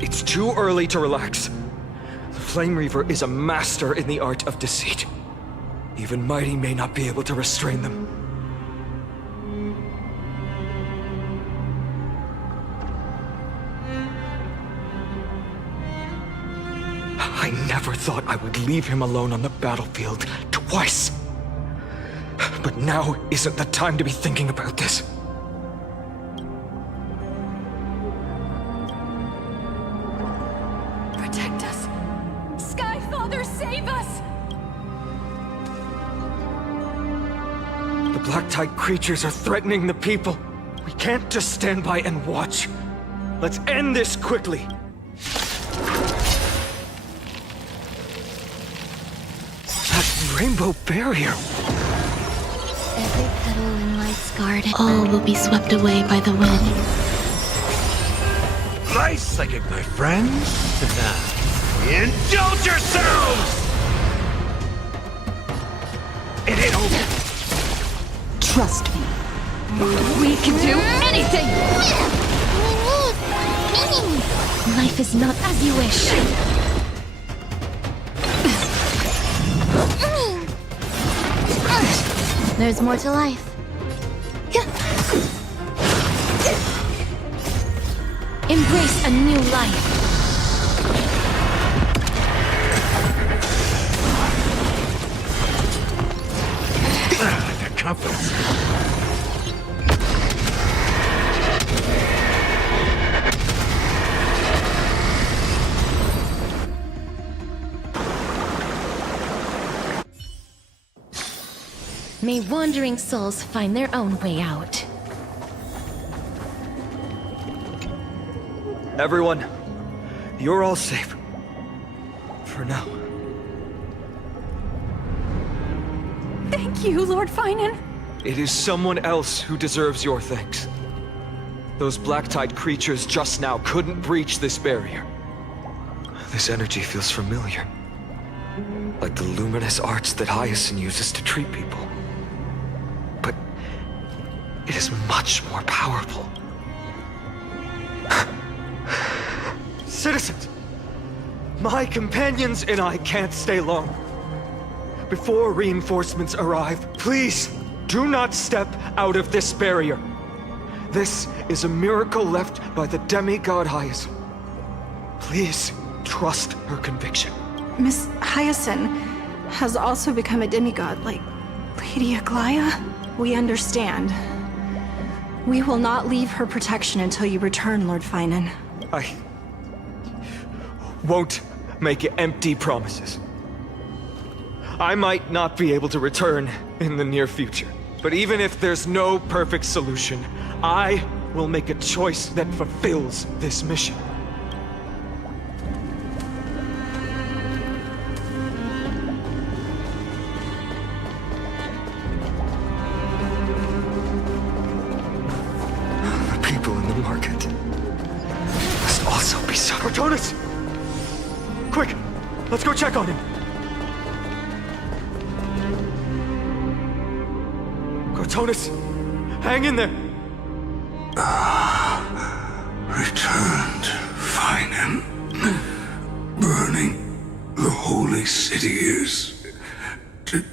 It's too early to relax. The Flame Reaver is a master in the art of deceit. Even Mighty may not be able to restrain them. I never thought I would leave him alone on the battlefield twice. But now isn't the time to be thinking about this. Protect us! Sky Father, save us! The Black Tide creatures are threatening the people. We can't just stand by and watch. Let's end this quickly. That rainbow barrier. Every petal in Light's garden, all will be swept away by the wind. Nice psychic, my friends. Indulge yourselves! It ain't over. Trust me. We can do anything! Life is not as you wish. There's more to life. Embrace a new life. That confidence. May wandering souls find their own way out. Everyone, you're all safe. For now. Thank you, Lord Finan. It is someone else who deserves your thanks. Those Black Tide creatures just now couldn't breach this barrier. This energy feels familiar. Like the luminous arts that Hyacinth uses to treat people. But it is much more powerful. Citizens! My companions and I can't stay long. Before reinforcements arrive, please do not step out of this barrier. This is a miracle left by the demigod Hyacinth. Please trust her conviction. Miss Hyacinth has also become a demigod, like Lady Aglaya. We understand. We will not leave her protection until you return, Lord Finan. I won't make empty promises. I might not be able to return in the near future. But even if there's no perfect solution, I will make a choice that fulfills this mission. The people in the market must also be suffering. Cortonis! Quick! Let's go check on him! Cortonis! Hang in there! Returned, Finan. Burning the holy city is. To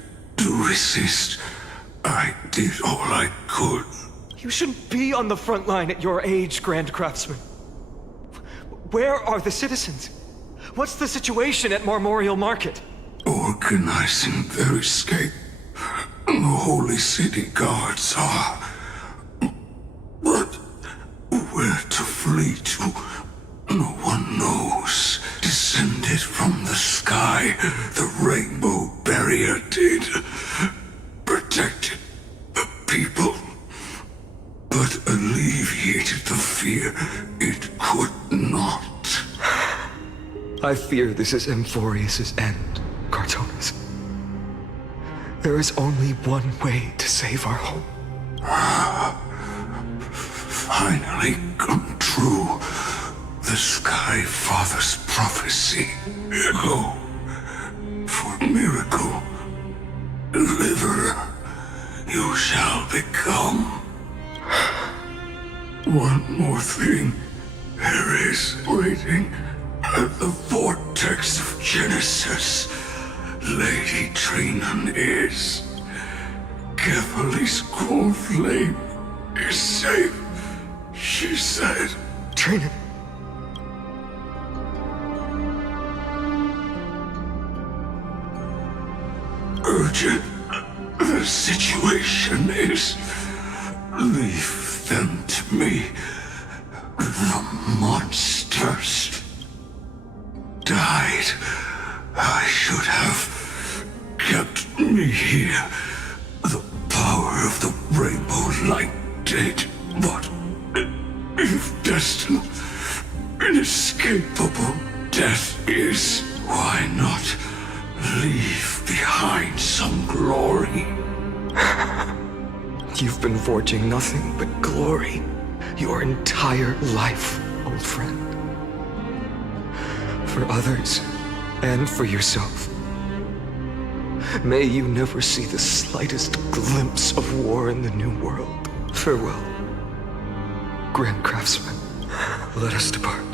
resist, I did all I could. You shouldn't be on the front line at your age, Grand Craftsman. Where are the citizens? What's the situation at Marmorial Market? Organizing their escape. The holy city guards are. But where to flee to, no one knows. Descended from the sky, the rainbow barrier did. Protected the people, but alleviated the fear it could not. I fear this is Amphorius' end, Cortonis. There is only one way to save our home. Finally come true. The Sky Father's prophecy. Go. For miracle. Deliverer. You shall become. One more thing. There is waiting at the vortex of Genesis. Lady Trinan is. Kefali's core flame is safe, she said. Trinan. Urgent. The situation is. Leave them to me. The monsters died. I should have kept me here. The power of the rainbow light did, but if destined, inescapable death is, why not leave behind some glory? You've been forging nothing but glory your entire life, old friend. For others, and for yourself. May you never see the slightest glimpse of war in the New World. Farewell, Grand Craftsman. Let us depart.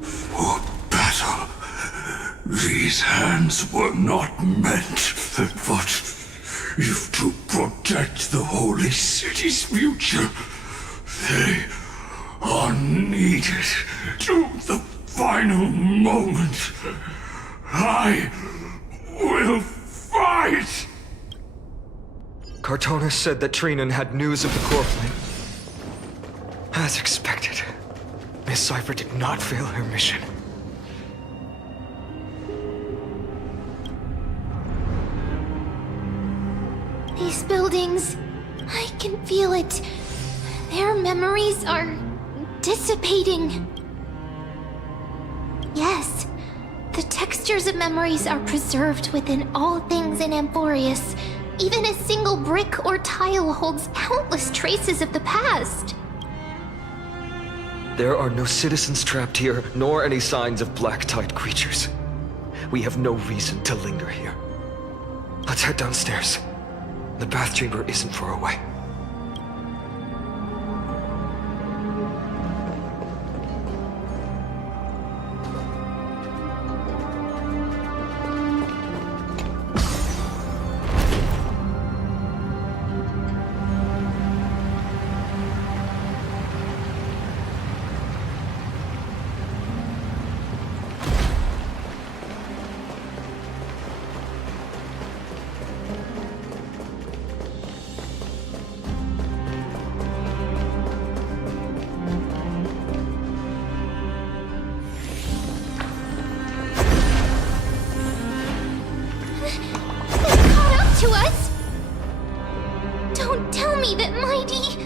For battle, these hands were not meant, but if to protect the holy city's future, they are needed to the final moment. I will fight! Cortonis said that Trinan had news of the core flame. As expected, Miss Cipher did not fail her mission. These buildings, I can feel it. Their memories are dissipating. Yes, the textures of memories are preserved within all things in Amphorius. Even a single brick or tile holds countless traces of the past. There are no citizens trapped here, nor any signs of black-tide creatures. We have no reason to linger here. Let's head downstairs. The bath chamber isn't far away. They caught up to us! Don't tell me that Mighty...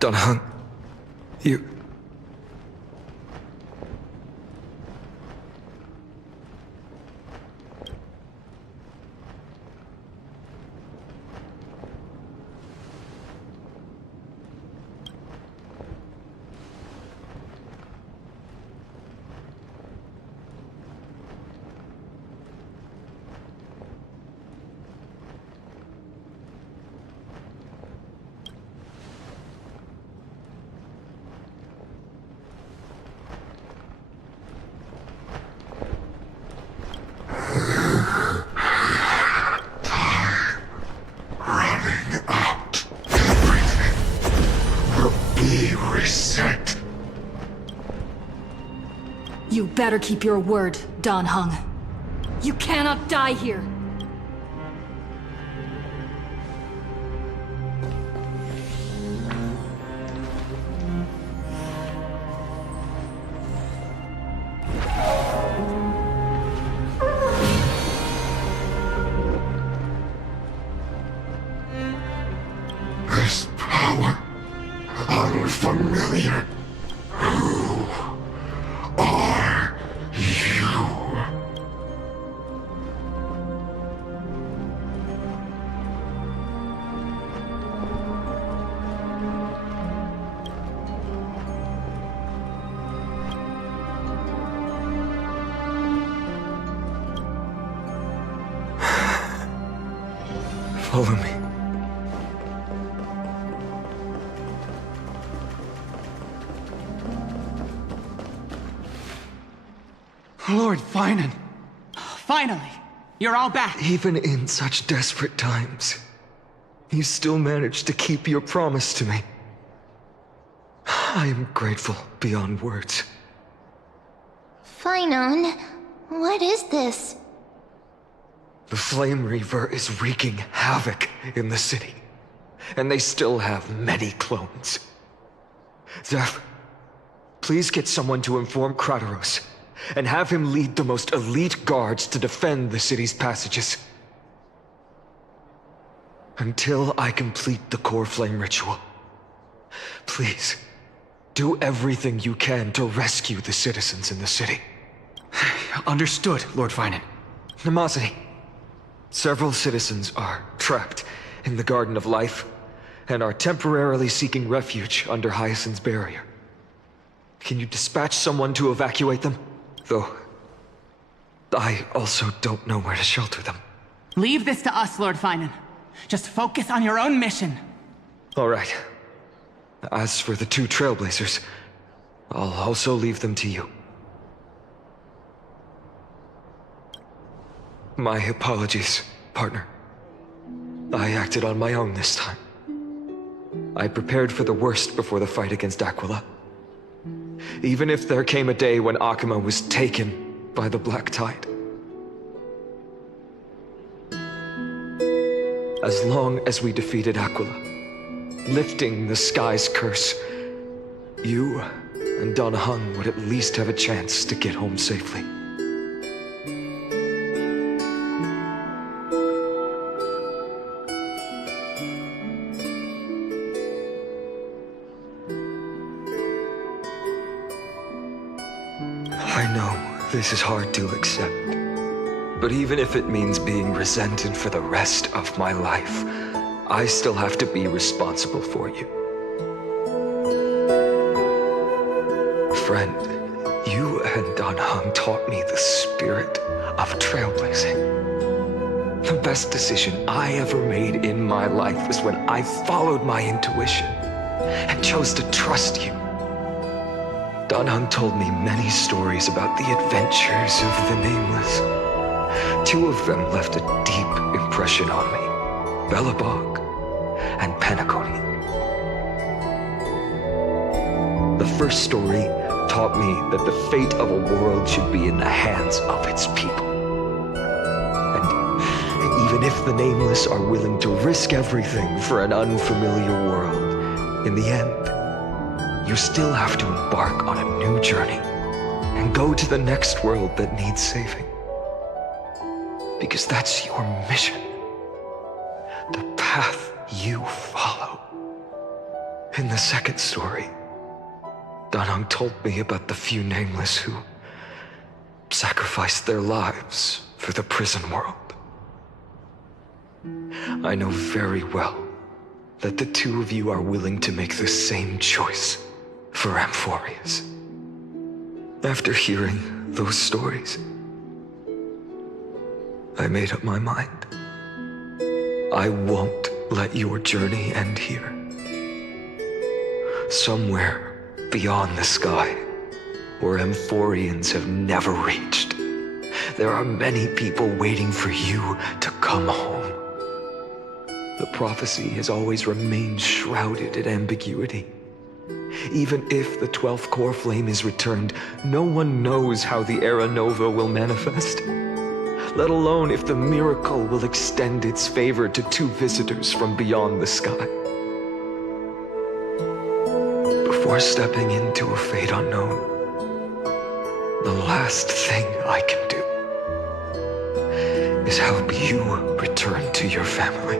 Dunhung, you... You better keep your word, Dan Heng. You cannot die here. This power, unfamiliar. Who are you? Follow me. Lord Finan! Finally! You're all back! Even in such desperate times, you still managed to keep your promise to me. I am grateful beyond words. Finon, what is this? The Flame Reaver is wreaking havoc in the city, and they still have many clones. Zeph, please get someone to inform Kratos, and have him lead the most elite guards to defend the city's passages. Until I complete the core flame ritual, please, do everything you can to rescue the citizens in the city. Understood, Lord Finan. Nemosity, several citizens are trapped in the Garden of Life, and are temporarily seeking refuge under Hyacinth's barrier. Can you dispatch someone to evacuate them? Though, I also don't know where to shelter them. Leave this to us, Lord Finan. Just focus on your own mission. All right. As for the two Trailblazers, I'll also leave them to you. My apologies, partner. I acted on my own this time. I prepared for the worst before the fight against Aquila. Even if there came a day when Akuma was taken by the Black Tide. As long as we defeated Aquila, lifting the sky's curse, you and Dan Heng would at least have a chance to get home safely. I know this is hard to accept, but even if it means being resented for the rest of my life, I still have to be responsible for you. Friend, you and Dan Heng taught me the spirit of trailblazing. The best decision I ever made in my life was when I followed my intuition and chose to trust you. Dan Heng told me many stories about the adventures of the Nameless. Two of them left a deep impression on me, Belobog and Penacony. first story taught me that the fate of a world should be in the hands of its people. And even if the Nameless are willing to risk everything for an unfamiliar world, in the end, you still have to embark on a new journey and go to the next world that needs saving. Because that's your mission. The path you follow. In the second story, Danang told me about the few Nameless who sacrificed their lives for the prison world. I know very well that the two of you are willing to make the same choice for Amphorius. After hearing those stories, I made up my mind. I won't let your journey end here. Somewhere beyond the sky, where Amphorians have never reached, there are many people waiting for you to come home. The prophecy has always remained shrouded in ambiguity. Even if the 12th core flame is returned, no one knows how the Era Nova will manifest, let alone if the miracle will extend its favor to two visitors from beyond the sky. Before stepping into a fate unknown, the last thing I can do is help you return to your family.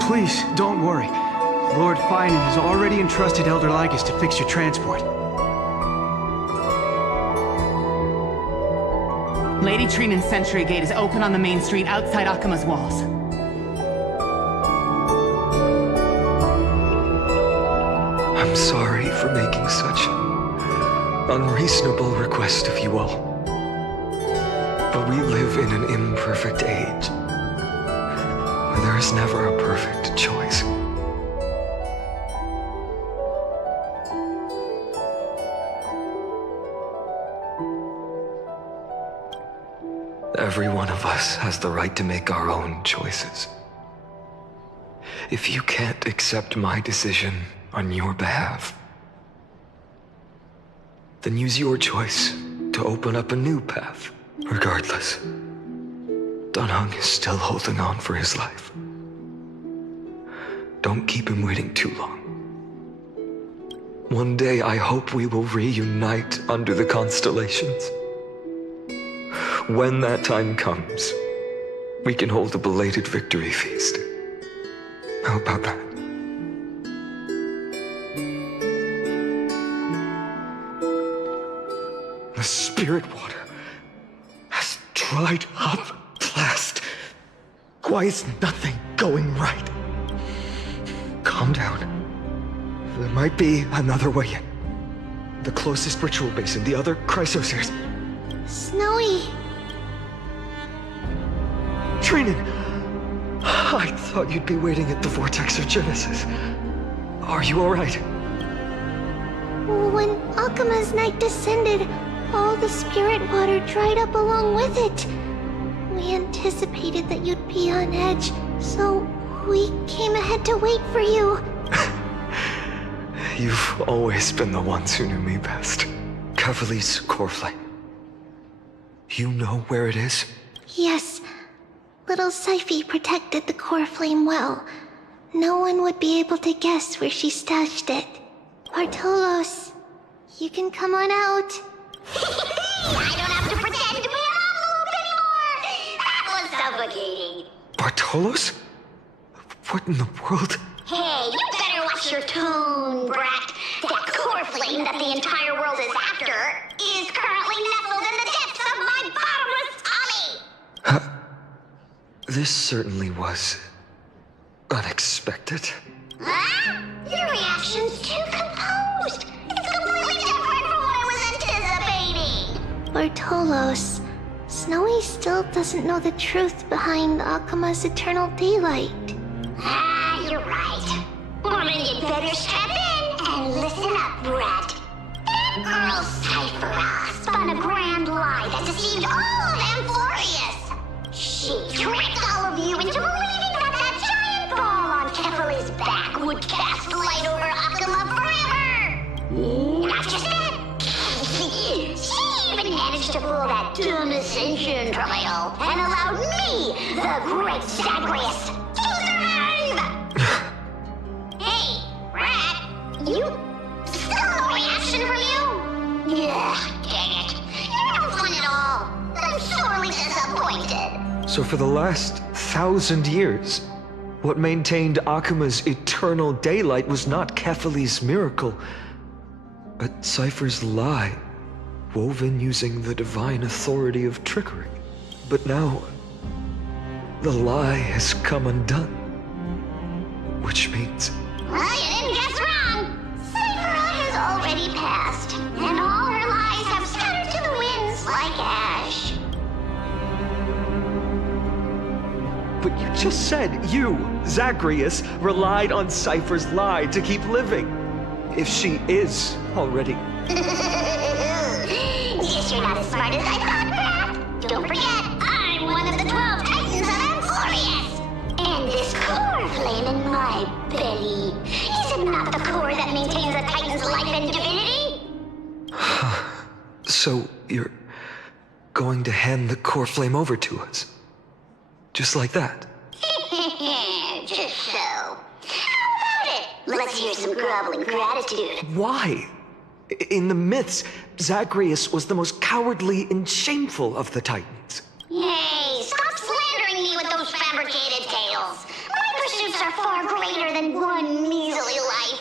Please, don't worry. Lord Finan has already entrusted Elder Lygus to fix your transport. Lady Trinan's sentry gate is open on the main street outside Akima's walls. I'm sorry for making such an unreasonable request of you all. But we live in an imperfect age, where there is never a perfect choice. Every one of us has the right to make our own choices. If you can't accept my decision on your behalf, then use your choice to open up a new path. Regardless, Danang is still holding on for his life. Don't keep him waiting too long. One day I hope we will reunite under the constellations. When that time comes, we can hold a belated victory feast. How about that? The spirit water has dried up at last. Why is nothing going right? Calm down. There might be another way in. The closest ritual basin, the other chrysosirs. Snowy. Trinan! I thought you'd be waiting at the Vortex of Genesis. Are you alright? When Akima's night descended, all the spirit water dried up along with it. We anticipated that you'd be on edge, so we came ahead to wait for you. You've always been the ones who knew me best. Cavali's core flame. You know where it is? Yes. Little Syphe protected the core flame well. No one would be able to guess where she stashed it. Bartolos, you can come on out. I don't have to pretend to be an envelope anymore! That was suffocating. Bartolos? What in the world? Hey, you better watch your tone, brat. That core flame that the entire world is after is currently nestled in the depths of my bottomless tummy! This certainly was unexpected. Huh? Your reaction's too composed. It's completely different from what I was anticipating. Bartolos, Snowy still doesn't know the truth behind Akima's eternal daylight. Ah, you're right. Well, then you'd better step in and listen up, brat. That girl Cyphera spun a grand lie that deceived all of Amphorius. She tricked all of you into believing The great Zagreus! To survive! Hey, Rat, still no reaction from you? Ugh, dang it. You're no fun at all. I'm sorely disappointed. So for the last 1,000 years, what maintained Akuma's eternal daylight was not Kefali's miracle, but Cypher's lie, woven using the divine authority of trickery. But now, the lie has come undone. Which means... Well, you didn't guess wrong. Cypher has already passed, and all her lies have scattered to the winds like ash. But you just said you, Zagreus, relied on Cypher's lie to keep living. If she is already... Guess you're not as smart as I thought, Rat. Don't forget, I'm one of the 12 Titans of Amphorius. And this core flame in my belly, is it not the core that maintains a Titan's life and divinity? So you're going to hand the core flame over to us? Just like that? Just so. How about it? Let's hear some groveling gratitude. Why? In the myths, Zagreus was the most cowardly and shameful of the Titans. Hey, stop slandering me with those fabricated tales. My pursuits are far greater than one measly life.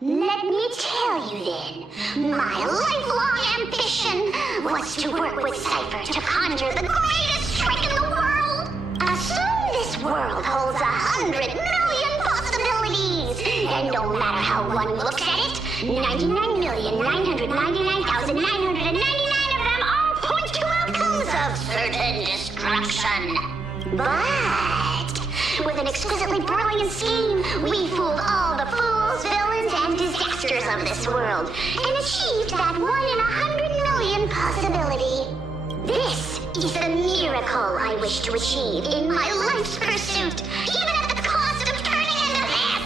Let me tell you then, my lifelong ambition was to work with Cypher to conjure the greatest trick in the world. Assume this world holds 100 million possibilities, and no matter how one looks at it, 99,999,999 of them all point to outcomes of certain destruction. But with an exquisitely brilliant scheme, we fooled all the fools, villains, and disasters of this world, and achieved that 1 in 100 million possibility. This is the miracle I wish to achieve in my life's pursuit, even at the cost of turning into this!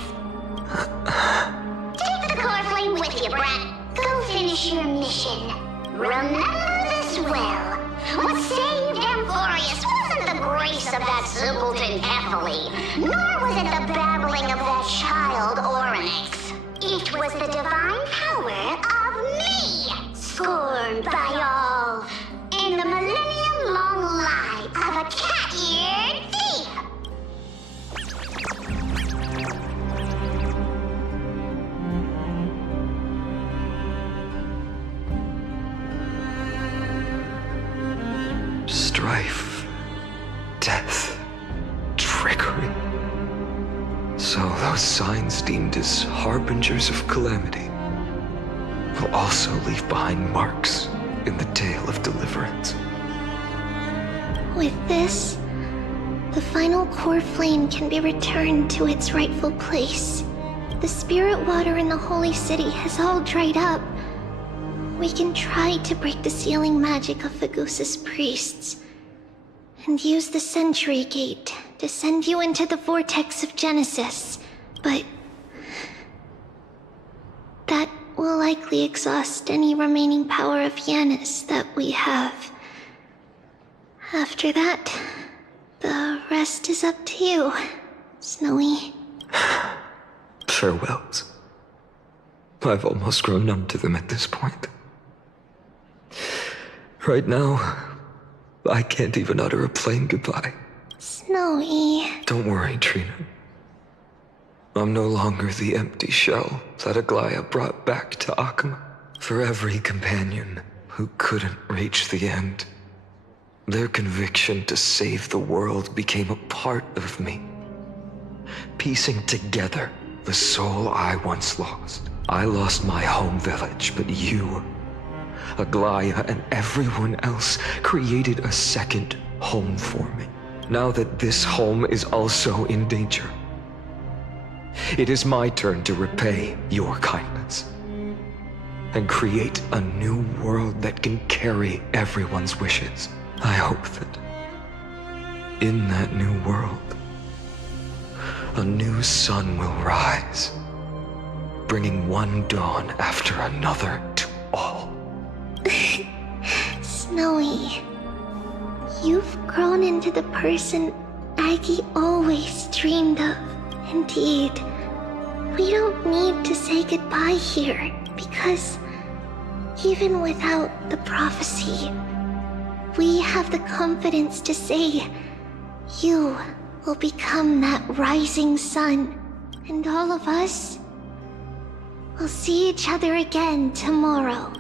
Take the core flame with you, Brat. Go finish your mission. Remember this well. What saved Amphorius wasn't the grace of that simpleton Kefali, nor was it the babbling of that child Oryx. It was the divine power of me, scorned by all, and the millennium-long lie of a cat-eared thief. Strife, death, trickery. So those signs deemed as harbingers of calamity will also leave behind marks in the tale of deliverance. With this, the final core flame can be returned to its rightful place. The spirit water in the holy city has all dried up. We can try to break the sealing magic of Fagusa's priests, and use the Century Gate to send you into the vortex of Genesis, but that will likely exhaust any remaining power of Yanis that we have. After that, the rest is up to you, Snowy. Farewells. I've almost grown numb to them at this point. Right now, I can't even utter a plain goodbye. Snowy. Don't worry, Trina. I'm no longer the empty shell that Aglaya brought back to Akuma. For every companion who couldn't reach the end, their conviction to save the world became a part of me, piecing together the soul I once lost. I lost my home village, but you, Aglaya, and everyone else created a second home for me. Now that this home is also in danger, it is my turn to repay your kindness and create a new world that can carry everyone's wishes. I hope that in that new world, a new sun will rise, bringing one dawn after another to all. Snowy, you've grown into the person Aggie always dreamed of. Indeed. We don't need to say goodbye here, because even without the prophecy, we have the confidence to say, you will become that rising sun, and all of us will see each other again tomorrow.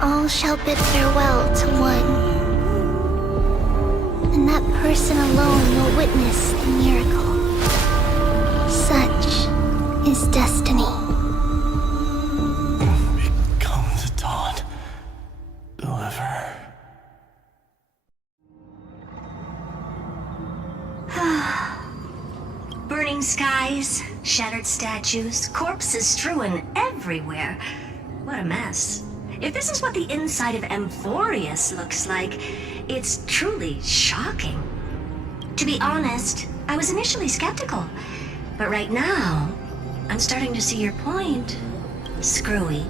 All shall bid farewell to one, and that person alone will witness the miracle. Such is destiny. Become the dawn. Deliver. Burning skies, shattered statues, corpses strewn everywhere. What a mess. If this is what the inside of Amphorius looks like, it's truly shocking. To be honest, I was initially skeptical, but right now, I'm starting to see your point. Screwy.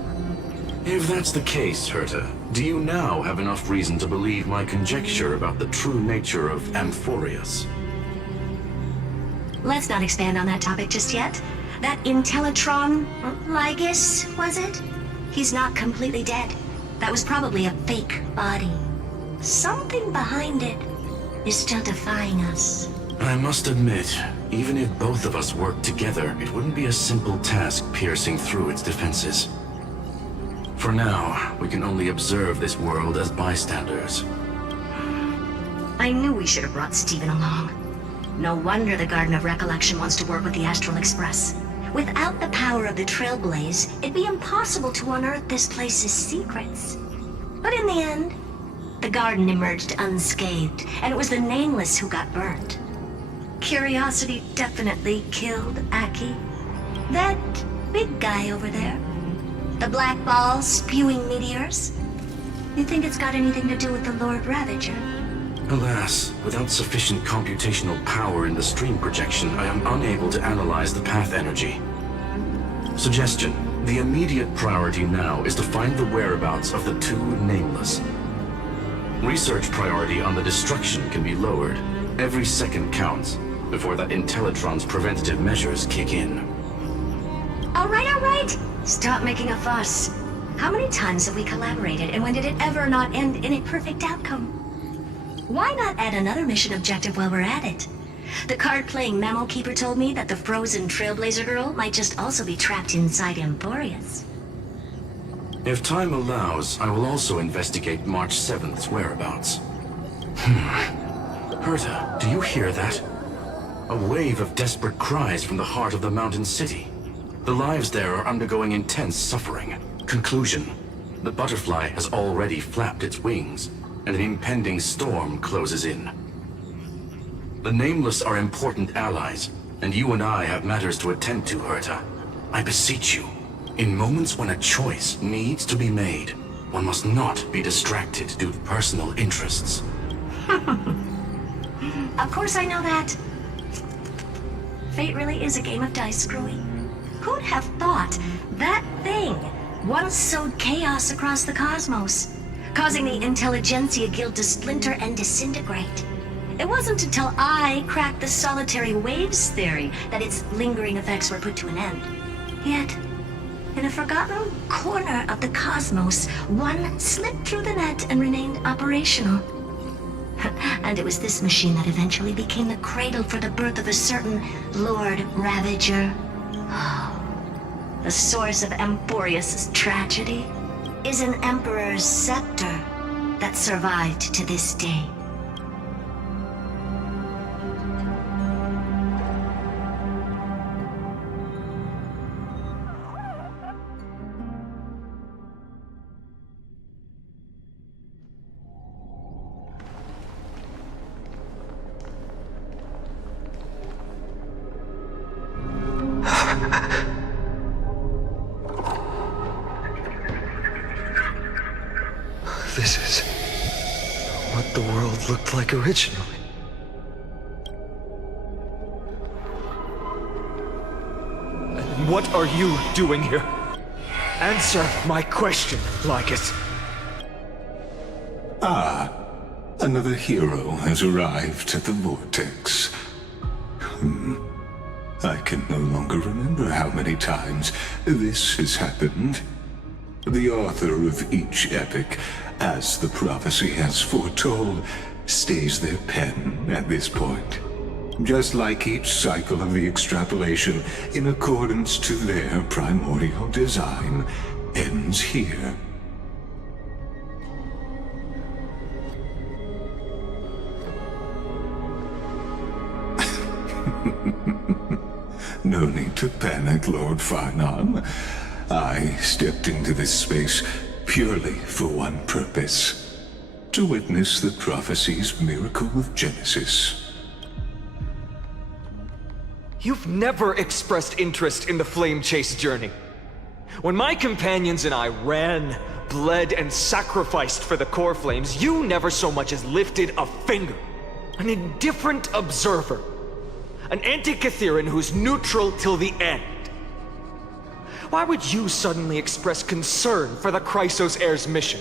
If that's the case, Herta, do you now have enough reason to believe my conjecture about the true nature of Amphorius? Let's not expand on that topic just yet. That Intellitron, Lygus, was it? He's not completely dead. That was probably a fake body. Something behind it is still defying us. I must admit, even if both of us worked together, it wouldn't be a simple task piercing through its defenses. For now, we can only observe this world as bystanders. I knew we should have brought Stephen along. No wonder the Garden of Recollection wants to work with the Astral Express. Without the power of the Trailblaze, it'd be impossible to unearth this place's secrets. But in the end, the garden emerged unscathed, and it was the Nameless who got burnt. Curiosity definitely killed Aki. That big guy over there. The black ball spewing meteors. You think it's got anything to do with the Lord Ravager? Alas, without sufficient computational power in the stream projection, I am unable to analyze the path energy. Suggestion. The immediate priority now is to find the whereabouts of the two Nameless. Research priority on the destruction can be lowered. Every second counts, before that Intellitron's preventative measures kick in. All right. Stop making a fuss. How many times have we collaborated, and when did it ever not end in a perfect outcome? Why not add another mission objective while we're at it? The card-playing memo keeper told me that the frozen Trailblazer girl might just also be trapped inside Amphorius. If time allows, I will also investigate March 7th's whereabouts. Herta, do you hear that? A wave of desperate cries from the heart of the mountain city. The lives there are undergoing intense suffering. Conclusion. The butterfly has already flapped its wings, and an impending storm closes in. The Nameless are important allies, and you and I have matters to attend to, Herta. I beseech you, in moments when a choice needs to be made, one must not be distracted due to personal interests. Of course I know that. Fate really is a game of dice, Screwy. Who'd have thought that thing once sowed chaos across the cosmos, causing the Intelligentsia Guild to splinter and disintegrate? It wasn't until I cracked the solitary waves theory that its lingering effects were put to an end. Yet, in a forgotten corner of the cosmos, one slipped through the net and remained operational. And it was this machine that eventually became the cradle for the birth of a certain Lord Ravager. The source of Amphorius' tragedy is an Emperor's scepter that survived to this day. this is what the world looked like originally. And what are you doing here? Answer my question, Lycus. Ah, another hero has arrived at the Vortex. I can no longer remember how many times this has happened. The author of each epic, as the prophecy has foretold, stays their pen at this point. Just like each cycle of the extrapolation, in accordance to their primordial design, ends here. No need to panic, Lord Farnon. I stepped into this space purely for one purpose: to witness the prophecy's miracle of Genesis. You've never expressed interest in the Flame Chase journey. When my companions and I ran, bled, and sacrificed for the core flames, you never so much as lifted a finger. An indifferent observer. An anti-Catheran who's neutral till the end. Why would you suddenly express concern for the Chrysos heir's mission?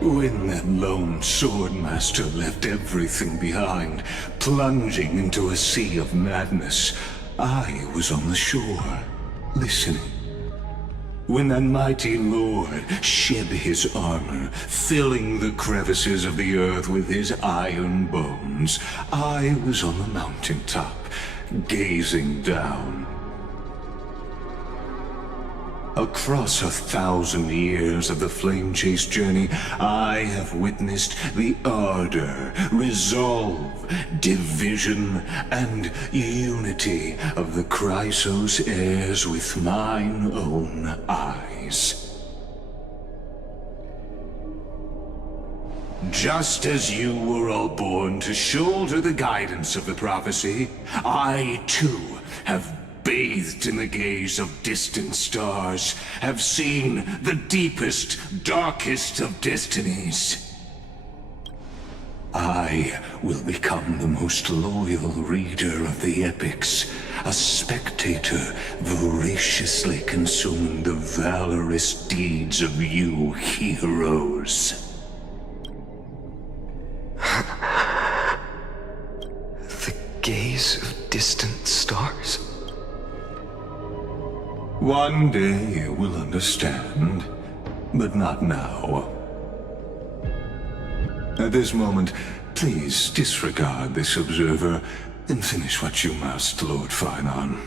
When that lone swordmaster left everything behind, plunging into a sea of madness, I was on the shore, listening. When that mighty lord shed his armor, filling the crevices of the earth with his iron bones, I was on the mountaintop, gazing down. Across 1,000 years of the Flame Chase journey, I have witnessed the ardor, resolve, division, and unity of the Chrysos heirs with mine own eyes. Just as you were all born to shoulder the guidance of the prophecy, I too have bathed in the gaze of distant stars, have seen the deepest, darkest of destinies. I will become the most loyal reader of the epics, a spectator voraciously consuming the valorous deeds of you heroes. The gaze of distant stars? One day you will understand, but not now. At this moment, please disregard this observer and finish what you must, Lord Farnon.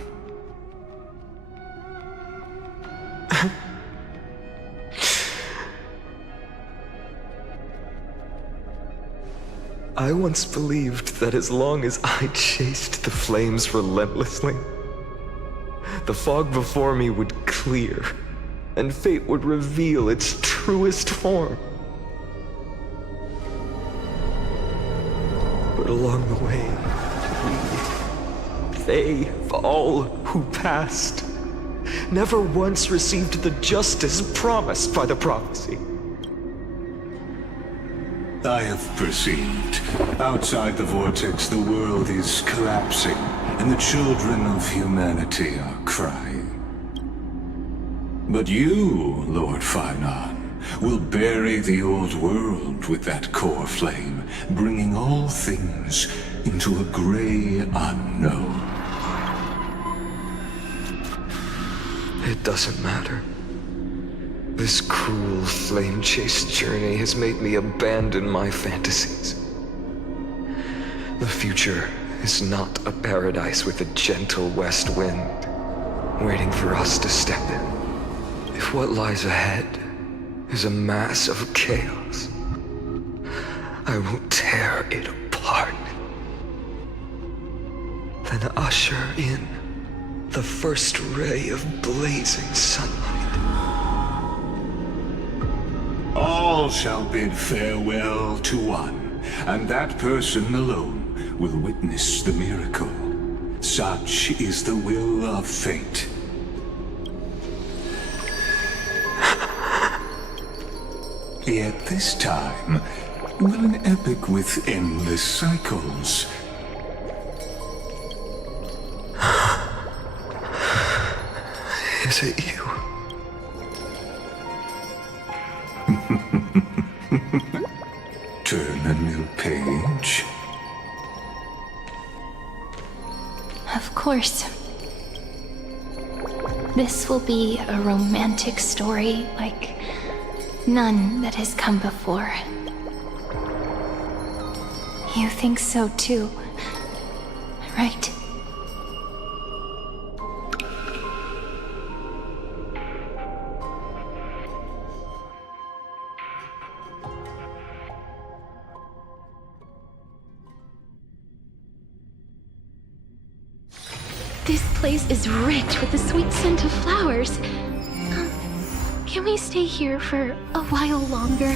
I once believed that as long as I chased the flames relentlessly, the fog before me would clear, and fate would reveal its truest form. But along the way, they, all who passed, never once received the justice promised by the prophecy. I have perceived. Outside the vortex, the world is collapsing, and the children of humanity are crying. But you, Lord Farnon, will bury the old world with that core flame, bringing all things into a gray unknown. It doesn't matter. This cruel flame chase journey has made me abandon my fantasies. The future is not a paradise with a gentle west wind, waiting for us to step in. If what lies ahead is a mass of chaos, I will tear it apart. Then usher in the first ray of blazing sunlight. All shall bid farewell to one, and that person alone will witness the miracle. Such is the will of fate. Yet this time, will an epic with endless cycles. Is it you? Turn a new page. Of course. This will be a romantic story like none that has come before. You think so too, right? This place is rich with the sweet scent of flowers. Can we stay here for a while longer?